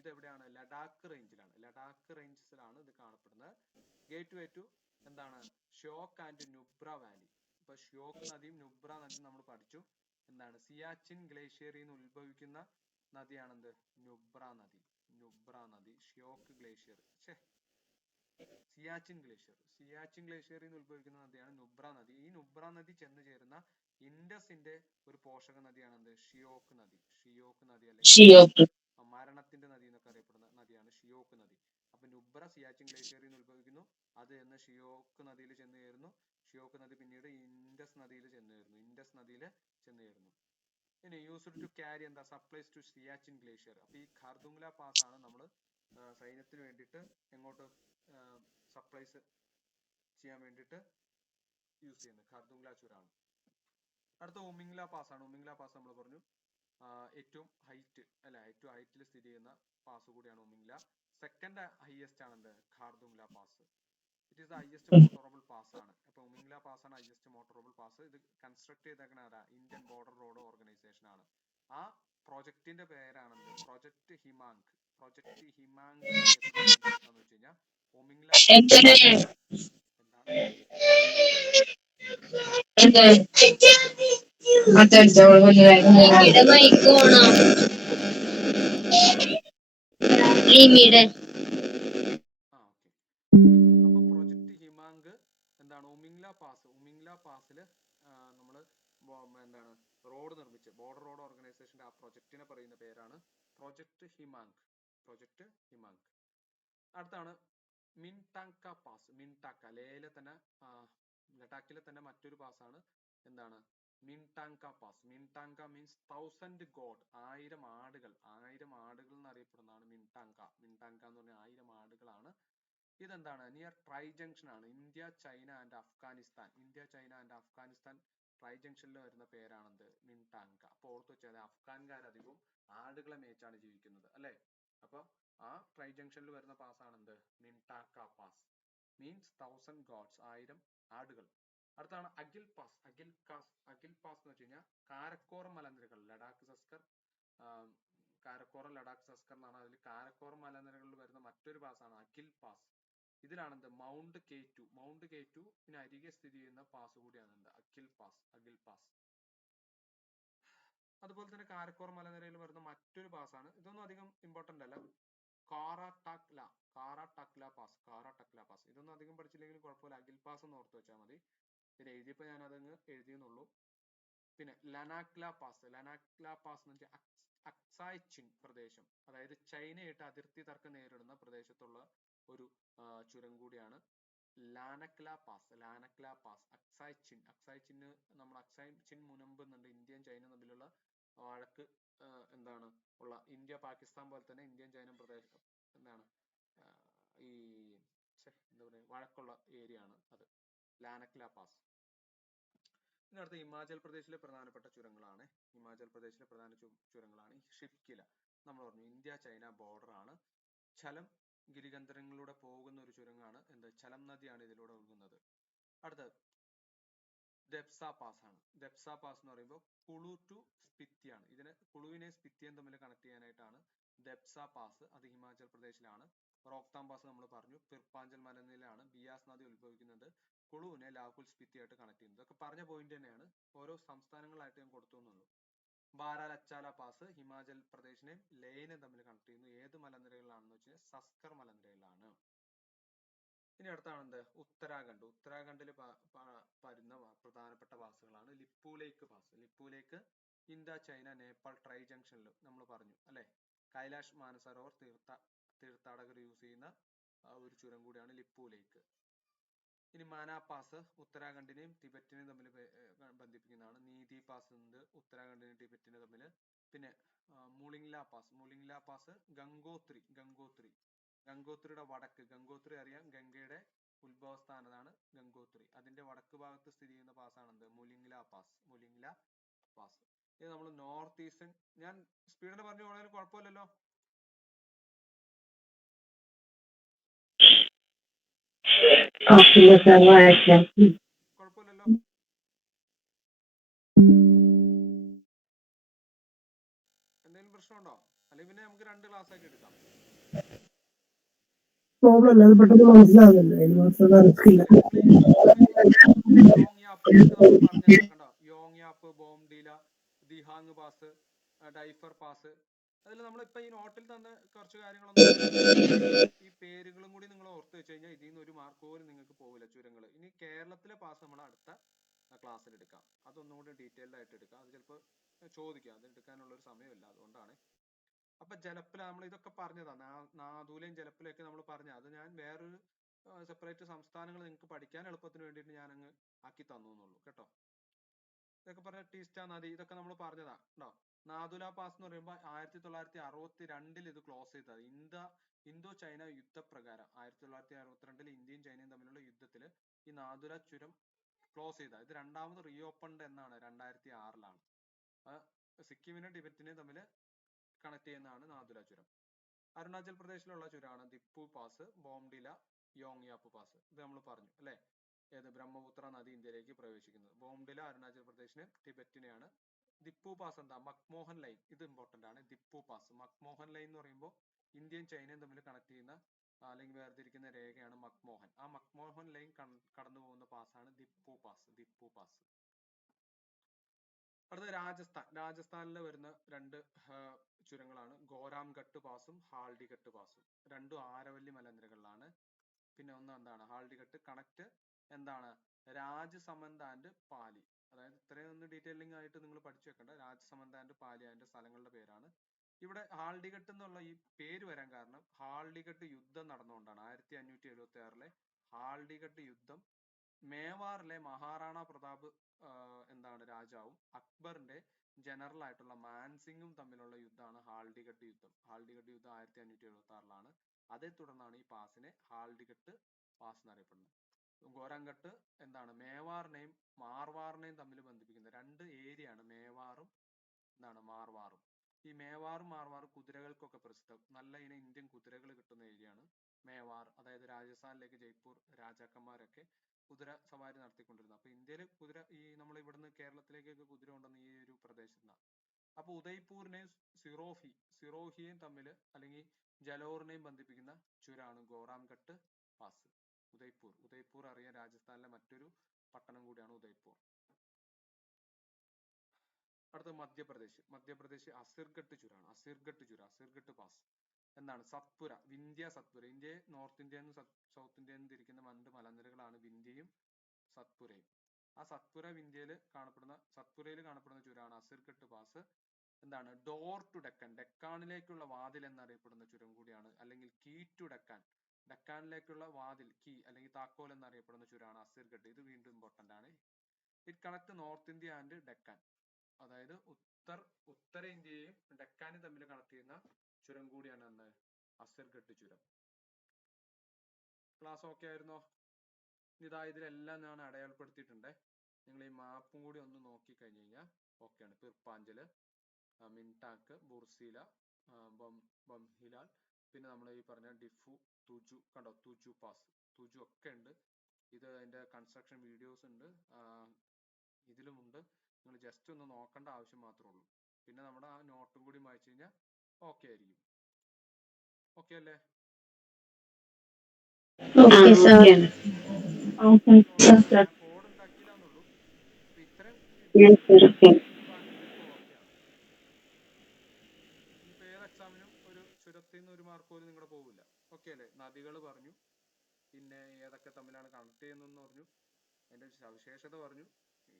ഇത് എവിടെയാണ്? ലഡാക്ക് റേഞ്ചിലാണ്. ലഡാക്ക് റേഞ്ചസിലാണ് ഇത് കാണപ്പെടുന്നത്. ഗേറ്റ് വേ ടു എന്താണ് ഷ്യോക്ക് ആൻഡ് നുബ്ര വാലി. ഇപ്പൊ ഷ്യോക്ക് നദിയും നുബ്ര നദിയും നമ്മൾ പഠിച്ചു. എന്താണ് സിയാച്ചിൻ ഗ്ലേഷ്യറിൽ നിന്ന് ഉത്ഭവിക്കുന്ന നദിയാണ് നുബ്ര നദി. നുബ്ര നദി ഷ്യോക്ക് ഗ്ലേഷ്യർ സിയാച്ചിൻ ഗ്ലേഷ്യറിൽ നിന്ന് ഉത്ഭവിക്കുന്ന നദിയാണ് നുബ്ര നദി. ഈ നുബ്ര നദി ചെന്ന് ചേരുന്ന ഇൻഡസിന്റെ ഒരു പോഷക നദിയാണ് ഷിയോക്ക് നദി. ഷിയോക്ക് നദി അല്ലെങ്കിൽ മരണത്തിന്റെ നദി എന്നൊക്കെ അറിയപ്പെടുന്ന നദിയാണ് ഷിയോക്ക് നദി. അപ്പൊ നുബ്ര സിയാച്ചിൻ ഗ്ലേഷ്യറിൽ നിന്ന് ഉത്ഭവിക്കുന്നു. അത് എന്ന് ഷിയോക്ക് നദിയിൽ ചെന്ന് ചേരുന്നു. ഷിയോക്ക് നദി പിന്നീട് ഇൻഡസ് നദിയിൽ ചെന്ന് ചേരുന്നു. ഇനി യൂസ്ഡ് ടു ക്യാരി എന്താ സപ്ലൈസ് ടു സിയാച്ചിൻ ഗ്ലേഷ്യർ. അപ്പൊ ഈ ഖാർദുംഗ്ല പാസ് ആണ് നമ്മൾ സൈന്യത്തിന് വേണ്ടിയിട്ട് എങ്ങോട്ട് സപ്ലൈസ് ചെയ്യാൻ വേണ്ടിയിട്ട് യൂസ് ചെയ്യുന്നത്. ഖാർദുംഗ്ല ചുരമാണ്. അടുത്ത ഉമിംഗ്ല പാസ് ആണ്. ഉമിംഗ്ല പാസ് നമ്മൾ പറഞ്ഞു ഏറ്റവും ഹൈറ്റിൽ സ്ഥിതി ചെയ്യുന്ന പാസ് കൂടിയാണ് ഉമിംഗ്ല. സെക്കൻഡ് ഹൈയസ്റ്റ് ആണ് Khardungla pass. It is the highest motorable pass ആണ്. അപ്പൊ ഉമിംഗ്ല പാസ് ആണ് ഹൈയസ്റ്റ് മോട്ടോറബിൾ പാസ്. ഇത് കൺസ്ട്രക്ട് ചെയ്തേക്കുന്ന ഇന്ത്യൻ ബോർഡർ റോഡ് ഓർഗനൈസേഷൻ ആണ്. ആ പ്രോജക്റ്റിന്റെ പേരാണ് പ്രൊജക്ട് ഹിമാങ്ക്. പ്രൊജക്ട് ഹിമാങ്ക് എന്ന് വെച്ച് കഴിഞ്ഞാൽ ഉമിംഗ്ല എന്താണ് ഉമിംഗ്ല പാസ്. ഉമിംഗ്ല പാസില് നമ്മൾ എന്താണ് റോഡ് നിർമ്മിച്ച് ബോർഡർ റോഡ് ഓർഗനൈസേഷന്റെ ആ പ്രൊജക്റ്റിനെ പറയുന്ന പേരാണ് പ്രൊജക്ട് ഹിമാങ്ക്. പ്രൊജക്ട് ഹിമാങ്ക്. അടുത്താണ് മിൻടാങ്ക പാസ്. മിൻടാക്ക ലേയിലെ തന്നെ ലഡാക്കിലെ തന്നെ മറ്റൊരു പാസ്സാണ് എന്താണ് Mintaka pass. Mintaka means 1000 goat. 1000 ആടുകൾ. 1000 ആടുകൾ എന്നറിയപ്പെടുന്നതാണ് മിൻടാങ്ക. മിൻടാങ്ക എന്ന് പറഞ്ഞാൽ 1000 ആടുകളാണ്. ഇതെന്താണ് നിയർ ട്രൈ ജംഗ്ഷൻ ആണ്. India China and Afghanistan. India China and Afghanistan try ജംഗ്ഷനിൽ വരുന്ന പേരാണ് മിൻടാങ്ക. അപ്പൊ ഓർത്ത് വെച്ചാൽ അഫ്ഗാൻകാർ അധികവും ആടുകളെ മേച്ചാണ് ജീവിക്കുന്നത് അല്ലെ. അപ്പൊ ആ ട്രൈ ജംഗ്ഷനിൽ വരുന്ന പാസ്സാണ് മിൻടാക്ക പാസ്. മീൻസ് 1000 ഗോഡ്സ് 1000 ആടുകൾ. അടുത്താണ് അഗിൽ പാസ്. അഗിൽ പാസ് എന്ന് വെച്ച് കഴിഞ്ഞാൽ കാരക്കോറം മലനിരകൾ. ലഡാക്ക് സസ്കർ കാരക്കോറം ലഡാക്ക് സസ്കർ എന്നാണ്. അതിൽ കാരക്കോറം മലനിരകളിൽ വരുന്ന മറ്റൊരു പാസ്സാണ് അഗിൽ പാസ്. ഇതിലാണ് മൗണ്ട് K2. മൗണ്ട് K2 അരികെ സ്ഥിതി ചെയ്യുന്ന പാസ് കൂടിയാണ് അഗിൽ പാസ്. അതുപോലെ തന്നെ കാരക്കോറം മലനിരയിൽ വരുന്ന മറ്റൊരു പാസ്സാണ്. ഇതൊന്നും അധികം ഇമ്പോർട്ടന്റ് അല്ല. കാറാടക്ല പാസ്. ഇതൊന്നും അധികം പഠിച്ചില്ലെങ്കിലും കുഴപ്പമില്ല. അഗിൽ പാസ് എന്ന് ഓർത്ത് വെച്ചാൽ മതി. പിന്നെ എഴുതിയപ്പോൾ ഞാൻ അതങ്ങ് എഴുതിയെന്നുള്ളൂ. പിന്നെ ലനാക്ല പാസ് എന്ന് വെച്ചാൽ അക്സായ് ചിൻ പ്രദേശം, അതായത് ചൈനയായിട്ട് അതിർത്തി തർക്കം നേരിടുന്ന പ്രദേശത്തുള്ള ഒരു ചുരം കൂടിയാണ് ലാനക്ല പാസ്, അക്സായ് ചിൻ നമ്മൾ അക്സായ് ചിൻ മുനമ്പ് എന്നുണ്ട് ഇന്ത്യയും ചൈന തമ്മിലുള്ള വഴക്ക് എന്താണ് ഉള്ള ഇന്ത്യ പാകിസ്ഥാൻ പോലെ തന്നെ ഇന്ത്യൻ ചൈന പ്രദേശം എന്താണ് ഈ എന്താ പറയുക വഴക്കുള്ള ഏരിയ ആണ് അത്, ലാനക്ല പാസ്. ഇതിനടുത്ത് ഹിമാചൽ പ്രദേശിലെ പ്രധാനപ്പെട്ട ചുരങ്ങളാണ് ഷിപ്കില. നമ്മൾ പറഞ്ഞു ഇന്ത്യ ചൈന ബോർഡർ ആണ്. ഝലം ഗിരികന്ധരങ്ങളിലൂടെ പോകുന്ന ഒരു ചുരമാണ് ഝലം നദിയാണ് ഇതിലൂടെ ഒഴുകുന്നത്. അടുത്തത് ദെപ്സ പാസ് ആണ്. ദെപ്സ പാസ് എന്ന് പറയുമ്പോൾ കുളു ടു സ്പിത്തി ആണ്. കുളുവിനെയും സ്പിത്തിയും തമ്മിൽ കണക്ട് ചെയ്യാനായിട്ടാണ് ദെപ്സ പാസ്. അത് ഹിമാചൽ പ്രദേശിലാണ്. റോക്താം പാസ് നമ്മൾ പറഞ്ഞു പിർപ്പാഞ്ചൽ മലനിരയിലാണ്. ബിയാസ് നദി ഉത്ഭവിക്കുന്നത് കുളുവിനെ ലാഹുൽ സ്പിത്തി ആയിട്ട് കണക്ട് ചെയ്യുന്നത്. ഇതൊക്കെ പറഞ്ഞ പോയിന്റ് തന്നെയാണ്, ഓരോ സംസ്ഥാനങ്ങളായിട്ട് ഞാൻ കൊടുത്തു എന്നുള്ളൂ. ബാരാലച്ചാല പാസ് ഹിമാചൽ പ്രദേശിനെയും ലേനെയും തമ്മിൽ കണക്ട് ചെയ്യുന്നു. ഏത് മലനിരകളിലാണെന്ന് വെച്ചാൽ സസ്കർ മലനിരയിലാണ്. ഇനി അടുത്താണ് ഉത്തരാഖണ്ഡിൽ വരുന്ന പ്രധാനപ്പെട്ട പാസുകളാണ് ലിപ്പു ലേക്ക് പാസ്. ലിപ്പു ലേക്ക് ഇന്ത്യ ചൈന നേപ്പാൾ ട്രൈ ജംഗ്ഷനിൽ നമ്മൾ പറഞ്ഞു അല്ലെ, കൈലാഷ് മാനസരോവർ തീർത്ഥാടകർ യൂസ് ചെയ്യുന്ന ഒരു ചുരം കൂടിയാണ് ലിപ്പു ലേക്ക്. ഇനി മാനാ പാസ് ഉത്തരാഖണ്ഡിനെയും ടിബറ്റിനെയും തമ്മിൽ ബന്ധിപ്പിക്കുന്നതാണ്. നീതി പാസ് ഉണ്ട് ഉത്തരാഖണ്ഡിനെയും ടിബറ്റിനെ തമ്മിൽ. പിന്നെ മുളിംഗ്ല പാസ് ഗംഗോത്രിയുടെ വടക്ക്, ഗംഗോത്രി അറിയാം ഗംഗയുടെ ഉത്ഭവസ്ഥാനമാണ് ഗംഗോത്രി, അതിന്റെ വടക്ക് ഭാഗത്ത് സ്ഥിതി ചെയ്യുന്ന പാസ്സാണ് മുളിംഗ്ല പാസ്. ഇത് നമ്മൾ നോർത്ത് ഈസ്റ്റേൺ, ഞാൻ സ്പീഡിൽ പറഞ്ഞു പോകണമെങ്കിൽ കുഴപ്പമില്ലല്ലോ? കുഴപ്പമില്ലല്ലോ? എന്തെങ്കിലും പ്രശ്നമുണ്ടോ? അല്ലെങ്കിൽ പിന്നെ നമുക്ക് 2 ക്ലാസ് ആക്കി എടുക്കാം. പ്രോബ്ലം അല്ല, അത് പെട്ടെന്ന് മനസ്സിലാകുന്നില്ല. യോങ്യാപ്പ്, ബോംഡില, ദിഹാങ് പാസ്, ഡൈഫർ പാസ്, അതിൽ നമ്മളിപ്പോ ഈ നോട്ടിൽ തന്നെ കുറച്ച് കാര്യങ്ങളൊന്നും ഈ പേരുകളും കൂടി നിങ്ങൾ ഓർത്ത് വെച്ച് കഴിഞ്ഞാൽ ഇതിൽ നിന്ന് ഒരു മാർക്ക് പോലും നിങ്ങൾക്ക് പോകില്ല ചുരങ്ങൾ. ഇനി കേരളത്തിലെ പാസ് നമ്മൾ അടുത്ത ക്ലാസ്സിൽ എടുക്കാം, അതൊന്നുകൂടി ഡീറ്റെയിൽഡ് ആയിട്ട് എടുക്കാം. അത് ചിലപ്പോൾ ചോദിക്കാം, അത് എടുക്കാനുള്ള ഒരു സമയമില്ല, അതുകൊണ്ടാണ്. അപ്പൊ ജലപ്പില നമ്മൾ ഇതൊക്കെ പറഞ്ഞതാ, നാദൂലയും ജലപ്പിലൊക്കെ നമ്മൾ പറഞ്ഞ, അത് ഞാൻ വേറൊരു സെപ്പറേറ്റ് സംസ്ഥാനങ്ങൾ നിങ്ങൾക്ക് പഠിക്കാൻ എളുപ്പത്തിന് വേണ്ടിയിട്ട് ഞാൻ അങ്ങ് ആക്കി തന്നു എന്നുള്ളൂ കേട്ടോ. ഇതൊക്കെ പറഞ്ഞ ടീസ്റ്റ നദി ഇതൊക്കെ നമ്മൾ പറഞ്ഞതാ കേട്ടോ. നാദുല പാസ് എന്ന് പറയുമ്പോൾ 1962 ഇത് ക്ലോസ് ചെയ്തത്. ഇന്തോ ചൈന യുദ്ധപ്രകാരം 1962 ഇന്ത്യയും ചൈനയും തമ്മിലുള്ള യുദ്ധത്തിൽ ഈ നാദുല ചുരം ക്ലോസ് ചെയ്ത. ഇത് രണ്ടാമത് റീഓപ്പൺഡ് എന്നാണ് 2006 സിക്കിമിനെ ടിബറ്റിനെ തമ്മിൽ കണക്ട് ചെയ്യുന്നതാണ് നാദുല ചുരം. അരുണാചൽ പ്രദേശിലുള്ള ചുരമാണ് ദിപ്പു പാസ്, ബോംഡില, യോങ്യാപ്പ് പാസ്. ഇത് നമ്മൾ പറഞ്ഞു അല്ലെ, ഏത് ബ്രഹ്മപുത്ര നദി ഇന്ത്യയിലേക്ക് പ്രവേശിക്കുന്നത്. ബോംഡില അരുണാചൽ പ്രദേശിന് ടിബറ്റിനെയാണ്. ദിപ്പു പാസ് എന്താ? മക്മോഹൻ ലൈൻ, ഇത് ഇമ്പോർട്ടന്റ് ആണ്. ദിപ്പു പാസ് മക്മോഹൻ ലൈൻ എന്ന് പറയുമ്പോൾ ഇന്ത്യയും ചൈനയും തമ്മിൽ കണക്ട് ചെയ്യുന്ന അല്ലെങ്കിൽ വേർതിരിക്കുന്ന രേഖയാണ് മക്മോഹൻ. ആ മക്മോഹൻ ലൈൻ കടന്നു പോകുന്ന പാസ്സാണ് ദിപ്പു പാസ്. അടുത്ത രാജസ്ഥാനിൽ വരുന്ന 2 ചുരങ്ങളാണ് ഗോരാംഘട്ട് പാസും ഹാൽഡിഘട്ട് പാസും. രണ്ടും ആരവല്ലി മലനിരകളിലാണ്. പിന്നെ ഒന്ന് എന്താണ് ഹാൽഡിഘട്ട് കണക്ട് എന്താണ് രാജ്സമന്ദ് ആൻഡ് പാലി. അതായത് ഇത്രയും ഒന്ന് ഡീറ്റെയിലിംഗ് ആയിട്ട് നിങ്ങൾ പഠിച്ചു വെക്കേണ്ട. രാജ്സമന്ദ് ആൻഡ് പാലി അതിന്റെ സ്ഥലങ്ങളുടെ പേരാണ്. ഇവിടെ ഹാൽഡിഘട്ട് എന്നുള്ള ഈ പേര് വരാൻ കാരണം ഹാൽഡിഘട്ട് യുദ്ധം നടന്നുകൊണ്ടാണ്. 1576 ഹാൽഡിഘട്ട് യുദ്ധം മേവാറിലെ മഹാറാണ പ്രതാപ് എന്താണ് രാജാവും അക്ബറിന്റെ ജനറൽ ആയിട്ടുള്ള മാൻസിംഗും തമ്മിലുള്ള യുദ്ധമാണ് ഹാൽഡിഘട്ട് യുദ്ധം. 1576 അതേ തുടർന്നാണ് ഈ പാസിനെ ഹാൽഡിഘട്ട് പാസ് എന്നറിയപ്പെടുന്നത്. ഗോരാംഘട്ട് എന്താണ് മേവാറിനെയും മാർവാറിനെയും തമ്മിൽ ബന്ധിപ്പിക്കുന്ന 2 ഏരിയ ആണ് മേവാറും മാർവാറും. ഈ മേവാറും മാർവാറും കുതിരകൾക്കൊക്കെ പ്രസിദ്ധം. നല്ല ഇനം ഇന്ത്യൻ കുതിരകൾ കിട്ടുന്ന ഏരിയയാണ് മേവാർ. അതായത് രാജസ്ഥാനിലേക്ക് ജയ്പൂർ രാജാക്കന്മാരൊക്കെ കുതിര സവാരി നടത്തിക്കൊണ്ടിരുന്നത്. അപ്പൊ ഇന്ത്യയിലെ കുതിര ഈ നമ്മൾ ഇവിടുന്ന് കേരളത്തിലേക്കൊക്കെ കുതിര ഉണ്ടെന്ന് ഈ ഒരു പ്രദേശത്താണ്. അപ്പൊ ഉദയ്പൂരിനെയും സിറോഹിയെയും തമ്മിൽ അല്ലെങ്കിൽ ജലോറിനെയും ബന്ധിപ്പിക്കുന്ന ചുരമാണ് ഗോറാംഘട്ട് പാസ്. ഉദയ്പൂർ അറിയാം, രാജസ്ഥാനിലെ മറ്റൊരു പട്ടണം കൂടിയാണ് ഉദയ്പൂർ. അടുത്ത മധ്യപ്രദേശ് അസിർഘട്ട് ചുരമാണ്. അസിർഘട്ട് പാസ് എന്താണ് സത്പുര, സത്പുര. ഇന്ത്യയെ നോർത്ത് ഇന്ത്യയിൽ സൗത്ത് ഇന്ത്യയിൽ തിരിക്കുന്ന 2 മലനിരകളാണ് വിന്ധ്യയും സത്പുരയും. ആ സത്പുരയിൽ കാണപ്പെടുന്ന ചുരമാണ് അസിർഘട്ട് പാസ്. എന്താണ് ഡോർ ടു ഡെക്കാൻ, ഡെക്കാണിലേക്കുള്ള വാതിൽ എന്നറിയപ്പെടുന്ന ചുരം കൂടിയാണ്, അല്ലെങ്കിൽ കീ ടു ഡെക്കാൻ, ഡെക്കാനിലേക്കുള്ള വാതിൽ, കീ അല്ലെങ്കിൽ താക്കോൽ എന്നറിയപ്പെടുന്ന ചുരമാണ് അസിർഗഡ്. ഇത് വീണ്ടും ഇമ്പോർട്ടന്റ് ആണ്. It connect north India and Deccan, അതായത് ഉത്തരേന്ത്യയും ഡെക്കാനും തമ്മിൽ കണക്ട് ചെയ്യുന്ന ചുരം കൂടിയാണ് എന്ന് അസിർഗഡ് ചുരം. ക്ലാസ് ഓക്കെ ആയിരുന്നോ? ഇതാ ഇതിലെല്ലാം ഞാൻ അടയാളപ്പെടുത്തിയിട്ടുണ്ട്. നിങ്ങൾ ഈ മാപ്പും കൂടി ഒന്ന് നോക്കി കഴിഞ്ഞു കഴിഞ്ഞാൽ ഓക്കെയാണ്. പിർപ്പാഞ്ചല്, മിൻടാക്ക്, ബുർസീല, ബംഹിലാൽ, പിന്നെ നമ്മൾ ഈ പറഞ്ഞ ഡിഫു, തുജു, കണ്ടോ തുജു പാസ്, തുജു ഒക്കെ ഉണ്ട്. ഇത് അതിന്റെ കൺസ്ട്രക്ഷൻ വീഡിയോസ് ഉണ്ട്, ഇതിലുമുണ്ട്. നിങ്ങൾ ജസ്റ്റ് ഒന്ന് നോക്കേണ്ട ആവശ്യം മാത്രമേ ഉള്ളൂ. പിന്നെ നമ്മുടെ ആ നോട്ടും കൂടി വായിച്ചു കഴിഞ്ഞാൽ ഓക്കെ ആയിരിക്കും. ഓക്കെ അല്ലേ? കോഡ് ഉണ്ടാക്കിയില്ലാന്നുള്ളൂ. ഇത്രയും ഇനിയിപ്പോ ഏത് എക്സാമിനും ഒരു ചുരത്തിൽ നിന്ന് ഒരു മാർക്ക് പോലും നിങ്ങളുടെ പോകില്ല. ഓക്കെ അല്ലേ? നദികൾ പറഞ്ഞു, പിന്നെ ഏതൊക്കെ തമ്മിലാണ് കണക്ട് ചെയ്യുന്നതെന്ന് പറഞ്ഞു, അതിന്റെ സവിശേഷത പറഞ്ഞു.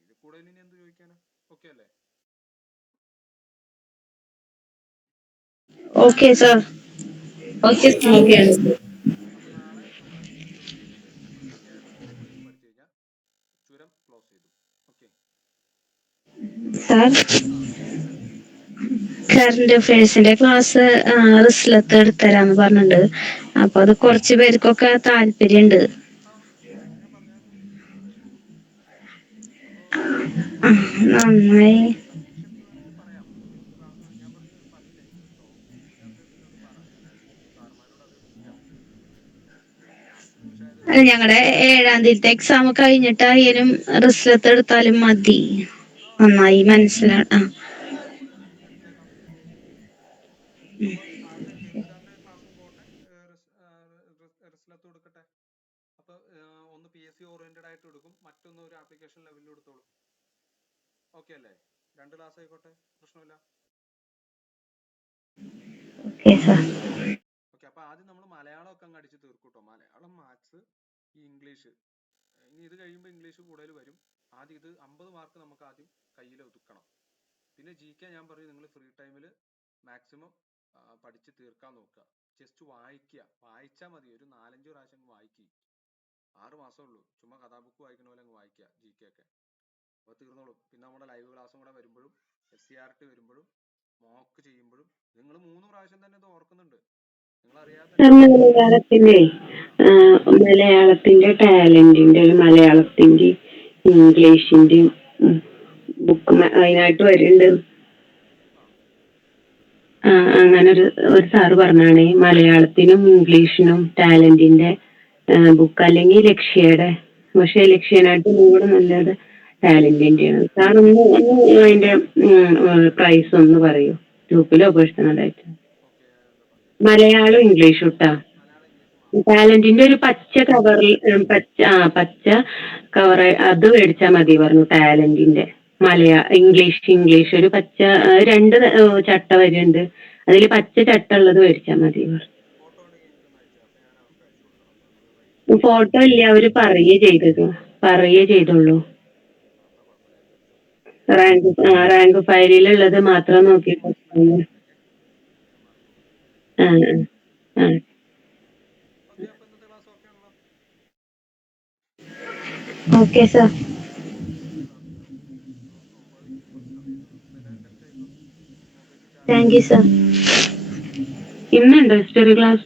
ഇതിൽ കൂടുതൽ ഇനി എന്ത് ചോദിക്കാനാ? ഓക്കെ അല്ലേ? Okay sir. ഓക്കെ അപ്പൊ നാളെ നമ്മുടെ ജിയോളജി കേരളത്തിനെ കുറിച്ച് പഠിച്ചു കഴിഞ്ഞാൽ ചുരം ക്ലോസ് ചെയ്തു. ഓക്കെ സർ, കറണ്ട് അഫയേഴ്സിന്റെ ക്ലാസ് റിസ്ലത്ത് എടുത്തരാന്ന് പറഞ്ഞിട്ടുണ്ട്. അപ്പൊ അത് കുറച്ച് പേർക്കൊക്കെ താല്പര്യമുണ്ട്. ഞാൻ പറഞ്ഞായിരുന്നു. നന്നായി. സബ്മിഷൻസ് വേണമെങ്കിൽ പറയാം. ക്ലാസ് ഞാൻ പറഞ്ഞു പറഞ്ഞില്ല, എനിക്ക് അറിയാത്തതെങ്കിലും ഒന്ന് പറ, ഞാൻ സാർമാരോട് അത് എടുപ്പിക്കാം. പക്ഷെ അത് ഞങ്ങളുടെ 7-ാം തീയതിത്തെ എക്സാം കഴിഞ്ഞിട്ടായാലും റിസ്ലത്ത് എടുത്താലും മതി. നന്നായി മനസ്സിലാക്കാം. എടുത്തേക്കാം. അപ്പൊ ആരുടെ ഷെയ്ഖുദാന്റെ ക്ലാസ്സും പോട്ടെ, റിസ്ലത്ത് കൊടുക്കട്ടെ. അപ്പൊ ഒന്ന് PSC ഓറിയന്റഡ് ആയിട്ട് എടുക്കും, മറ്റൊന്ന് ഒരു ആപ്ലിക്കേഷൻ ലെവലിൽ എടുത്തോളൂ. ഓക്കെ അല്ലേ? 2 ക്ലാസ് ആയിക്കോട്ടെ, പ്രശ്നമില്ല. ഓക്കെ, അപ്പൊ ആദ്യം നമ്മൾ മലയാളം ഒക്കെ അങ്ങ് അടിച്ച് തീർക്കൂട്ടോ. മലയാളം, മാത്സ്, ഈ ഇംഗ്ലീഷ്. ഇനി ഇത് കഴിയുമ്പോൾ ഇംഗ്ലീഷ് കൂടുതൽ വരും. ആദ്യം ഇത് 50 മാർക്ക് നമുക്ക് ആദ്യം കയ്യിൽ ഒതുക്കണം. പിന്നെ GK ഞാൻ പറയും, നിങ്ങൾ ഫ്രീ ടൈമിൽ മാക്സിമം പഠിച്ച് തീർക്കാൻ നോക്കുക. ജസ്റ്റ് വായിച്ചാൽ മതി. ഒരു 4-5 പ്രാവശ്യം വായിക്കുക. 6 മാസമേ ഉള്ളൂ. ചുമ്മാ കഥാബുക്ക് വായിക്കുന്ന പോലെ അങ്ങ് വായിക്കുക GK ഒക്കെ. അപ്പോൾ തീർന്നോളും. പിന്നെ നമ്മുടെ ലൈവ് ക്ലാസ്സും കൂടെ വരുമ്പോഴും SCRT വരുമ്പോഴും മോക്ക് ചെയ്യുമ്പോഴും നിങ്ങൾ 3 പ്രാവശ്യം തന്നെ ഇത് ഓർക്കുന്നുണ്ട്. നിങ്ങൾ അറിയാതെ മലയാളത്തിന്റെ ടാലന്റിന്റെ മലയാളത്തിന്റെ ഇംഗ്ലീഷിന്റെ ബുക്ക് അതിനായിട്ട് വരുന്നുണ്ട്. അങ്ങനെ ഒരു സാറ് പറഞ്ഞാണ് മലയാളത്തിനും ഇംഗ്ലീഷിനും ടാലന്റിന്റെ ബുക്ക്, അല്ലെങ്കിൽ ലക്ഷ്യയുടെ. പക്ഷെ ലക്ഷ്യനായിട്ട് കൂടെ നല്ലത് ടാലന്റിന്റെയാണ്. സാർ ഒന്ന് അതിന്റെ പ്രൈസ് ഒന്ന് പറയൂ, ഗ്രൂപ്പിലോ പേഴ്സണലായിട്ട്. മലയാളം ഇംഗ്ലീഷും ഇട്ടാ. ടാലന്റിന്റെ ഒരു പച്ച കവറിൽ പച്ച കവർ അത് മേടിച്ചാൽ മതി പറഞ്ഞു. ടാലന്റിന്റെ ഇംഗ്ലീഷ് ഒരു പച്ച 2 ചട്ട വരുന്നുണ്ട്, അതിൽ പച്ച ചട്ട ഉള്ളത് മേടിച്ചാൽ മതി പറഞ്ഞു. ഫോട്ടോ ഇല്ല, അവര് പറയേ ചെയ്തുള്ളൂ. റാങ്ക് ഫയലിലുള്ളത് മാത്രം നോക്കിയിട്ട്. Okay sir. Thank you sir. ഇന്നുണ്ടോ ഹിസ്റ്ററി ക്ലാസ്?